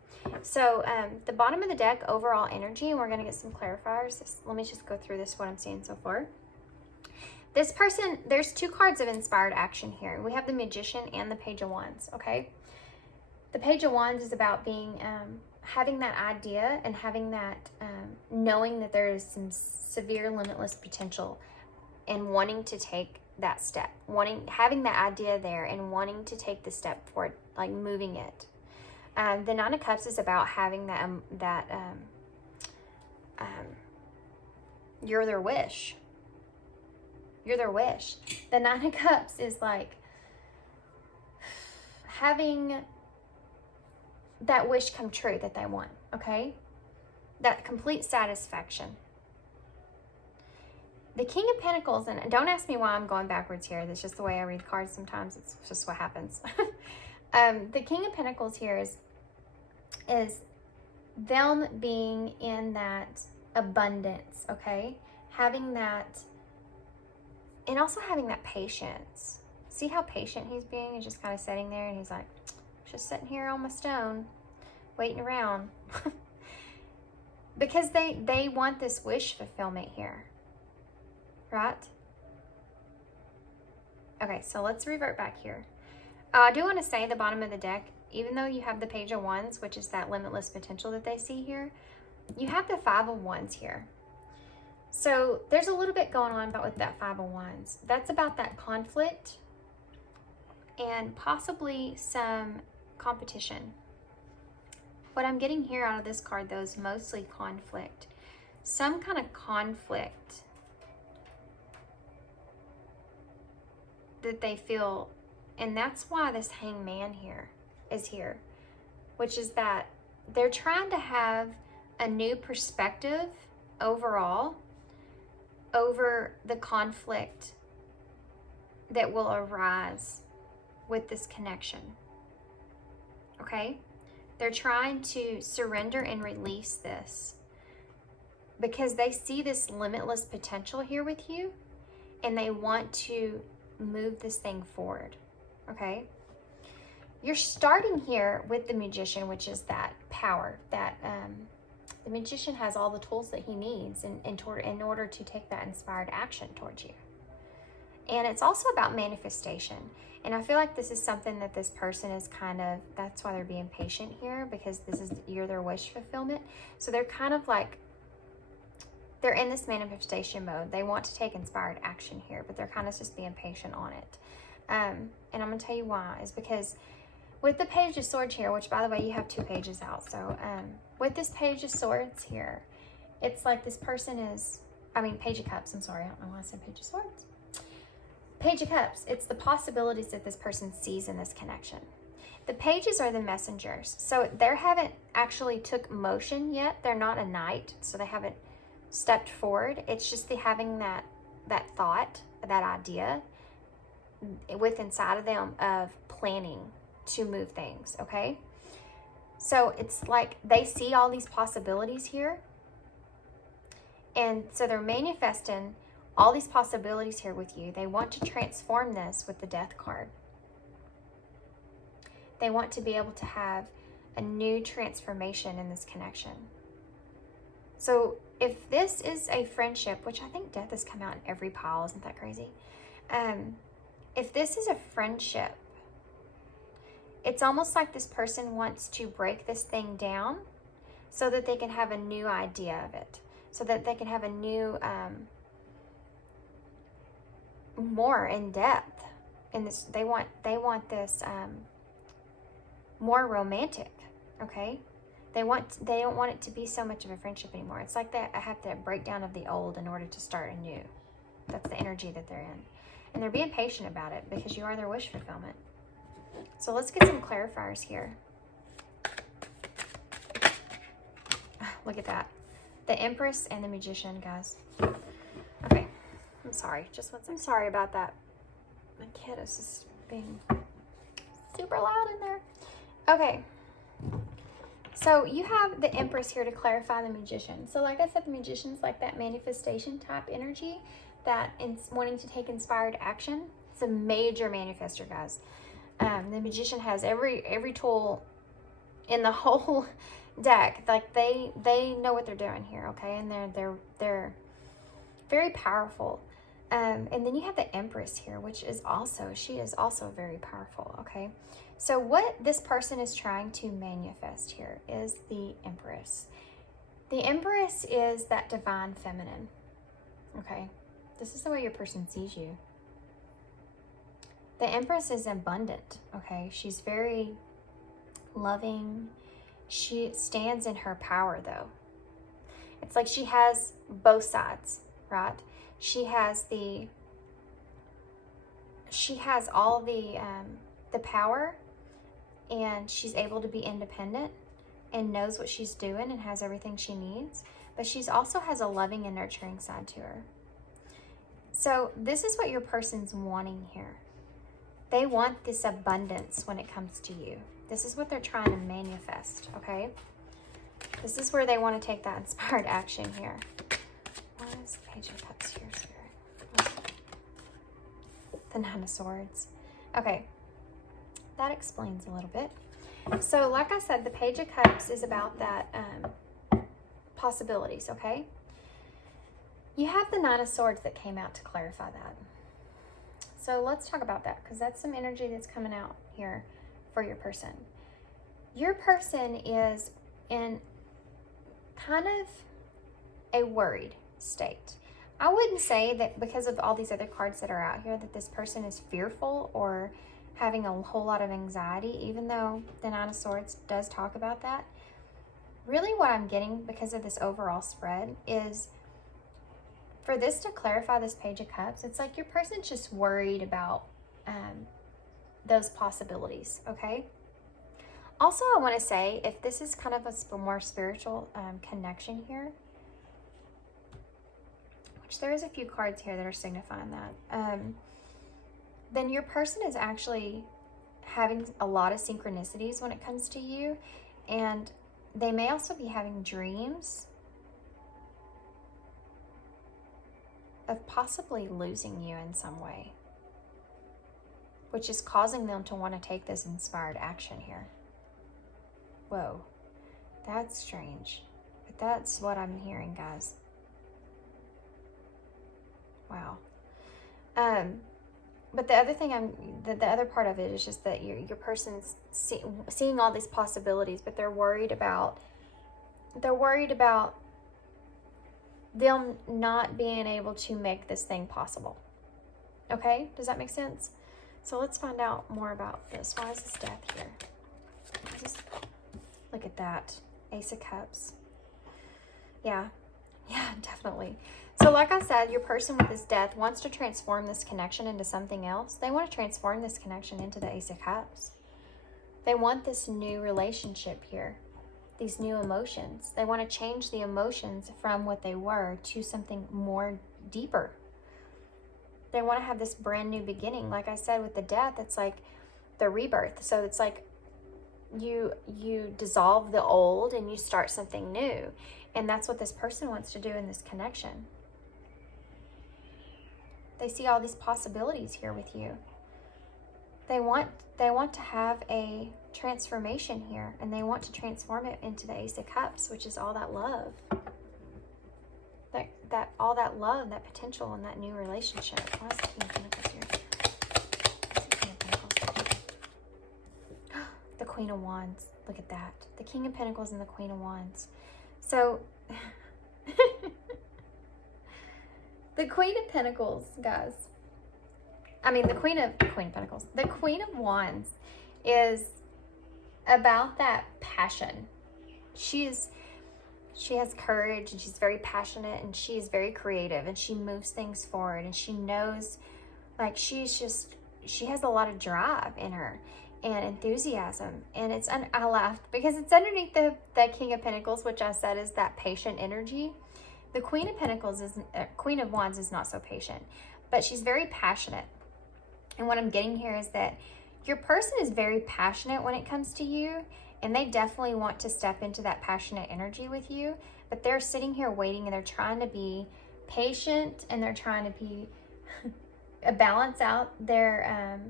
So the bottom of the deck, overall energy, and we're going to get some clarifiers. Let me just go through this, what I'm seeing so far. This person, there's 2 cards of inspired action here. We have the Magician and the Page of Wands, okay? The Page of Wands is about being, having that idea and having that, knowing that there is some severe limitless potential and wanting to take that step. Having that idea there and wanting to take the step forward, like moving it. The Nine of Cups is about having you're their wish. You're their wish. The Nine of Cups is like having that wish come true that they want, okay? That complete satisfaction. The King of Pentacles, and don't ask me why I'm going backwards here. That's just the way I read cards sometimes. It's just what happens. The King of Pentacles here is them being in that abundance, okay? Having that, and also having that patience. See how patient he's being? He's just kind of sitting there and he's like, just sitting here on my stone, waiting around. Because they want this wish fulfillment here, right? Okay, so let's revert back here. I do want to say the bottom of the deck, even though you have the Page of Wands, which is that limitless potential that they see here, you have the Five of Wands here. So there's a little bit going on with that Five of Wands. That's about that conflict and possibly some competition. What I'm getting here out of this card, though, is mostly conflict. Some kind of conflict that they feel, and that's why this Hangman here is here, which is that they're trying to have a new perspective overall over the conflict that will arise with this connection. Okay? They're trying to surrender and release this because they see this limitless potential here with you, and they want to move this thing forward. Okay? You're starting here with the Magician, which is that power, that the Magician has all the tools that he needs in order to take that inspired action towards you. And it's also about manifestation. And I feel like this is something that this person is kind of, that's why they're being patient here, because you're their wish fulfillment. So they're kind of like, they're in this manifestation mode. They want to take inspired action here, but they're kind of just being patient on it. And I'm going to tell you why, is because with the Page of Swords here, which by the way, you have 2 pages out. So with this Page of Swords here, it's like this person is, Page of Cups, I'm sorry, I don't know why I said Page of Swords. Page of Cups, it's the possibilities that this person sees in this connection. The pages are the messengers. So they haven't actually took motion yet. They're not a knight, so they haven't stepped forward. It's just having that thought, that idea with inside of them of planning to move things, okay? So it's like they see all these possibilities here. And so they're manifesting all these possibilities here with you. They want to transform this with the Death card. They want to be able to have a new transformation in this connection. So if this is a friendship, which I think Death has come out in every pile, isn't that crazy? If this is a friendship, it's almost like this person wants to break this thing down so that they can have a new idea of it, so that they can have a new, more in depth in this. They want this more romantic, okay? They don't want it to be so much of a friendship anymore. It's like that I have to break down of the old in order to start anew. That's the energy that they're in. And they're being patient about it because you are their wish fulfillment. So let's get some clarifiers here. Look at that. The Empress and the Magician, guys. Okay. I'm sorry. I'm sorry about that. My kid is just being super loud in there. Okay. So you have the Empress here to clarify the Magician. So like I said, the Magician's like that manifestation type energy, that wanting to take inspired action. It's a major manifester, guys. The Magician has every tool in the whole deck. Like they know what they're doing here, okay? And they're very powerful. And then you have the Empress here, which is she is also very powerful, okay? So what this person is trying to manifest here is the Empress. The Empress is that divine feminine, okay? This is the way your person sees you. The Empress is abundant, okay? She's very loving. She stands in her power, though. It's like she has both sides, right? She has all the power, and she's able to be independent and knows what she's doing and has everything she needs, but she's also has a loving and nurturing side to her. So this is what your person's wanting here. They want this abundance when it comes to you. This is what they're trying to manifest, okay? This is where they want to take that inspired action here. Why is the Page of Cups here, Spirit? The Nine of Swords. Okay, that explains a little bit. So like I said, the Page of Cups is about that possibilities, okay? You have the Nine of Swords that came out to clarify that. So let's talk about that, because that's some energy that's coming out here for your person. Your person is in kind of a worried state. I wouldn't say that because of all these other cards that are out here that this person is fearful or having a whole lot of anxiety, even though the Nine of Swords does talk about that. Really what I'm getting because of this overall spread is, for this to clarify this Page of Cups, it's like your person's just worried about those possibilities, okay? Also, I want to say, if this is kind of a more spiritual connection here, which there is a few cards here that are signifying that, then your person is actually having a lot of synchronicities when it comes to you, and they may also be having dreams of possibly losing you in some way, which is causing them to want to take this inspired action here. Whoa, that's strange, but that's what I'm hearing, guys. Wow. But the other thing the other part of it is just that your person's seeing all these possibilities, but they're worried about them not being able to make this thing possible. Okay, does that make sense? So let's find out more about this. Why is this death here? Look at that, Ace of Cups. Yeah, definitely. So like I said, your person with this death wants to transform this connection into something else. They want to transform this connection into the Ace of Cups. They want this new relationship here, these new emotions. They want to change the emotions from what they were to something more deeper. They want to have this brand new beginning. Like I said, with the death, it's like the rebirth. So it's like you dissolve the old and you start something new. And that's what this person wants to do in this connection. They see all these possibilities here with you. They want to have a transformation here, and they want to transform it into the Ace of Cups, which is all that love. All that love, that potential, and that new relationship. Why is the King of Pentacles here? Why is the King of Pentacles? The Queen of Wands. Look at that. The King of Pentacles and the Queen of Wands. So the Queen of Pentacles, guys. I mean, the Queen of Pentacles. The Queen of Wands is about that passion. She has courage, and she's very passionate, and she is very creative, and she moves things forward, and she knows, like, she has a lot of drive in her and enthusiasm. And I laughed because it's underneath the King of Pentacles, which I said is that patient energy. The Queen of Pentacles Queen of Wands is not so patient, but she's very passionate. And what I'm getting here is that your person is very passionate when it comes to you, and they definitely want to step into that passionate energy with you, but they're sitting here waiting, and they're trying to be patient, and they're trying to be balance out their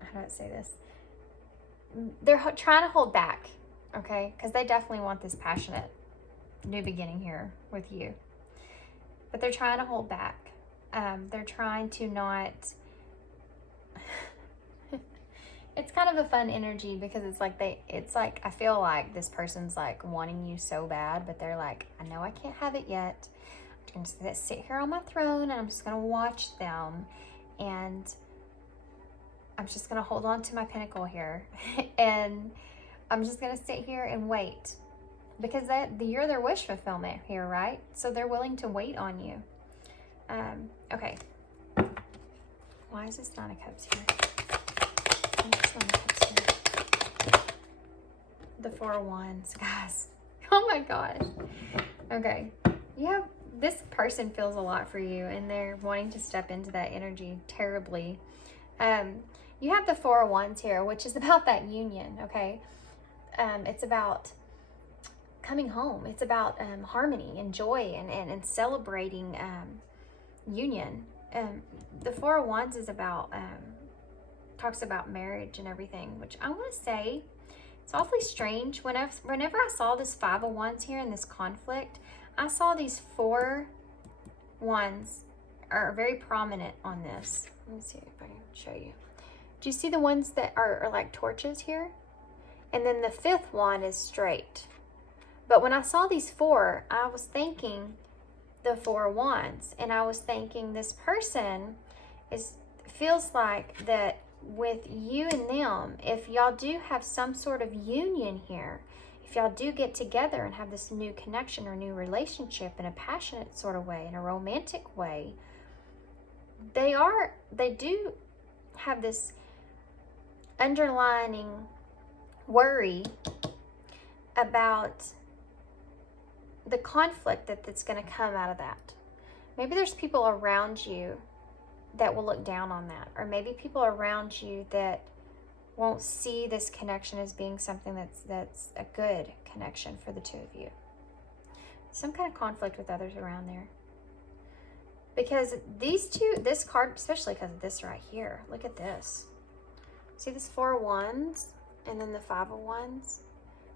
how do I say this? They're trying to hold back, okay? Because they definitely want this passionate new beginning here with you, but they're trying to hold back. They're trying to not it's kind of a fun energy, because it's like I feel like this person's like wanting you so bad, but they're like, I know I can't have it yet. I'm just gonna sit here on my throne, and I'm just gonna watch them, and I'm just gonna hold on to my pinnacle here and I'm just gonna sit here and wait, because you're their wish fulfillment here, right? So they're willing to wait on you. Okay. Why is this Nine of Cups here? Why is this Nine of Cups here? The Four of Wands, guys. Oh my gosh. Okay. This person feels a lot for you, and they're wanting to step into that energy terribly. You have the Four of Wands here, which is about that union, okay? It's about coming home. It's about harmony and joy and celebrating union. The Four of Wands is about, talks about marriage and everything, which I want to say, it's awfully strange. Whenever I saw this Five of Wands here in this conflict, I saw these Four Wands are very prominent on this. Let me see if I can show you. Do you see the ones that are like torches here? And then the fifth one is straight. But when I saw these four, I was thinking the Four of Wands, and I was thinking this person feels like that with you and them, if y'all do have some sort of union here, if y'all do get together and have this new connection or new relationship in a passionate sort of way, in a romantic way, they do have this underlining worry about the conflict that's going to come out of that. Maybe there's people around you that will look down on that, or maybe people around you that won't see this connection as being something that's a good connection for the two of you. Some kind of conflict with others around there. Because these two, this card, especially because of this right here, look at this. See this 4 of Wands and then the 5 of Wands?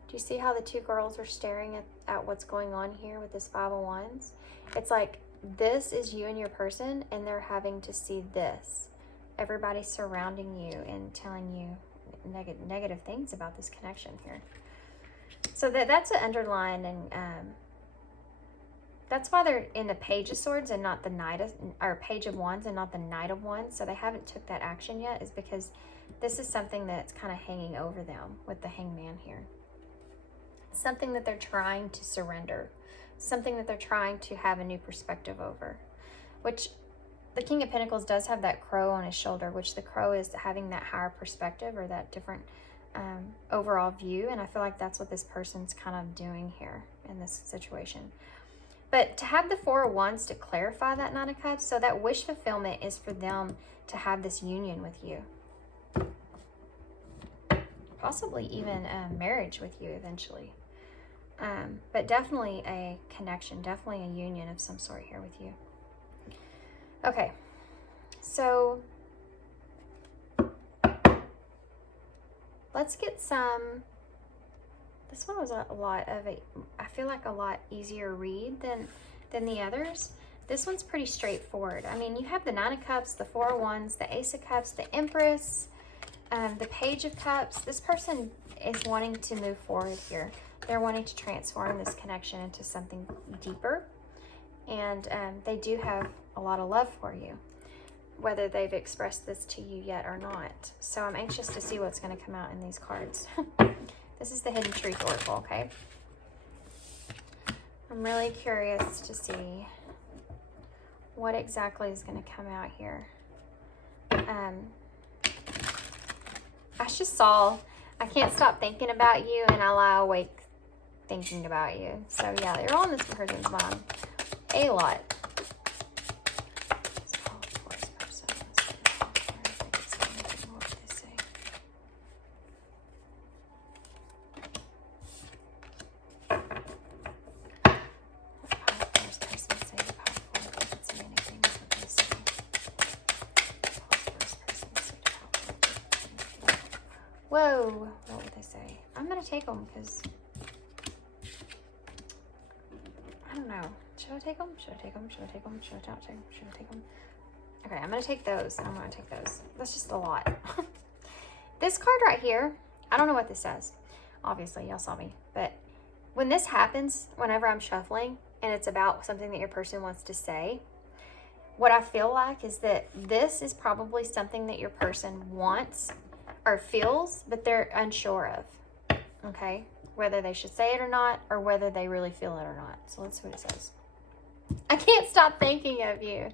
Do you see how the two girls are staring at what's going on here with this 5 of Wands? It's like this is you and your person, and they're having to see this. Everybody's surrounding you and telling you negative things about this connection here. So that's an underline, and that's why they're in the Page of Swords and not the Page of Wands and not the Knight of Wands. So they haven't took that action yet, is because this is something that's kind of hanging over them with the Hangman here. Something that they're trying to surrender. Something that they're trying to have a new perspective over. Which the King of Pentacles does have that crow on his shoulder, which the crow is having that higher perspective or that different overall view. And I feel like that's what this person's kind of doing here in this situation. But to have the 4 of Wands to clarify that 9 of Cups, so that wish fulfillment is for them to have this union with you. Possibly even marriage with you eventually. But definitely a connection, definitely a union of some sort here with you. Okay, so let's get some. This one was a lot of a, I feel like a lot easier read than the others. This one's pretty straightforward. I mean, you have the 9 of Cups, the 4 of Wands, the Ace of Cups, the Empress, the Page of Cups. This person is wanting to move forward here. They're wanting to transform this connection into something deeper. And they do have a lot of love for you, whether they've expressed this to you yet or not. So I'm anxious to see what's going to come out in these cards. This is the Hidden Truth Oracle, okay? I'm really curious to see what exactly is going to come out here. I just saw, I can't stop thinking about you, and I lie awake thinking about you. So yeah, you're on this person's mind a lot. Whoa, what would they say? I'm going to take them because, I don't know. Should I take them? Should I take them? Should I take them? Should I not take them? Should I take them? Okay, I'm going to take those, and I'm going to take those. That's just a lot. This card right here, I don't know what this says. Obviously, y'all saw me. But when this happens, whenever I'm shuffling, and it's about something that your person wants to say, what I feel like is that this is probably something that your person wants or feels, but they're unsure of, okay? Whether they should say it or not, or whether they really feel it or not. So let's see what it says. I can't stop thinking of you.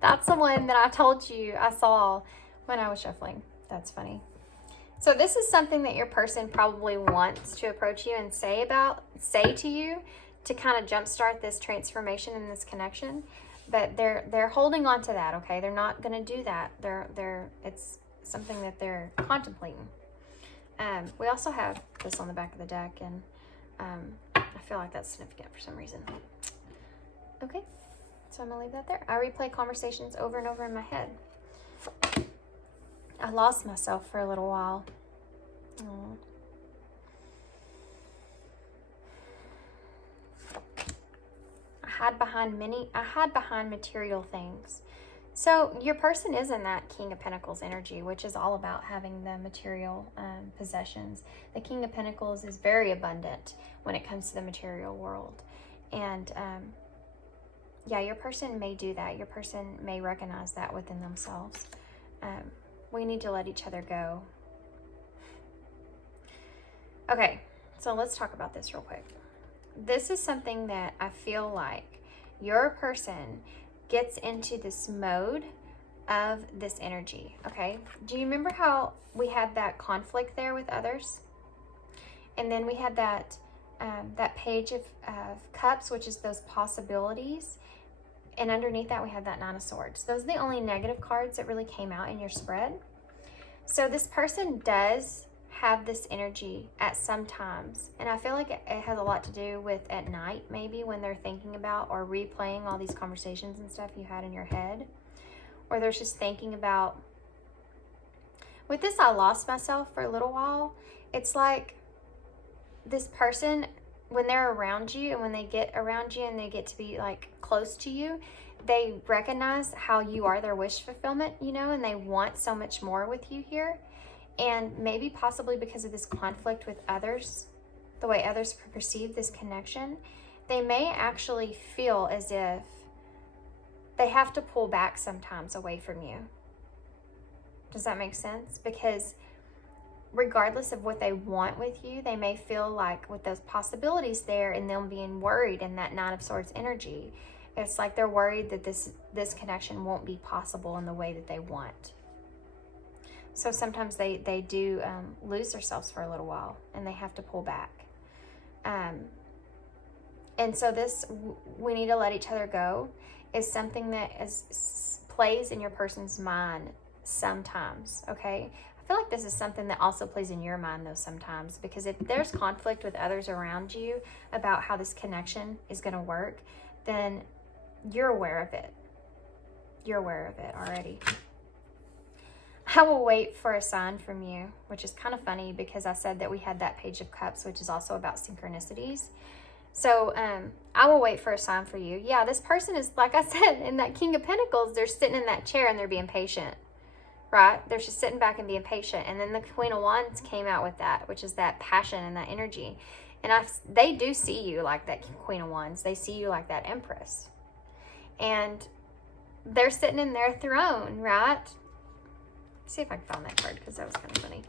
That's the one that I told you I saw when I was shuffling. That's funny. So this is something that your person probably wants to approach you and say to you to kind of jumpstart this transformation and this connection. But they're holding on to that, okay? They're not going to do that. It's something that they're contemplating. We also have this on the back of the deck, and I feel like that's significant for some reason. Okay, so I'm gonna leave that there. I replay conversations over and over in my head. I lost myself for a little while. I hide behind material things. So your person is in that King of Pentacles energy, which is all about having the material possessions. The King of Pentacles is very abundant when it comes to the material world. And yeah, your person may do that. Your person may recognize that within themselves. We need to let each other go. Okay, so let's talk about this real quick. This is something that I feel like your person gets into this mode of this energy, okay? Do you remember how we had that conflict there with others? And then we had that that page of cups, which is those possibilities. And underneath that, we had that Nine of Swords. Those are the only negative cards that really came out in your spread. So this person does have this energy at some times. And I feel like it has a lot to do with at night, maybe when they're thinking about or replaying all these conversations and stuff you had in your head. Or they're just thinking about, with this, I lost myself for a little while. It's like this person, when they're around you and when they get around you and they get to be like close to you, they recognize how you are their wish fulfillment, you know, and they want so much more with you here. And maybe possibly because of this conflict with others, the way others perceive this connection, they may actually feel as if they have to pull back sometimes away from you. Does that make sense? Because regardless of what they want with you, they may feel like with those possibilities there and them being worried in that Nine of Swords energy, it's like they're worried that this connection won't be possible in the way that they want. So sometimes they do lose themselves for a little while and they have to pull back. And so this, we need to let each other go, is something that plays in your person's mind sometimes, okay? I feel like this is something that also plays in your mind though sometimes, because if there's conflict with others around you about how this connection is going to work, then you're aware of it. You're aware of it already. I will wait for a sign from you, which is kind of funny because I said that we had that Page of Cups, which is also about synchronicities. So I will wait for a sign for you. Yeah, this person is, like I said, in that King of Pentacles, they're sitting in that chair and they're being patient, right? They're just sitting back and being patient. And then the Queen of Wands came out with that, which is that passion and that energy. And they do see you like that Queen of Wands. They see you like that Empress. And they're sitting in their throne, right? Let's see if I can find that card because that was kind of funny.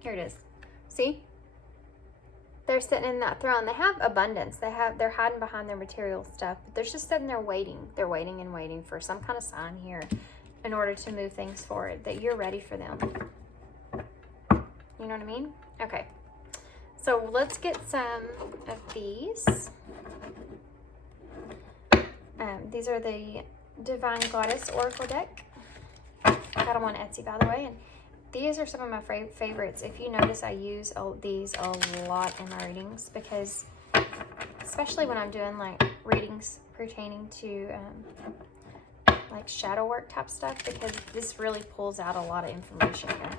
Here it is. See? They're sitting in that throne. They have abundance. They're hiding behind their material stuff, but they're just sitting there waiting. They're waiting and waiting for some kind of sign here in order to move things forward, that you're ready for them. You know what I mean? Okay. So let's get some of these. These are the Divine Goddess Oracle deck. Got them on Etsy, by the way. And these are some of my favorites. If you notice, I use these a lot in my readings because, especially when I'm doing like readings pertaining to like shadow work type stuff, because this really pulls out a lot of information here.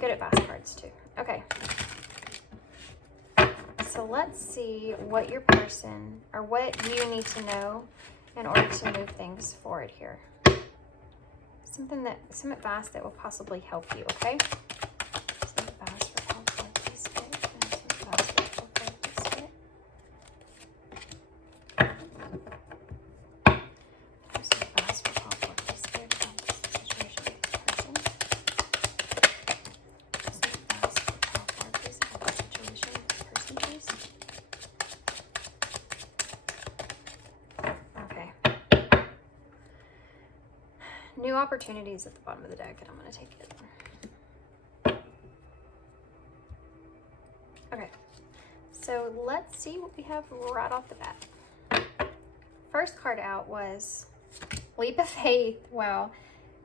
Good advice cards too. Okay. So let's see what your person, or what you need to know in order to move things forward here. Some advice that will possibly help you, okay? Some advice for all of these bits, and some advice for all of these bits. Some advice for all of these bits about this situation with this person. Some advice for all of these about the situation with this person, please. Okay. New opportunities at the bottom of the deck, and I'm going to take it. Okay, so let's see what we have right off the bat. First card out was Leap of Faith. Wow.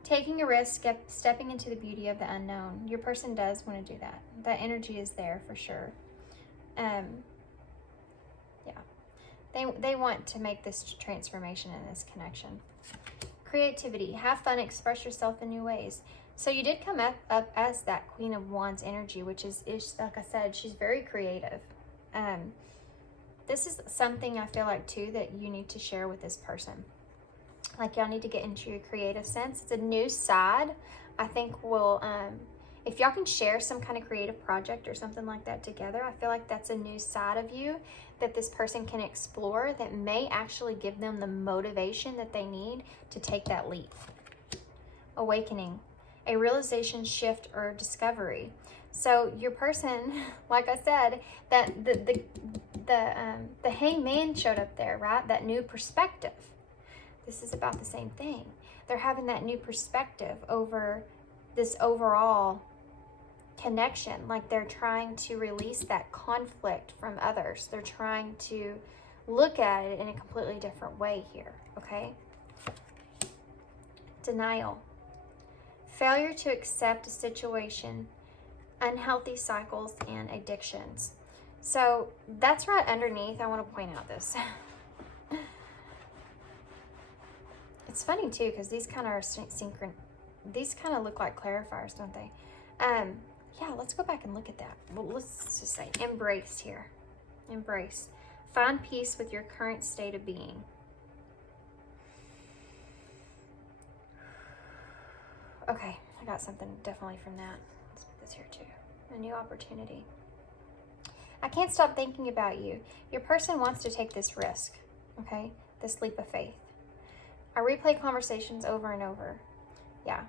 Taking a risk, stepping into the beauty of the unknown. Your person does want to do that. That energy is there for sure. Yeah. They want to make this transformation and this connection. Creativity, have fun, express yourself in new ways. So you did come up as that Queen of Wands energy, which is like I said, she's very creative. This is something I feel like too that you need to share with this person. Like y'all need to get into your creative sense. It's a new side. I think will, if y'all can share some kind of creative project or something like that together, I feel like that's a new side of you that this person can explore that may actually give them the motivation that they need to take that leap. Awakening, a realization, shift, or discovery. So your person, like I said, that the hangman showed up there, right? That new perspective. This is about the same thing. They're having that new perspective over this overall connection. Like they're trying to release that conflict from others. They're trying to look at it in a completely different way here, okay? Denial. Failure to accept a situation, unhealthy cycles, and addictions. So that's right underneath. I want to point out this. It's funny too, because these kind of are these kind of look like clarifiers, don't they? Yeah, let's go back and look at that. Well, let's just say embrace here. Embrace. Find peace with your current state of being. Okay, I got something definitely from that. Let's put this here too. A new opportunity. I can't stop thinking about you. Your person wants to take this risk, okay? This leap of faith. I replay conversations over and over. Yeah.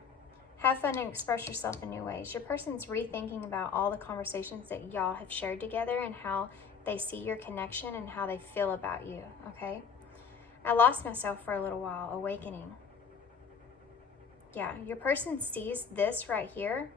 Have fun and express yourself in new ways. Your person's rethinking about all the conversations that y'all have shared together and how they see your connection and how they feel about you, okay? I lost myself for a little while, awakening. Yeah, your person sees this right here.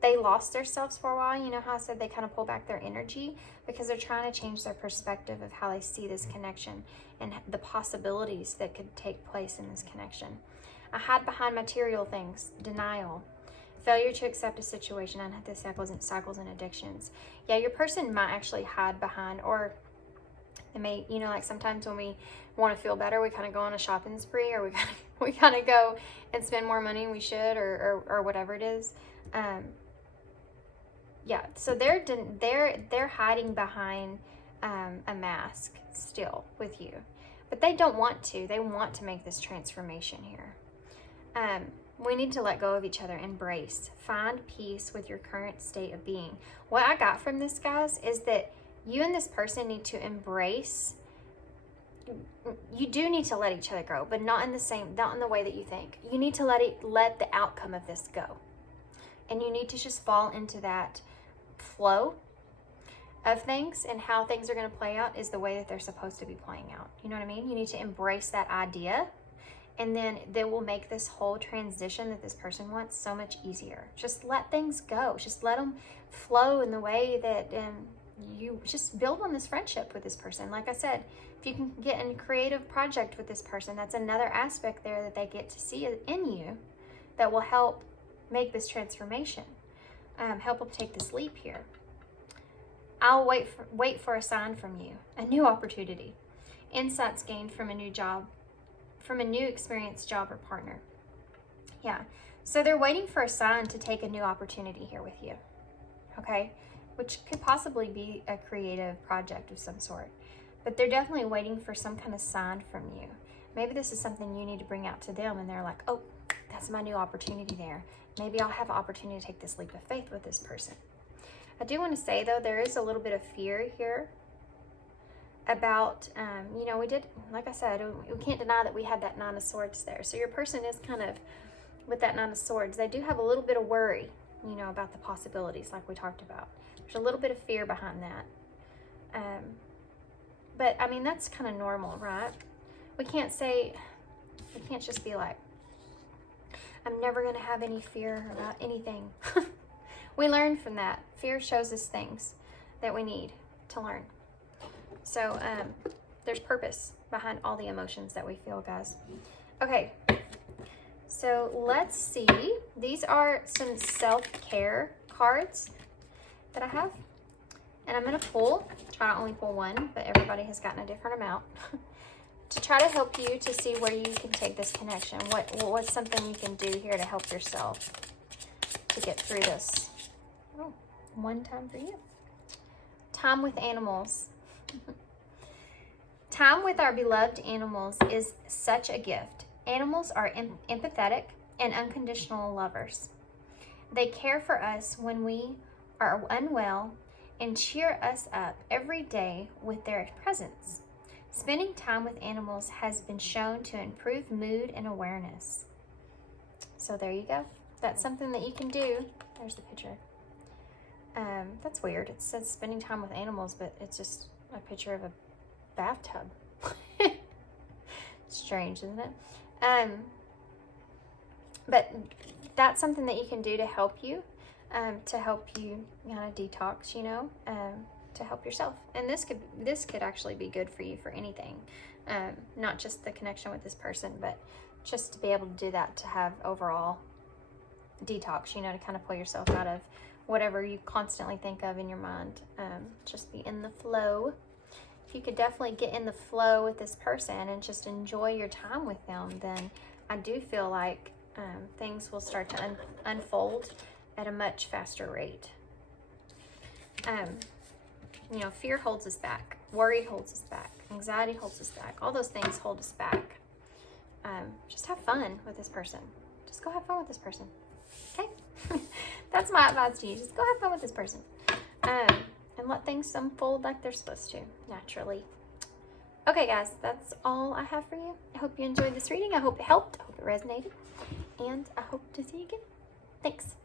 They lost themselves for a while. You know how I said they kind of pull back their energy because they're trying to change their perspective of how they see this connection and the possibilities that could take place in this connection. I hide behind material things, denial, failure to accept a situation, unhealthy cycles and addictions. Yeah, your person might actually hide behind, or they may, you know, like sometimes when we want to feel better, we kind of go on a shopping spree, or we kind of go and spend more money than we should, or whatever it is. Yeah, so they're hiding behind a mask still with you, but they don't want to. They want to make this transformation here. We need to let go of each other, embrace, find peace with your current state of being. What I got from this, guys, is that you and this person need to embrace. You do need to let each other go, but not in the way that you think. You need to let the outcome of this go. And you need to just fall into that flow of things, and how things are going to play out is the way that they're supposed to be playing out. You know what I mean? You need to embrace that idea, and then they will make this whole transition that this person wants so much easier. Just let things go. Just let them flow in the way that you just build on this friendship with this person. Like I said, if you can get in a creative project with this person, that's another aspect there that they get to see in you that will help make this transformation, help them take this leap here. I'll wait for a sign from you, a new opportunity, insights gained from a new job, from a new experienced job or partner. Yeah, so they're waiting for a sign to take a new opportunity here with you, okay? Which could possibly be a creative project of some sort, but they're definitely waiting for some kind of sign from you. Maybe this is something you need to bring out to them, and they're like, oh, that's my new opportunity there. Maybe I'll have an opportunity to take this leap of faith with this person. I do want to say, though, there is a little bit of fear here about, you know, we did, like I said, we can't deny that we had that Nine of Swords there. So your person is kind of, with that Nine of Swords, they do have a little bit of worry, you know, about the possibilities like we talked about. There's a little bit of fear behind that. But, I mean, that's kind of normal, right? We can't just be like, I'm never going to have any fear about anything. We learn from that. Fear shows us things that we need to learn. So there's purpose behind all the emotions that we feel, guys. Okay, so let's see. These are some self-care cards that I have. And I'm going to try to only pull one, but everybody has gotten a different amount. To try to help you to see where you can take this connection. What's something you can do here to help yourself to get through this. Oh, one time for you. Time with animals. Time with our beloved animals is such a gift. Animals are empathetic and unconditional lovers. They care for us when we are unwell and cheer us up every day with their presence. Spending time with animals has been shown to improve mood and awareness. So there you go. That's something that you can do. There's the picture. That's weird. It says spending time with animals, but it's just a picture of a bathtub. Strange, isn't it? But that's something that you can do to help you kind of detox, you know, to help yourself. And this could actually be good for you for anything, not just the connection with this person, but just to be able to do that, to have overall detox, you know, to kind of pull yourself out of whatever you constantly think of in your mind. Just be in the flow. If you could definitely get in the flow with this person and just enjoy your time with them, then I do feel like things will start to unfold at a much faster rate. You know, fear holds us back. Worry holds us back. Anxiety holds us back. All those things hold us back. Just have fun with this person. Just go have fun with this person. Okay? That's my advice to you. Just go have fun with this person. And let things unfold like they're supposed to, naturally. Okay, guys, that's all I have for you. I hope you enjoyed this reading. I hope it helped. I hope it resonated. And I hope to see you again. Thanks.